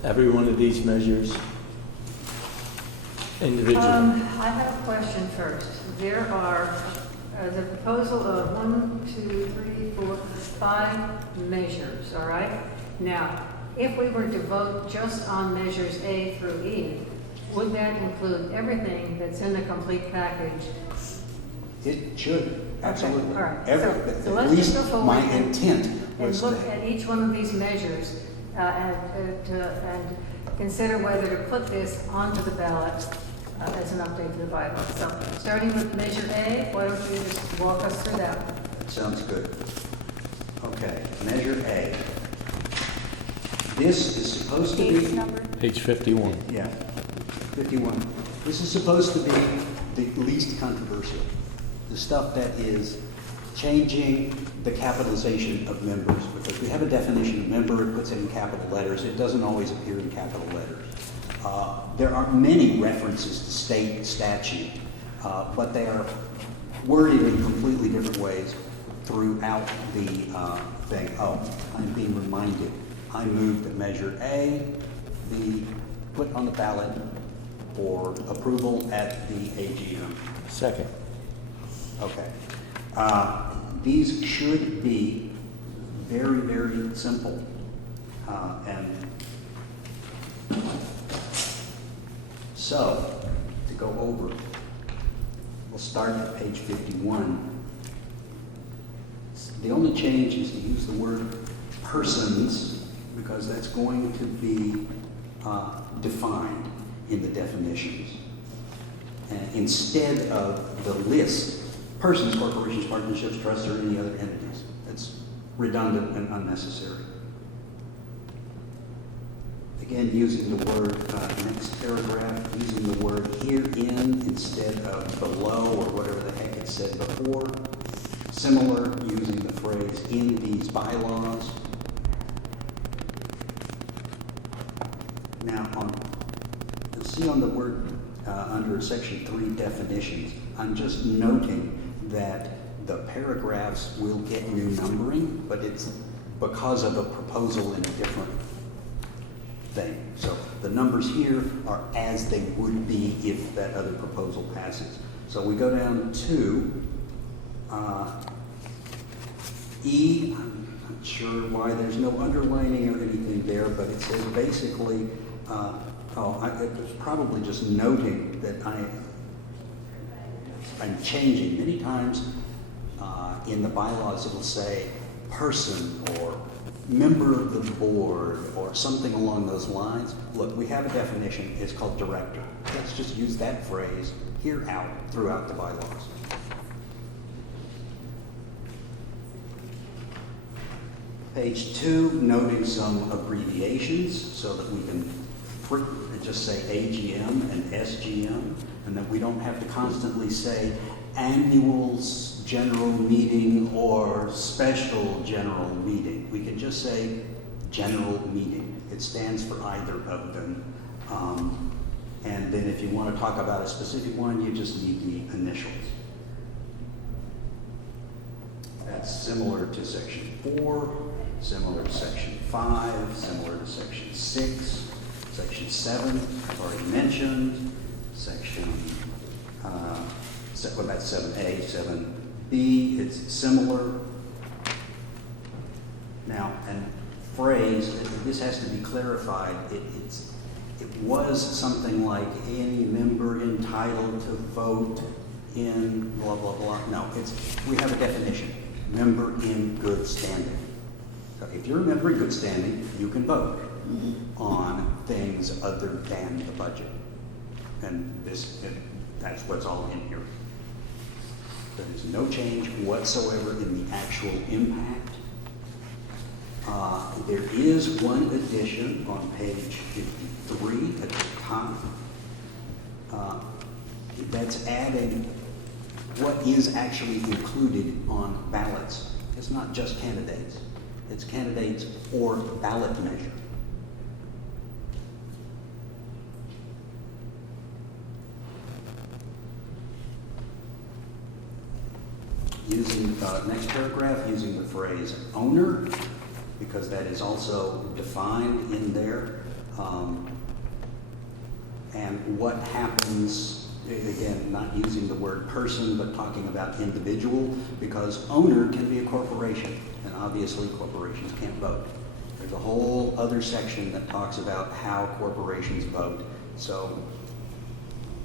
every one of these measures individually? I have a question first. There are the proposal of 5 measures, all right? Now, if we were to vote just on measures A through E, would that include everything that's in the complete package? It should, absolutely. Okay, all right. So At let's least just go forward my intent and was look that. at each one of these measures and consider whether to put this onto the ballot as an update to the bylaw. So starting with Measure A, why don't you just walk us through that? Sounds good. Okay, Measure A. This is supposed to be... Page 51. Yeah, 51. This is supposed to be the least controversial. The stuff that is changing the capitalization of members, because we have a definition of member, it puts it in capital letters, it doesn't always appear in capital letters. There are many references to state statute, but they are worded in completely different ways throughout the thing. Oh, I'm being reminded. I move that Measure A be put on the ballot for approval at the AGM. Second. Okay. These should be very, very simple. And so, to go over, we'll start at page 51. The only change is to use the word persons, because that's going to be defined in the definitions. Instead of the list, persons, corporations, partnerships, trusts, or any other entities. It's redundant and unnecessary. Again, using the word, next paragraph, using the word herein instead of below or whatever the heck it said before. Similar, using the phrase in these bylaws. Now, you'll see on the word under Section 3 definitions, I'm just noting that the paragraphs will get new numbering, but it's because of a proposal in a different thing. So the numbers here are as they would be if that other proposal passes. So we go down to E. I'm not sure why there's no underlining or anything there, but it says basically, it was probably just noting that I'm changing. Many times in the bylaws it'll say person or member of the board or something along those lines. Look, we have a definition. It's called director. Let's just use that phrase here out throughout the bylaws. Page 2, noting some abbreviations so that we can just say AGM and SGM, and that we don't have to constantly say annual general meeting or special general meeting. We can just say general meeting. It stands for either of them. And then if you want to talk about a specific one, you just need the initials. That's similar to section 4, similar to section 5, similar to section 6, section 7, I've already mentioned, section, well, that's 7A, 7B, it's similar. Now, and phrase, this has to be clarified. It was something like any member entitled to vote in blah, blah, blah. No, we have a definition, member in good standing. So if you're a member in good standing, you can vote on things other than the budget. And that's what's all in here. There is no change whatsoever in the actual impact. There is one addition on page 53 at the top. That's adding what is actually included on ballots. It's not just candidates. It's candidates or ballot measure. Using next paragraph, using the phrase owner, because that is also defined in there. And what happens, again, not using the word person, but talking about individual, because owner can be a corporation, and obviously corporations can't vote. There's a whole other section that talks about how corporations vote. So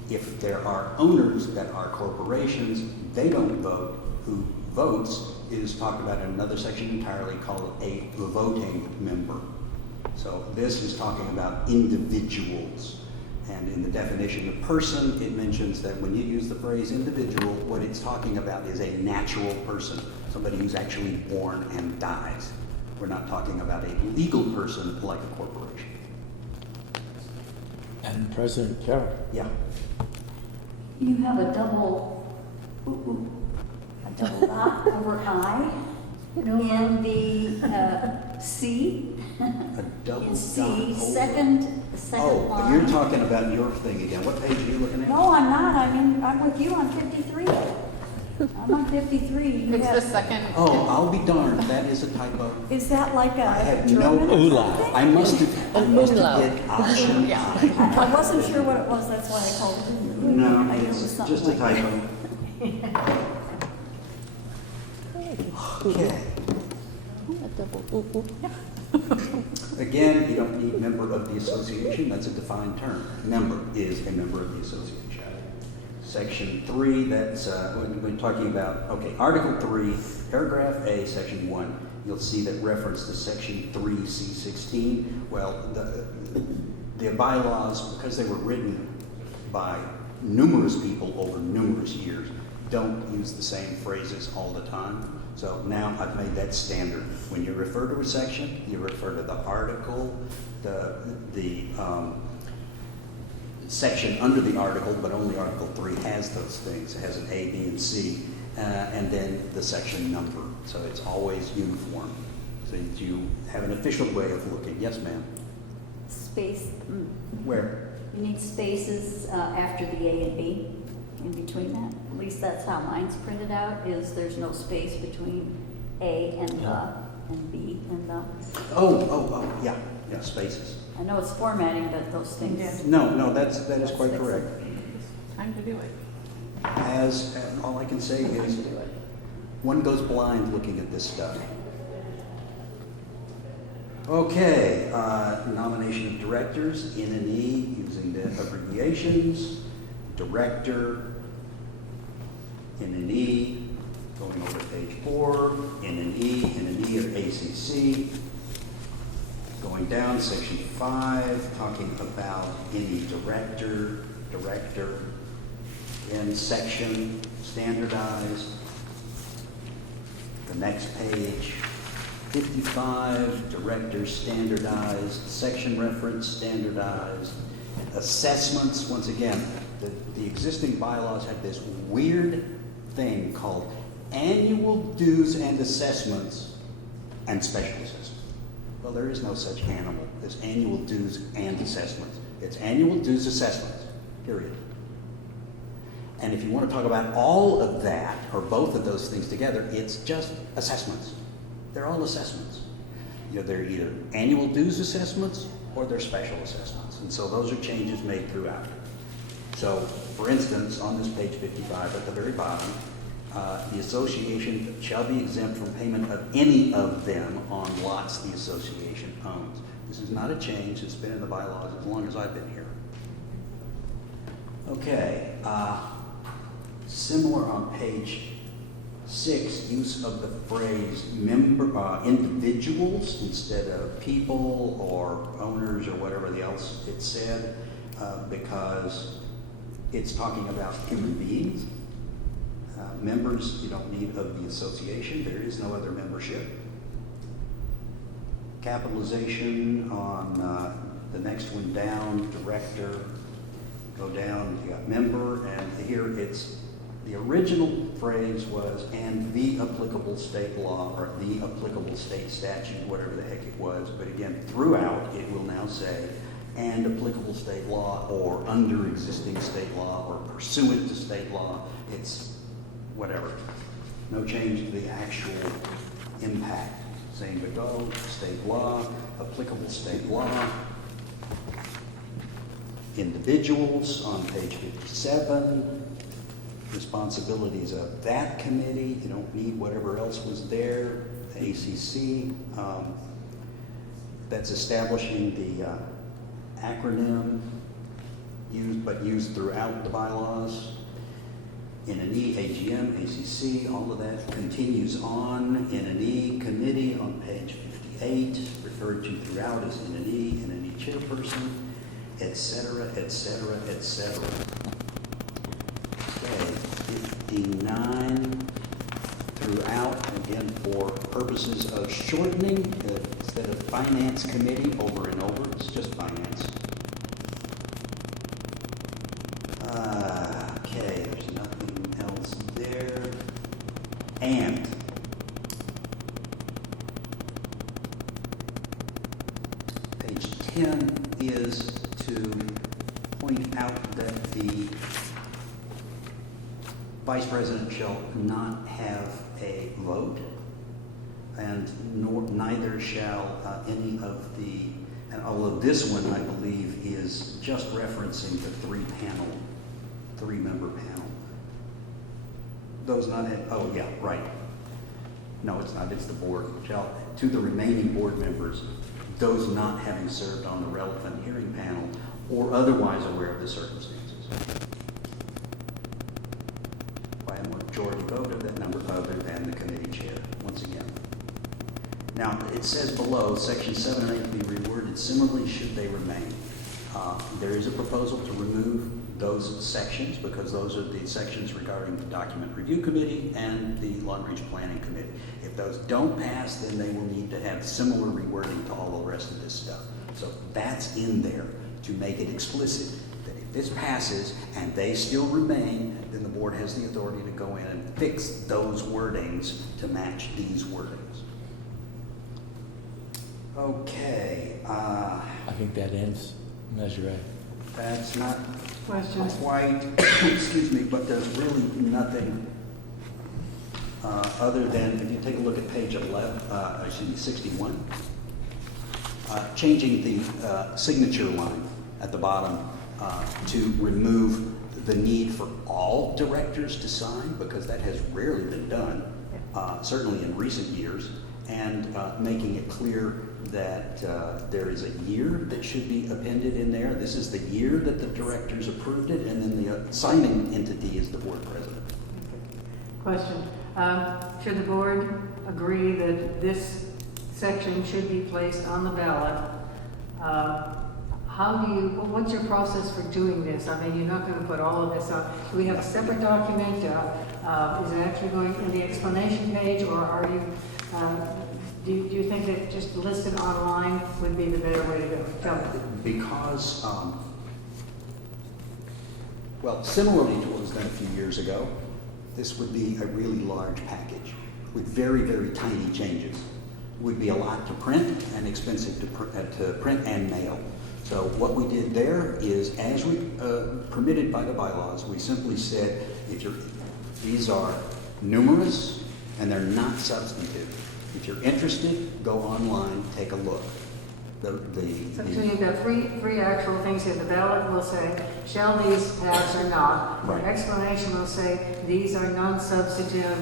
if there are owners that are corporations, they don't vote. Who votes is talked about in another section entirely called a voting member. So this is talking about individuals. And in the definition of person, it mentions that when you use the phrase individual, what it's talking about is a natural person, somebody who's actually born and dies. We're not talking about a legal person like a corporation. And President Carroll. Yeah. You have a double dot over I in the C. A double In C, dot over. second Oh, but line. you're talking about your thing again. What page are you looking at? No, I'm not. I'm with you on 53. I'm on 53. You It's the have- second. Oh, I'll be darned. That is a typo. Is that like a I have German no. or something? I must have hit option Yeah. I. I wasn't sure what it was. That's why I called it. No, I knew it was it's something just a like typo. Okay. Again, you don't need member of the association. That's a defined term. Member is a member of the association. Section 3, that's when we're talking about, okay, Article 3, Paragraph A, Section 1. You'll see that reference to Section 3C16. Well, the bylaws, because they were written by numerous people over numerous years, don't use the same phrases all the time. So now I've made that standard. When you refer to a section, you refer to the article, the section under the article, but only Article 3 has those things. It has an A, B, and C, and then the section number. So it's always uniform. So you have an official way of looking. Yes, ma'am? Space. Where? You need spaces after the A and B, in between that. At least that's how mine's printed out, is there's no space between A and the, and B and the. Oh, yeah, spaces. I know it's formatting, but those things. No, that is quite correct. Time to do it. and all I can say is, one goes blind looking at this stuff. Okay, nomination of directors, N&E, using the abbreviations, director, N&E, going over to page 4, N&E of ACC, going down, section 5, talking about any director, in section, standardized. The next page, 55, directors standardized, section reference standardized, assessments, once again, the existing bylaws have this weird thing called annual dues and assessments and special assessments. Well, there is no such animal as annual dues and assessments. It's annual dues assessments, period. And if you want to talk about all of that, or both of those things together, it's just assessments. They're all assessments. You know, they're either annual dues assessments or they're special assessments. And so those are changes made throughout. So, for instance, on this page 55 at the very bottom, the association shall be exempt from payment of any of them on lots the association owns. This is not a change. It's been in the bylaws as long as I've been here. Okay. Similar on page 6, use of the phrase individuals instead of people or owners or whatever else it said, because it's talking about human beings. Members, you don't need of the association. There is no other membership. Capitalization on the next one down, director, go down, you got member, and here it's, the original phrase was, and the applicable state law, or the applicable state statute, whatever the heck it was. But again, throughout, it will now say, and applicable state law, or under existing state law, or pursuant to state law. It's whatever. No change to the actual impact. Same to go, state law, applicable state law. Individuals on page 57. Responsibilities of that committee. You don't need whatever else was there. ACC. That's establishing the acronym used throughout the bylaws. N&E, AGM, ACC, all of that continues on. N&E committee on page 58, referred to throughout as N&E chairperson, etc., etc., etc. Okay, 59 throughout, again, for purposes of shortening, instead of finance committee over and over, it's just finance. Okay, there's nothing else there. And page 10 is to point out that the vice president shall not have a vote, and neither shall any of the, and although this one I believe is just referencing the three-member panel. Those not have, oh yeah, right. No, it's not, it's the board. Shall, to the remaining board members, those not having served on the relevant hearing panel or otherwise aware of the circumstances. By a majority vote of that number other than the committee chair, once again. Now, it says below, section 7 and 8 be reworded similarly should they remain. There is a proposal to remove those sections because those are the sections regarding the document review committee and the Long Range Planning Committee. If those don't pass, then they will need to have similar rewording to all the rest of this stuff. So that's in there to make it explicit that if this passes and they still remain, then the board has the authority to go in and fix those wordings to match these wordings. Okay. I think that ends Measure A. That's not Questions? quite, excuse me, but there's really nothing other than, if you take a look at page 61, changing the signature line at the bottom to remove the need for all directors to sign, because that has rarely been done, certainly in recent years, and making it clear that there is a year that should be appended in there. This is the year that the directors approved it, and then the signing entity is the board president. Question. Should the board agree that this section should be placed on the ballot? What's your process for doing this? I mean, you're not going to put all of this on. Do we have a separate document? Is it actually going in the explanation page, or are you, do you think that just listed online would be the better way to go? Tell me. Because, well, similarly to what was done a few years ago, this would be a really large package with very, very tiny changes. It would be a lot to print and expensive to print and mail. So what we did there is, as we permitted by the bylaws, we simply said, these are numerous and they're not substantive. If you're interested, go online, take a look. So you've got three actual things here. The ballot will say, shall these pass or not? Right. The explanation will say, these are non-substantive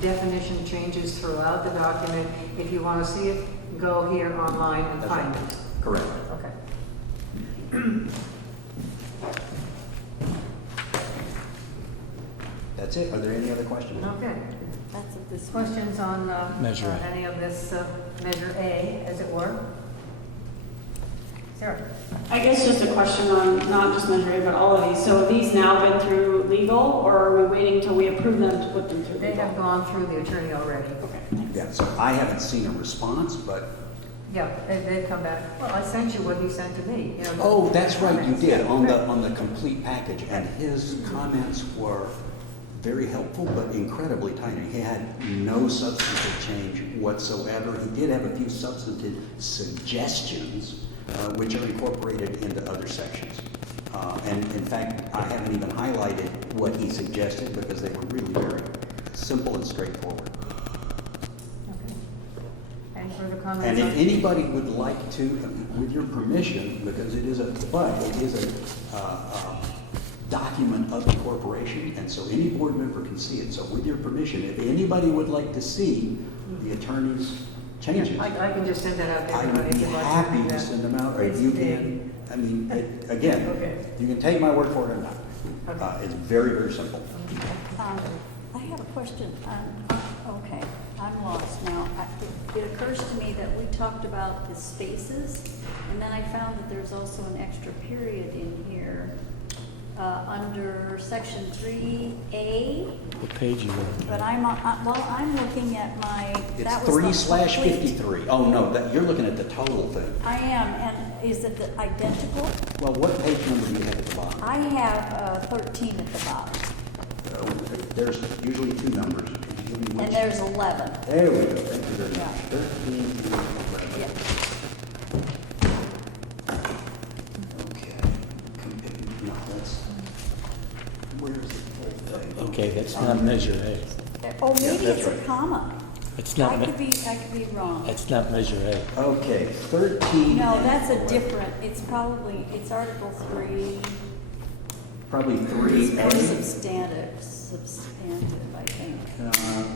definition changes throughout the document. If you want to see it, go here online and That's find right. it. Correct. Okay. That's it. Are there any other questions? Okay. That's what this Questions on Measure A. any of this Measure A, as it were? Sarah? I guess just a question on not just Measure A, but all of these. So have these now been through legal, or are we waiting till we approve them to put them through They legal? have gone through the attorney already. Okay. Yeah, so I haven't seen a response, but, Yeah, they've come back. Well, I sent you what he sent to me. You know, oh, that's right, you comments. did, on Right. the complete package, and his comments were very helpful, but incredibly tiny. He had no substantive change whatsoever. He did have a few substantive suggestions, which are incorporated into other sections. And in fact, I haven't even highlighted what he suggested because they were really very simple and straightforward. Any further comments? And if on- anybody would like to, with your permission, because it is a document of the corporation, and so any board member can see it. So with your permission, if anybody would like to see the attorney's changes, Yeah, I can just send that out to I everybody. would be if you'd like happy do to that. send them out, or It's you big. can. I mean, again, Okay. you can take my word for it or not. It's very, very simple. I have a question. Okay, I'm lost now. It occurs to me that we talked about the spaces, and then I found that there's also an extra period in here under section 3A. What page you on? But I'm looking at my. It's that was the complete- 3/53. Oh, no, you're looking at the total thing. I am, and is it identical? Well, what page number do you have at the bottom? I have 13 at the bottom, There's usually two numbers. Could you give me and which? there's 11. There we go, thank you very Yeah. much. 13 through 11. Yeah. Okay. No, where's the full thing? Okay, that's not Measure A. Oh, maybe that's it's a right. comma. It's not, I could be wrong. it's not Measure A. Okay, 13. No, that's a different, it's Article 3. Probably It's 3A. more substantive, I think.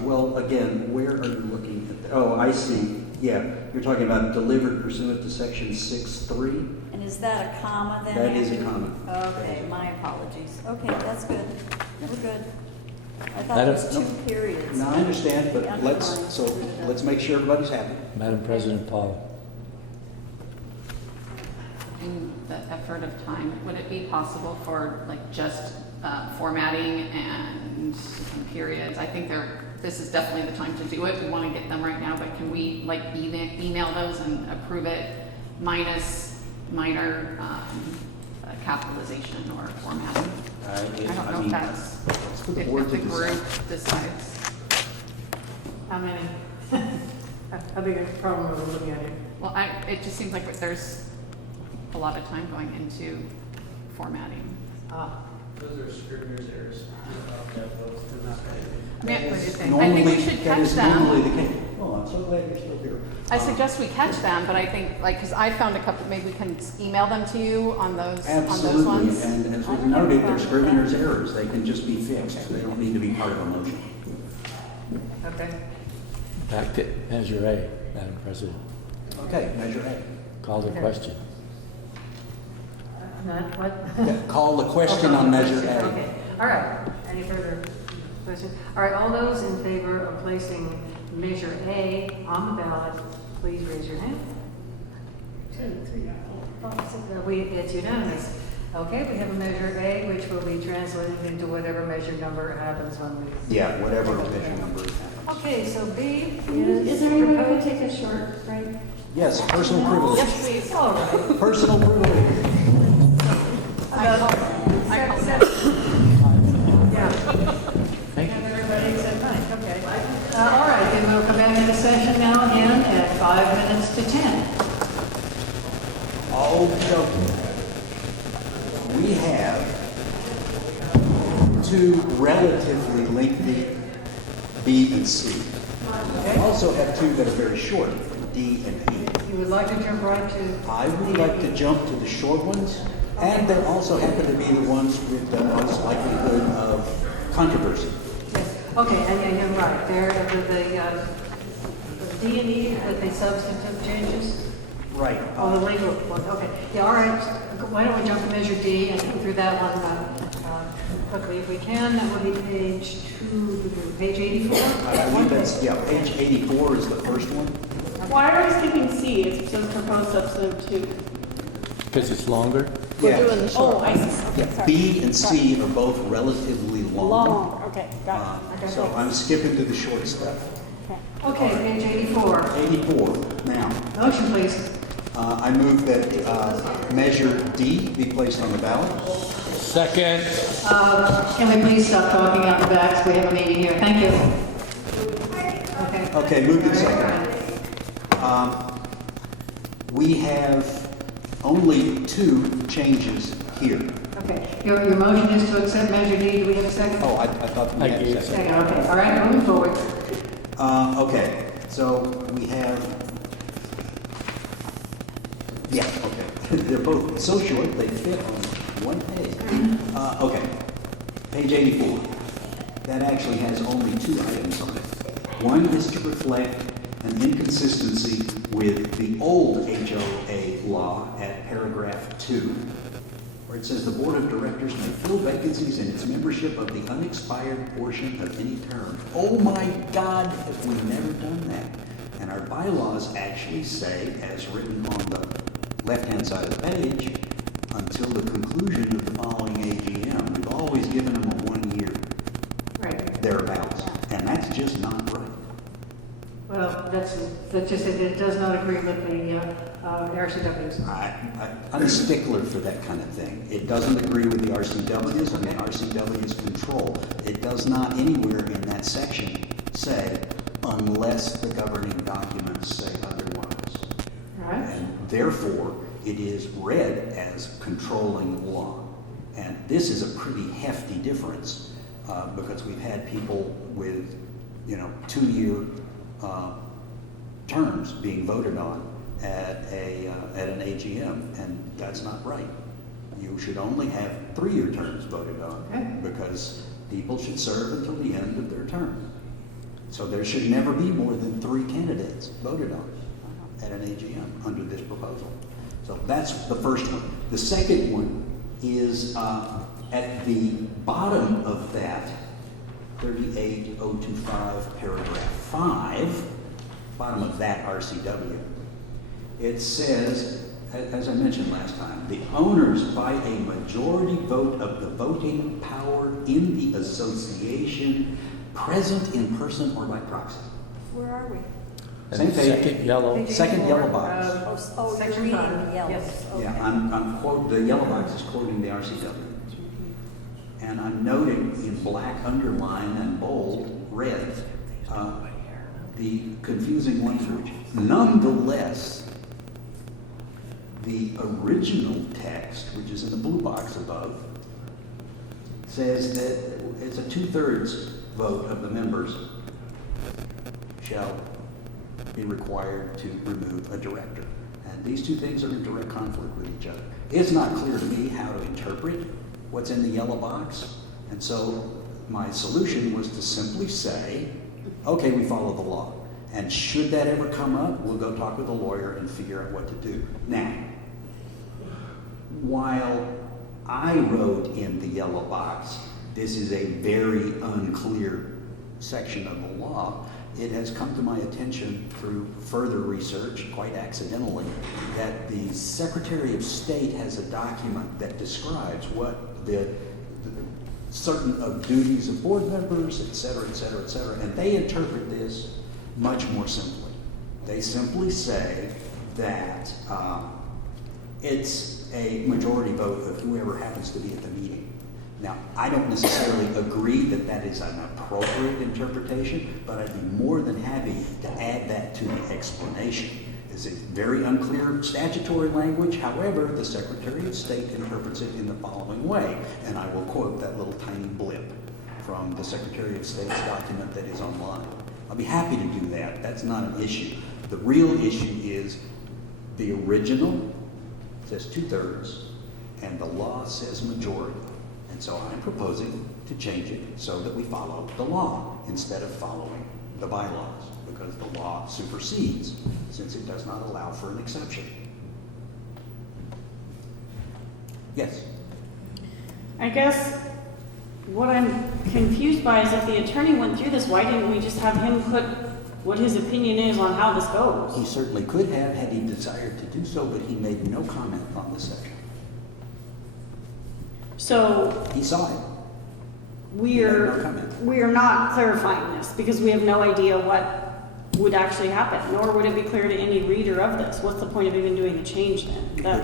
Well, again, where are you looking at? Oh, I see. Yeah, you're talking about delivered pursuant to section 6.3. And is that a comma then? That is a after- comma. Okay, my apologies. Okay, that's good. We're good. I thought Madam- it was 2 periods. No, I understand, but let's make sure everybody's happy. Madam President Paul. In the effort of time, would it be possible for just formatting and periods? I think this is definitely the time to do it. We want to get them right now, but can we email those and approve it minus minor capitalization or formatting? I don't know if that's, for the if board the to group decides. How many? How big a problem are we looking at here? Well, it just seems like there's a lot of time going into formatting. Those are scrivener's errors. I mean, I think we should Normally- catch that is them. normally the case. Oh, I'm so glad you're still here. I suggest we catch them, but I think, like, because I found a couple, maybe we can email them to you on those Absolutely, ones. and as we've noted, they're scrivener's errors. They can just be fixed. They don't need to be part of a motion. Okay. Back to Measure A, Madam President. Okay, Measure A. Call the question. Not what? Call the question on Measure A. Okay, all right. Any further questions? All right, all those in favor of placing Measure A on the ballot, please raise your hand. 2, 3, 4, 5, 6. It's unanimous. Okay, we have a Measure A, which will be translated into whatever measure number happens when we... Yeah, whatever measure number happens. Okay, so B Is there any way we could take a short break? Yes, personal privilege. Yes, please. All right. Personal privilege. Yeah. Thank you. Everybody except Mike, okay. All right, then we'll come back into session now again at 5 minutes to 10. Okay. We have two relatively lengthy B and C. We also have two that are very short, D and E. You would like to jump right to... I would like to jump to the short ones, and there also happen to be the ones with the most likelihood of controversy. Yes, okay, and you're right. There, the D and E, the substantive changes? Right. Oh, the legal one, okay. Yeah, all right. Why don't we jump to Measure D and go through that one quickly if we can. That would be page 84. I believe that's, yeah, page 84 is the first one. Why are we skipping C? It says proposed substantive 2. Because it's longer? We're doing the short. Oh, I see. Yeah, Sorry. B and C are both relatively long. Long, okay, got it. So I'm skipping to the short stuff. Okay, page 84. 84, now. Motion, please. I move that Measure D be placed on the ballot. Second. Can we please stop talking out the back? We have a meeting here. Thank you. Okay. Okay, moved and second. We have only two changes here. Okay. Your motion is to accept Measure D. Do we have a second? Oh, I thought we had a second. Second, okay. All right, moving forward. Okay, so we have, yeah, okay. They're both so short, they fit on one page. Okay, page 84. That actually has only two items on it. One is to reflect an inconsistency with the old HOA law at paragraph 2, where it says the board of directors may fill vacancies in its membership of the unexpired portion of any term. Oh my God, have we never done that? And our bylaws actually say, as written on the left-hand side of the page, until the conclusion of the following AGM. We've always given them a 1 year. Right. Thereabouts. And that's just not right. Well, that's just, it does not agree with the RCWs. I'm a stickler for that kind of thing. It doesn't agree with the RCWs and the RCW's control. It does not anywhere in that section say, unless the governing documents say otherwise. Right. And therefore, it is read as controlling law. And this is a pretty hefty difference because we've had people with, 2-year terms being voted on at an AGM, and that's not right. You should only have 3-year terms voted on because people should serve until the end of their term. So there should never be more than 3 candidates voted on at an AGM under this proposal. So that's the first one. The second one is at the bottom of that 38025 paragraph 5, bottom of that RCW. It says, as I mentioned last time, the owners by a majority vote of the voting power in the association present in person or by proxy. Where are we? Same page. Second yellow. Second yellow box. Section 5. Yes. Yeah, I'm quote, the yellow box is quoting the RCW. And I'm noting in black underline and bold red the confusing language. Nonetheless, the original text, which is in the blue box above, says that it's a 2/3 vote of the members shall be required to remove a director. And these two things are in direct conflict with each other. It's not clear to me how to interpret what's in the yellow box. And so my solution was to simply say, okay, we follow the law. And should that ever come up, we'll go talk with a lawyer and figure out what to do. Now, while I wrote in the yellow box, this is a very unclear section of the law, it has come to my attention through further research, quite accidentally, that the Secretary of State has a document that describes what the certain of duties of board members, et cetera, et cetera, et cetera, and they interpret this much more simply. They simply say that it's a majority vote of whoever happens to be at the meeting. Now, I don't necessarily agree that that is an appropriate interpretation, but I'd be more than happy to add that to the explanation. It's a very unclear statutory language. However, the Secretary of State interprets it in the following way, and I will quote that little tiny blip from the Secretary of State's document that is online. I'll be happy to do that. That's not an issue. The real issue is the original says 2/3, and the law says majority. And so I'm proposing to change it so that we follow the law instead of following the bylaws, because the law supersedes since it does not allow for an exception. Yes? I guess what I'm confused by is if the attorney went through this, why didn't we just have him put what his opinion is on how this goes? He certainly could have had he desired to do so, but he made no comment on this section. So he saw it. We're not clarifying this because we have no idea what would actually happen, nor would it be clear to any reader of this. What's the point of even doing the change then?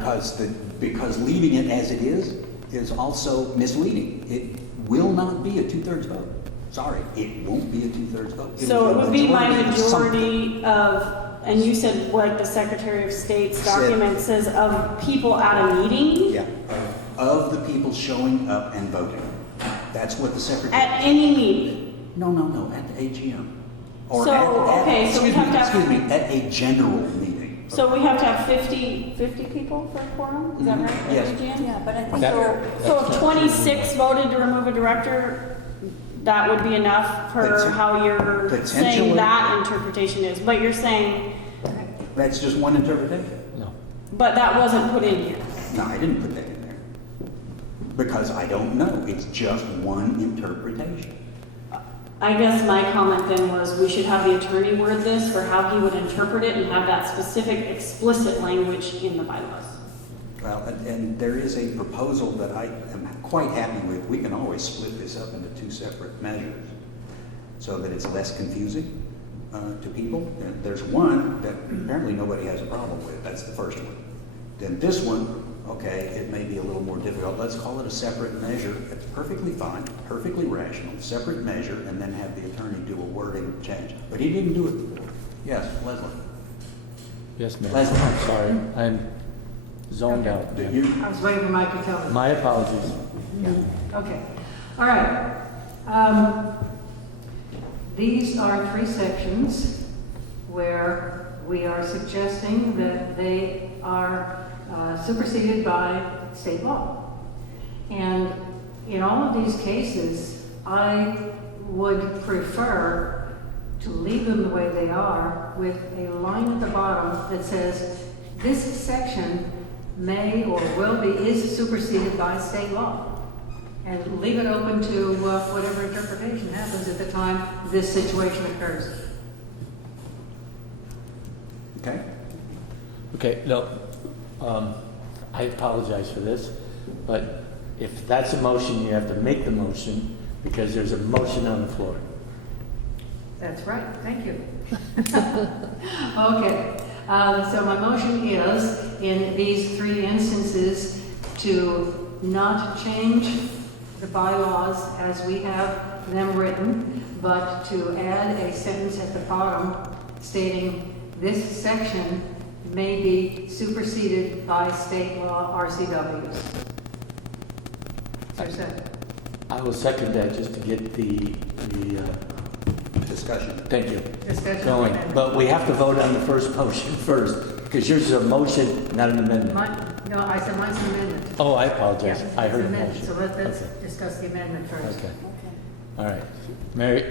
Because leaving it as it is also misleading. It will not be a 2/3 vote. Sorry, it won't be a 2/3 vote. So it would be my majority of, and you said like the Secretary of State's document says of people at a meeting? Yeah, of the people showing up and voting. That's what the Secretary. At any meeting? No, at the AGM. Or so, so we have to have. Excuse me, at a general meeting. So we have to have 50 people for a quorum? Is that right? Yes. AGM? Yeah, but I think So if 26 voted to remove a director, that would be enough for how you're saying that interpretation is. But you're saying. That's just one interpretation. No. But that wasn't put in here. No, I didn't put that in there. Because I don't know. It's just one interpretation. I guess my comment then was we should have the attorney word this for how he would interpret it and have that specific explicit language in the bylaws. Well, and there is a proposal that I am quite happy with. We can always split this up into two separate measures so that it's less confusing to people. And there's one that apparently nobody has a problem with. That's the first one. Then this one, okay, it may be a little more difficult. Let's call it a separate measure. It's perfectly fine, perfectly rational, separate measure, and then have the attorney do a wording change. But he didn't do it. Yes, Leslie. Yes, ma'am. Leslie. I'm sorry. I'm zoned out. I was waiting for Mike to tell me. My apologies. Okay. All right. These are 3 sections where we are suggesting that they are superseded by state law. And in all of these cases, I would prefer to leave them the way they are with a line at the bottom that says, this section may or will be, is superseded by state law. And leave it open to whatever interpretation happens at the time this situation occurs. Okay. Okay, no, I apologize for this, but if that's a motion, you have to make the motion because there's a motion on the floor. That's right, thank you. Okay, so my motion is, in these 3 instances, to not change the bylaws as we have them written, but to add a sentence at the bottom stating this section may be superseded by state law RCWs. Is there a second? I will second that just to get the discussion. Thank you. Discussion. Going, but we have to vote on the first motion first, because yours is a motion, not an amendment. No, I said mine's an amendment. Oh, I apologize. Yeah, I it's heard an a amendment, motion. so let's Okay. discuss the amendment first. Okay. All right. Mary,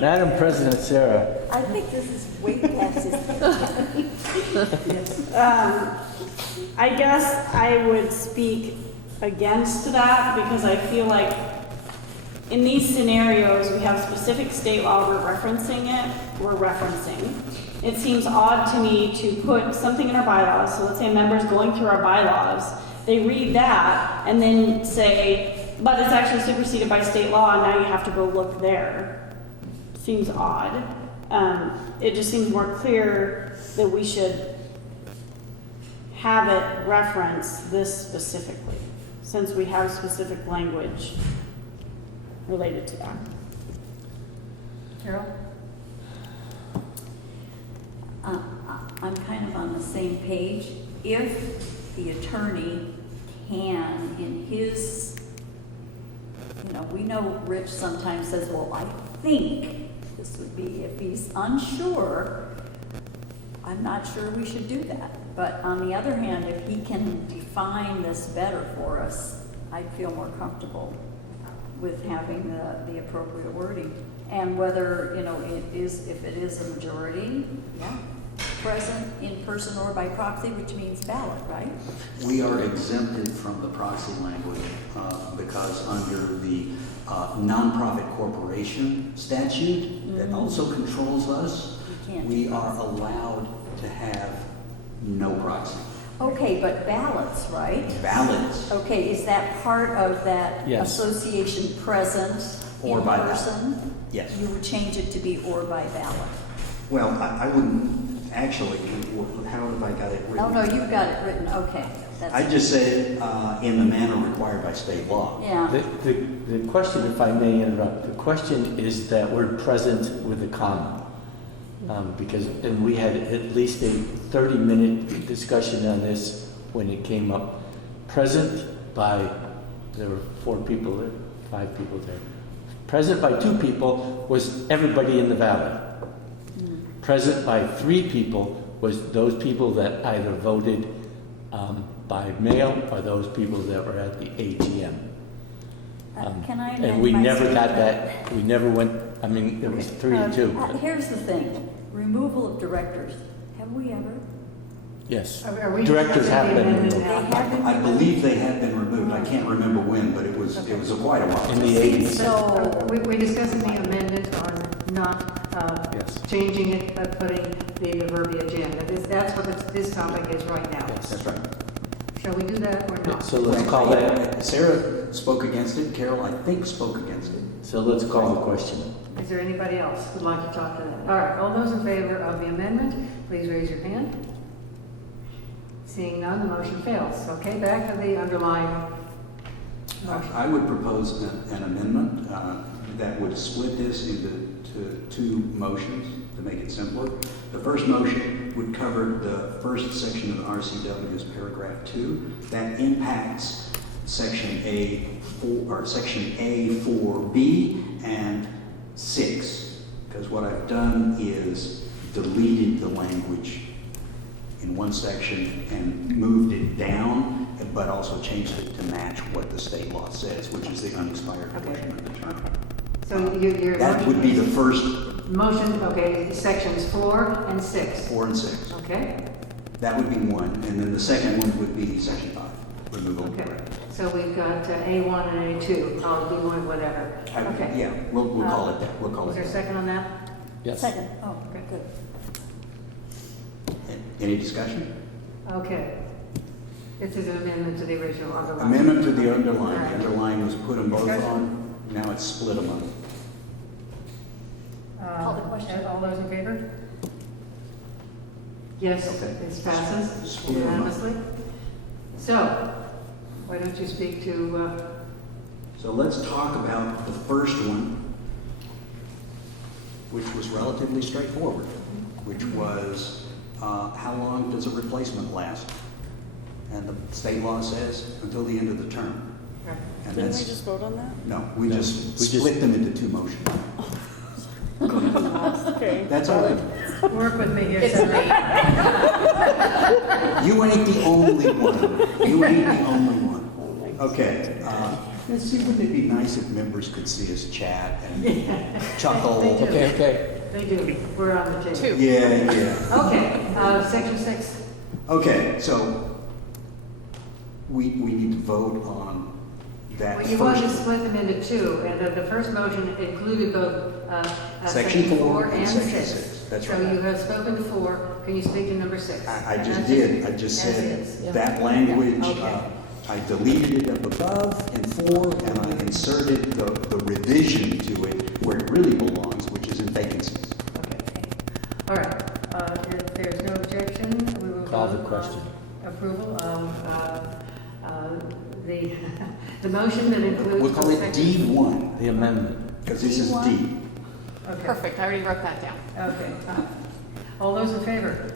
Madam President Sarah, I think this is way past his. I guess I would speak against that because I feel like in these scenarios, we have specific state law, we're referencing. It seems odd to me to put something in our bylaws, so let's say a member's going through our bylaws, they read that and then say, but it's actually superseded by state law and now you have to go look there. Seems odd. It just seems more clear that we should have it reference this specifically, since we have specific language related to that. Carol? I'm kind of on the same page. If the attorney can, in his, we know Rich sometimes says, well, I think this would be, if he's unsure, I'm not sure we should do that. But on the other hand, if he can define this better for us, I'd feel more comfortable with having the appropriate wording. And whether, if it is a majority, yeah, present in person or by proxy, which means ballot, right? We are exempted from the proxy language because under the nonprofit corporation statute that also controls us, we are allowed to have no proxy. Okay, but ballots, right? Ballots. Okay, is that part of that Yes. association present Or in by person? ballot. Yes. You would change it to be or by ballot. Well, I wouldn't actually, how have I got it written? Oh, no, you've got it written, okay. I just said in the manner required by state law. Yeah. the question, if I may interrupt, the question is that word present with a comma. And we had at least a 30-minute discussion on this when it came up. Present by, there were 4 people there, 5 people there. Present by 2 people was everybody in the valley. Present by 3 people was those people that either voted by mail or those people that were at the AGM. Can I And amend we my never got statement? that, we never went, I mean, it was 3 to 2. but Here's the thing, removal of directors. Have we ever? Yes, Are we directors have been amended removed. now? They have been I believe they have been removed. I can't remember when, but it was quite a while. In the 80s. So, We're discussing the amendment on not Yes. changing it, but putting the verbiage in. That's what this topic is right now. That's right. Shall we do that or not? So let's call that, Sarah spoke against it. Carol, I think, spoke against it. so let's call the question. Is there anybody else who'd like to talk to that? All right, all those in favor of the amendment, please raise your hand. Seeing none, the motion fails. Okay, back to the underlying motion. I would propose an amendment that would split this into 2 motions to make it simpler. The first motion would cover the first section of the RCW as paragraph 2. That impacts section A4 or section A4B and 6. Because what I've done is deleted the language in one section and moved it down, but also changed it to match what the state law says, which is the unexpired portion of the term. So your That would be the first motion, okay, sections 4 and 6. 4 and 6. Okay, That would be one, and then the second one would be section 5, removal of okay. director. So we've got A1 and A2, B1, whatever. Okay. Yeah, we'll call it that. We'll call Is it there a that. second on that? Yes. second, oh, good. Any discussion? Okay. This is an amendment to the original underlying. Amendment to the underlying. All right. Underlying was put them both Discussion? on, now it's split them up. Call the question. All those in favor? Yes, Okay. this passes Split 'em up. unanimously. So, why don't you speak to, So let's talk about the first one, which was relatively straightforward, which was how long does a replacement last? And the state law says until the end of the term. And Didn't that's, we just vote on that? no, we No, just we just- split them into two motions. Okay. That's all right. Work with me here, It's Sarah. You ain't the only one. You ain't the only one. Okay, let's see, wouldn't it be nice if members could see us chat and chuckle? They do. Okay. They do, we're on the table. Two. Yeah, yeah. Okay, section 6. Okay, so we need to vote on that Well, you want to first. split them into two, and the first motion included both Section 4 and and section 6. 6, that's So right. you have spoken to 4, can you speak to number 6? I And just that's did, it. I just As said is. that language, Okay. I deleted it up above in 4, and I inserted the revision to it where it really belongs, which is in vacancies. All right, if there's no objection, we will Call the vote question. on approval of the motion that includes. We'll call it D1, The amendment. because this is D. Okay. Perfect, I already wrote that down. Okay. All those in favor?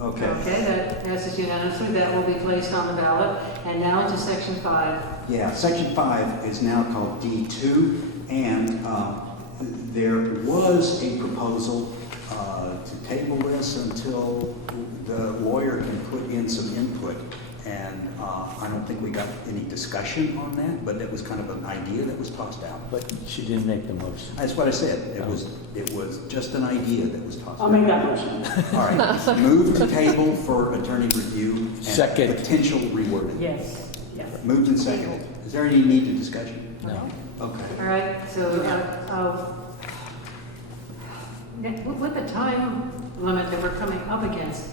Okay. Okay, that passes unanimously. That will be placed on the ballot. And now into section 5. Yeah, section 5 is now called D2, and there was a proposal to table this until the lawyer can put in some input, and I don't think we got any discussion on that, but it was kind of an idea that was tossed out. But she didn't make the motion. That's what I said. It was just an idea that was tossed out. I'll make that motion. All right, move to table for attorney review and Second. potential rewording. Yes. Yes. Moved and seconded. Is there any need to discussion? No. Okay. All right, so with the time limit that we're coming up against,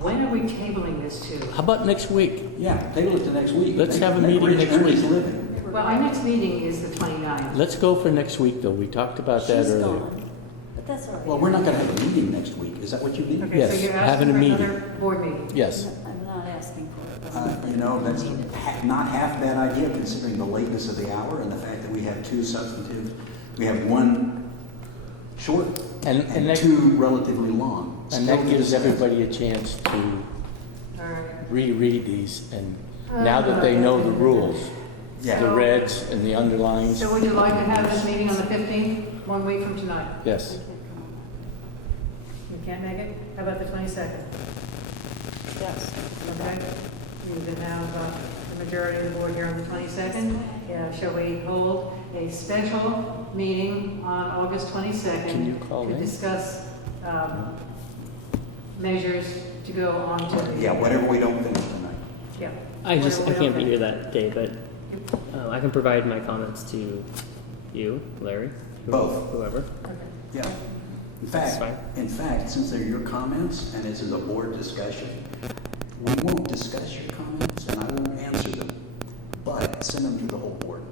when are we tabling this to? How about next week? Yeah, table it to next week. Let's have a Make meeting Rich next earn week. his living. Well, our next meeting is the 29th. Let's go for next week, though. We talked about that She's earlier. gone. But that's all right. Well, we're not gonna have a meeting next week. Is that what you mean? Okay, Yes, so you're having asking a for meeting. another board meeting? Yes. I'm not asking for it. You know, that's not half a bad idea considering the lateness of the hour and the fact that we have two substantive, we have one short And and that- two relatively long. And that Still gives discuss. everybody a chance to All right. reread these, and now that they know the rules, Yeah. the reds and the underlines, So would you like to have this meeting on the 15th, 1 week from tonight? yes. You can't make it? How about the 22nd? Yes. Okay. You can have the majority of the board here on the 22nd. Yeah, shall we hold a special meeting on August 22nd? Can you call to in? discuss measures to go on to. Yeah, whatever we don't finish tonight. Yeah. I just, I Whatever can't we be don't here that day, but I can provide my comments to you, Larry. Both. Whoever. Yeah. In That's fact, fine. since they're your comments and this is a board discussion, we won't discuss your comments and I won't answer them, but send them to the whole board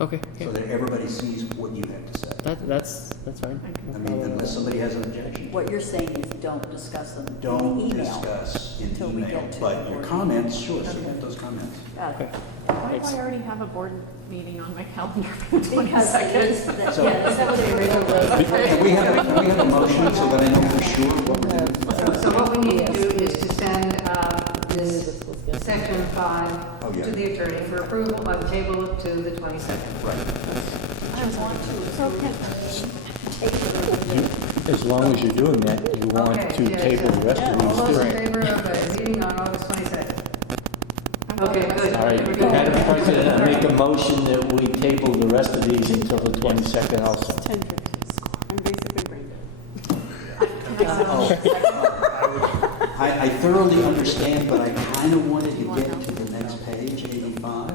Okay. so that everybody sees what you have to say. That's fine. I mean, unless somebody has an objection. What you're saying is don't discuss them in the Don't email. discuss in Until we email, get to but the your board. comments, sure, submit those comments. Got it. Why do I already have a board meeting on my calendar for the Because it is, 22nd? that- So- yeah, is that what the original was? Can we have a motion so that I know for sure what we're doing? So what we need to do is to send this section 5 Oh, yeah. to the attorney for approval on table to the 22nd. Right. I want to. So can As long as you're doing that, you want Okay, to yeah, table the rest All of those these in too. favor of a meeting on August 22nd? Okay, good. All right, We're good. Madam President, I make a motion that we table the rest of these until the 22nd also. I'm basically brain I thoroughly understand, but I kind of wanted to get to the next page, 85,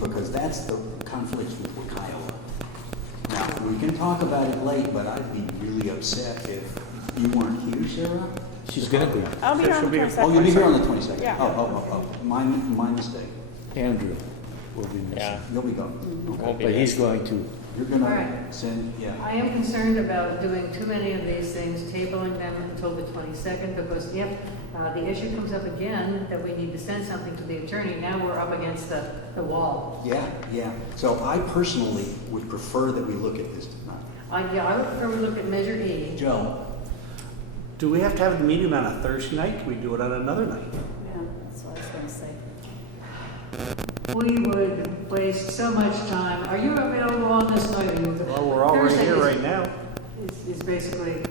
because that's the conflicts with Wakiowa. Now, we can talk about it late, but I'd be really upset if you weren't here, Sarah. She's gonna be. I'll be here on the 22nd. Oh, you'll be here on the 22nd? Yeah. Oh, my mistake. Andrew will be missing. Yeah. You'll be gone. Won't be But there. he's going to. You're All gonna right. send, yeah. I am concerned about doing too many of these things, tabling them until the 22nd, because if the issue comes up again, that we need to send something to the attorney, now we're up against the wall. Yeah. So I personally would prefer that we look at this tonight. I would prefer we look at Measure E. Joe? Do we have to have the meeting on a Thursday night? Can we do it on another night? Yeah, that's what I was gonna say. we would waste so much time. Are you available on this night? Are you- Well, we're all right Thursday here is- right now. Is basically,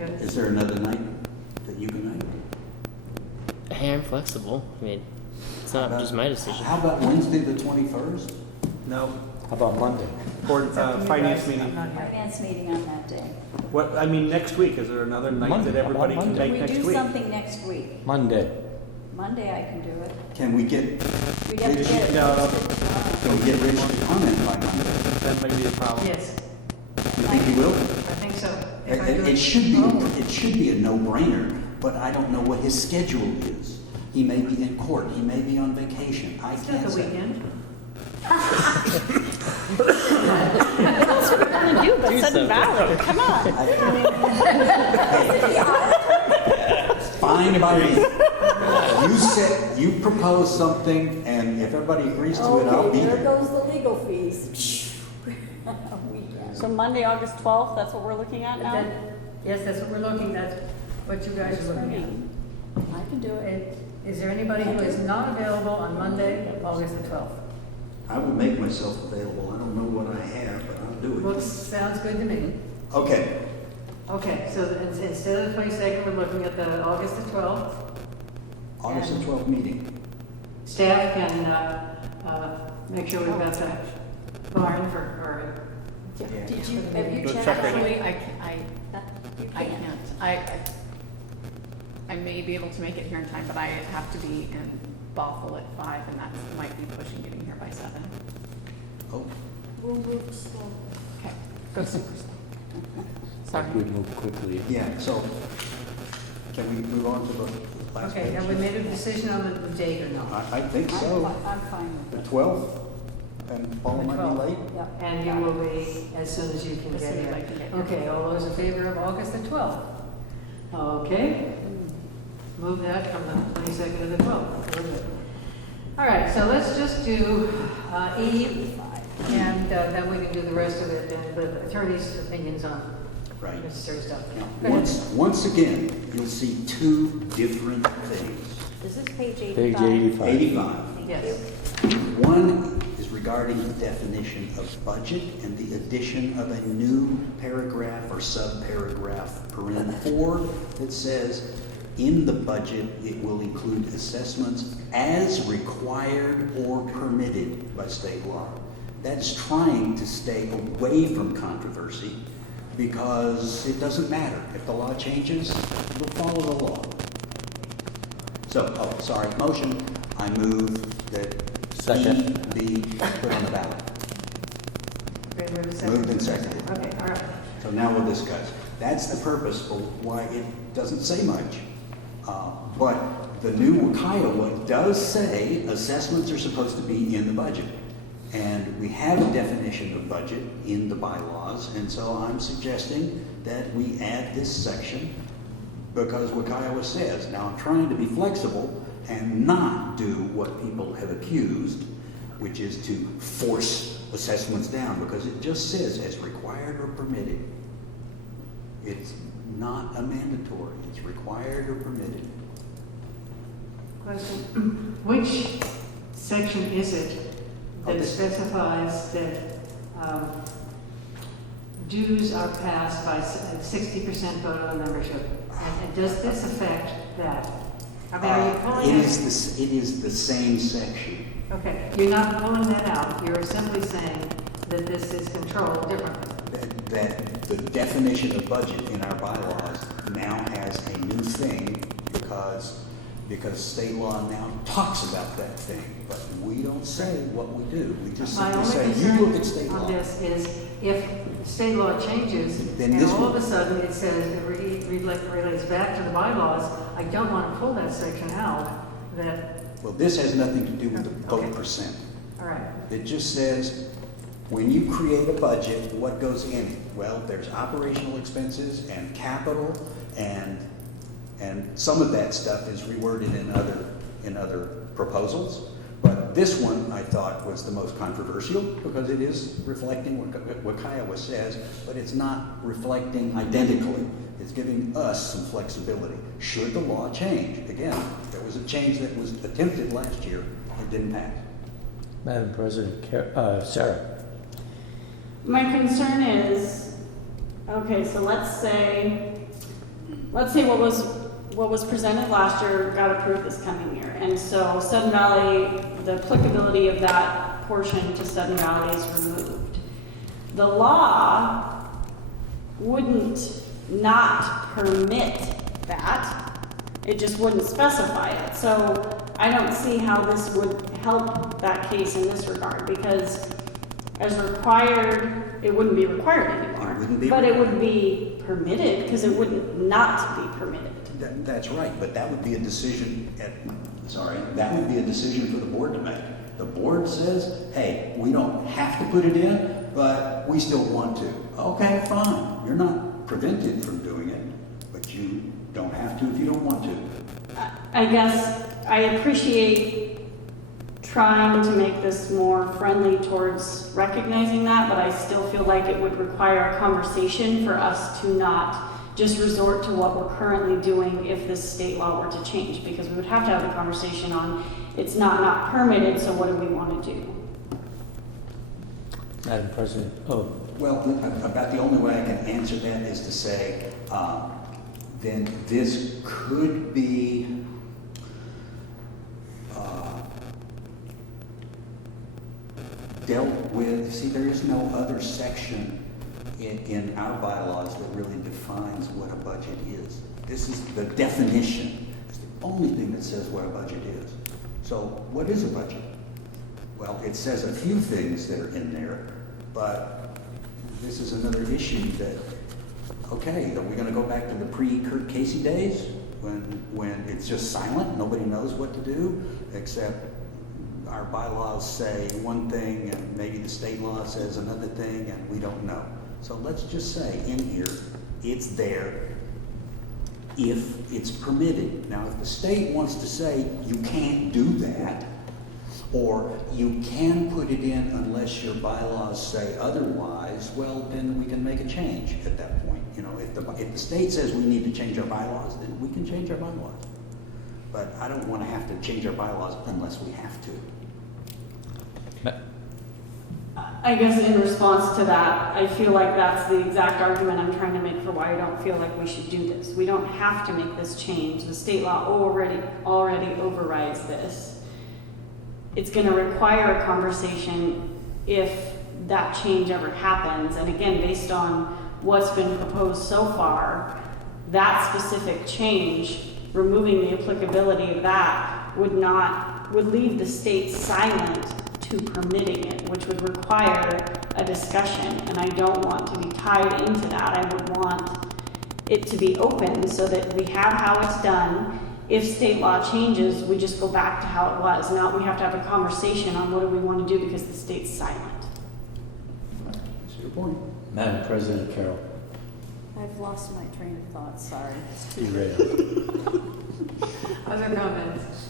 okay. Is there another night that you can make? Hey, I'm flexible. I mean, it's not just my decision. How about Wednesday, the 21st? No, How about Monday? board, finance meeting. Finance meeting on that day. What, I mean, next week, is there another night Monday. that everybody How can about make We next do week? something next week. Monday. Monday I can do it. Can we get, We'd have to Rich, get it no. posted tomorrow. can we get Rich to comment by Monday? That may be a problem. Yes, You think he will? I think so. If I do It should be a no-brainer, but I don't know what his schedule is. He may be in court, he may be on vacation, I It's not can't the say. weekend. That's what we're gonna do, but Sudden Valley, come on. Fine by me. You propose something, and if everybody agrees to it, I'll be Okay, there there. goes the legal fees. Weekend. So Monday, August 12th, that's what we're looking at now? Then- Yes, that's what we're looking at, what you guys are looking I can do at. it. Is there anybody who is not available on Monday, August the 12th? I will make myself available. I don't know what I have, but I'll do Looks, sounds good to me. it. Okay. Okay, so instead of the 22nd, we're looking at the August the 12th. August the 12th meeting. Staff can make sure we've got the barn for, or Did you, have you Let's checked? check it. Actually, You I can't. can't. I may be able to make it here in time, but I have to be in Bothell at 5, and that might be pushing getting here by 7. Oh, We'll move slow. Okay, go super slow. Sorry. We move quickly. yeah, so can we move on to the last okay, page? have we made a decision on the date or not? I think so. I'm fine with The it. 12th, and Paul The might 12th. be late. Yep. And you will be as soon as you can As get soon as here. I can get here. Okay, all those in favor of August the 12th? Okay. Move that from the 22nd to the 12th. Very good. All right, so let's just do E, and then we can do the rest of it, and the attorney's opinions on Right. necessary stuff. Now, Go ahead. once again, you'll see two different things. Is this page 85? Page 85. 85. Yes. One is regarding the definition of budget and the addition of a new paragraph or sub-paragraph, paren 4, that says, in the budget, it will include assessments as required or permitted by state law. That's trying to stay away from controversy because it doesn't matter. If the law changes, we'll follow the law. So, motion, I move that Second. E be put on the ballot. Okay, we have a second. Moved and seconded. Okay, all right. So now we'll discuss. That's the purpose for why it doesn't say much. But the new Kiowa does say assessments are supposed to be in the budget. And we have a definition of budget in the bylaws, and so I'm suggesting that we add this section because what Kiowa says. Now, I'm trying to be flexible and not do what people have accused, which is to force assessments down, because it just says as required or permitted. It's not a mandatory, it's required or permitted. Question. Which section is it that specifies that dues are passed by 60% vote on membership? And does this affect that? I mean, are you pulling It is the same section. Okay, you're not pulling that out. You're simply saying that this is controlled differently. That the definition of budget in our bylaws now has a new thing because state law now talks about that thing, but we don't say what we do. We just My simply only say, you look at state concern law. on this is if state law changes Then and this all of will- a sudden it says, it relates back to the bylaws, I don't want to pull that section out, that, Well, this has nothing to do with the vote Okay. percent. all right. It just says, when you create a budget, what goes in it? Well, there's operational expenses and capital, and some of that stuff is reworded in other proposals. But But this one, I thought, was the most controversial because it is reflecting what Kiowa says, but it's not reflecting identically. It's giving us some flexibility. Should the law change? Again, there was a change that was attempted last year. It didn't pass. Madam President, Sarah. My concern is, okay, so let's say what was presented last year got approved this coming year. And so Sudden Valley, the applicability of that portion to Sudden Valley is removed. The law wouldn't not permit that. It just wouldn't specify it. So I don't see how this would help that case in this regard, because as required, it wouldn't be required anymore. But it would be permitted, because it wouldn't not be permitted. That's right, but that would be a decision that would be a decision for the board to make. The board says, hey, we don't have to put it in, but we still want to. Okay, fine. You're not prevented from doing it, but you don't have to if you don't want to. I guess I appreciate trying to make this more friendly towards recognizing that, but I still feel like it would require a conversation for us to not just resort to what we're currently doing if this state law were to change, because we would have to have a conversation on it's not permitted, so what do we want to do? Madam President. Oh. Well, about the only way I can answer that is to say, then this could be dealt with. See, there is no other section in our bylaws that really defines what a budget is. This is the definition. It's the only thing that says what a budget is. So what is a budget? Well, it says a few things that are in there, but this is another issue that, okay, are we going to go back to the pre-Kurt Casey days when it's just silent, nobody knows what to do, except our bylaws say one thing and maybe the state law says another thing and we don't know. So let's just say in here, it's there if it's permitted. Now, if the state wants to say you can't do that, or you can put it in unless your bylaws say otherwise, well, then we can make a change at that point. You know, if the state says we need to change our bylaws, then we can change our bylaws. But I don't want to have to change our bylaws unless we have to. I guess in response to that, I feel like that's the exact argument I'm trying to make for why I don't feel like we should do this. We don't have to make this change. The state law already overrides this. It's going to require a conversation if that change ever happens. And again, based on what's been proposed so far, that specific change, removing the applicability of that, would leave the state silent to permitting it, which would require a discussion. And I don't want to be tied into that. I would want it to be open so that we have how it's done. If state law changes, we just go back to how it was. Now we have to have a conversation on what do we want to do because the state's silent. That's your point. Madam President Carroll. I've lost my train of thought, sorry. Other comments?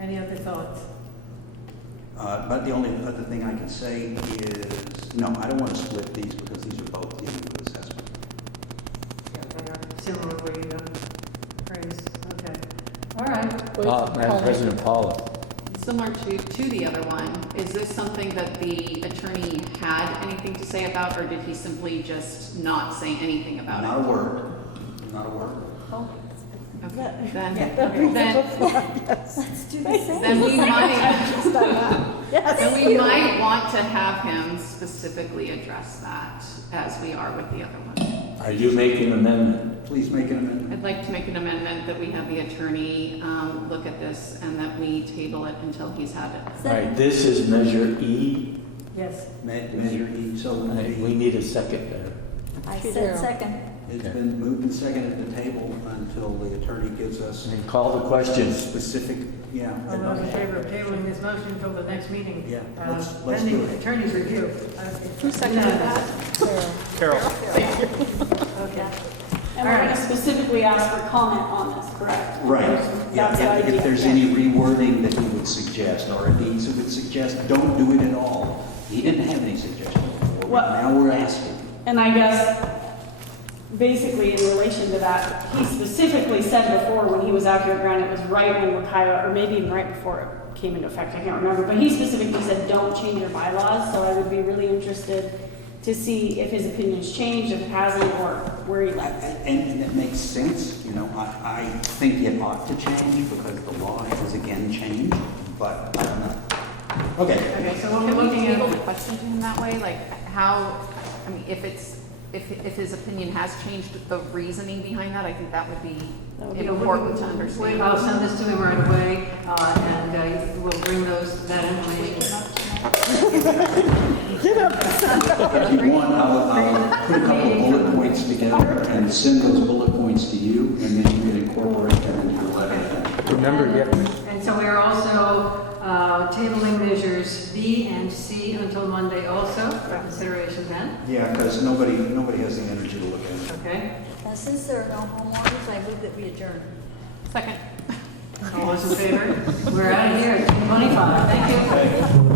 Any other thoughts? But the only other thing I can say is, no, I don't want to split these because these are both dealing with assessment. Yeah, they are similar where you don't praise. Okay. All right. Madam President Paula. Similar to the other one, is this something that the attorney had anything to say about, or did he simply just not say anything about Not it? a word. Not a word. Okay. Then Let's do the same. then we might want to have him specifically address that as we are with the other one. Are you making an amendment? Please make an amendment. I'd like to make an amendment that we have the attorney look at this and that we table it until he's had it. All right, this is Measure E. Yes. Measure E, so We need a second there. I said second. It's been moved and seconded at the table until the attorney gives us And call the question. specific, All those in favor of tabling this motion until the next meeting? Yeah, let's Pending do it. attorney's review. Who seconded that? Carol. Okay. And we're gonna specifically ask for comment on this, correct? Right. That's the Yeah, idea. if there's yeah. any rewording that he would suggest, or if he would suggest, don't do it at all. He didn't have any suggestions before, Well- but now we're asking. And I guess, basically in relation to that, he specifically said before when he was out here, granted it was right when Wakaya, or maybe even right before it came into effect, I can't remember, but he specifically said, don't change your bylaws, so I would be really interested to see if his opinion's changed, if it hasn't, or where he left it. And it makes sense, you know, I think it ought to change because the law has again changed, but I don't know. Okay. Okay, so we'll be Can we looking table at, the question to him that way? Like how, I mean, if his opinion has changed, the reasoning behind that, I think that would be important to understand. I'll send this to him right away, and we'll bring that information up. If you want, I'll put a couple of bullet points together and send those bullet points to you, and then you can incorporate them into your letter. Remember, And so we are also tabling measures B and C until Monday also, for consideration then, Yeah, because nobody has the energy to look at it. okay? Since there are no homeowners, I move that we adjourn. Second. All those in favor? We're out of here at 2:25. Thank you.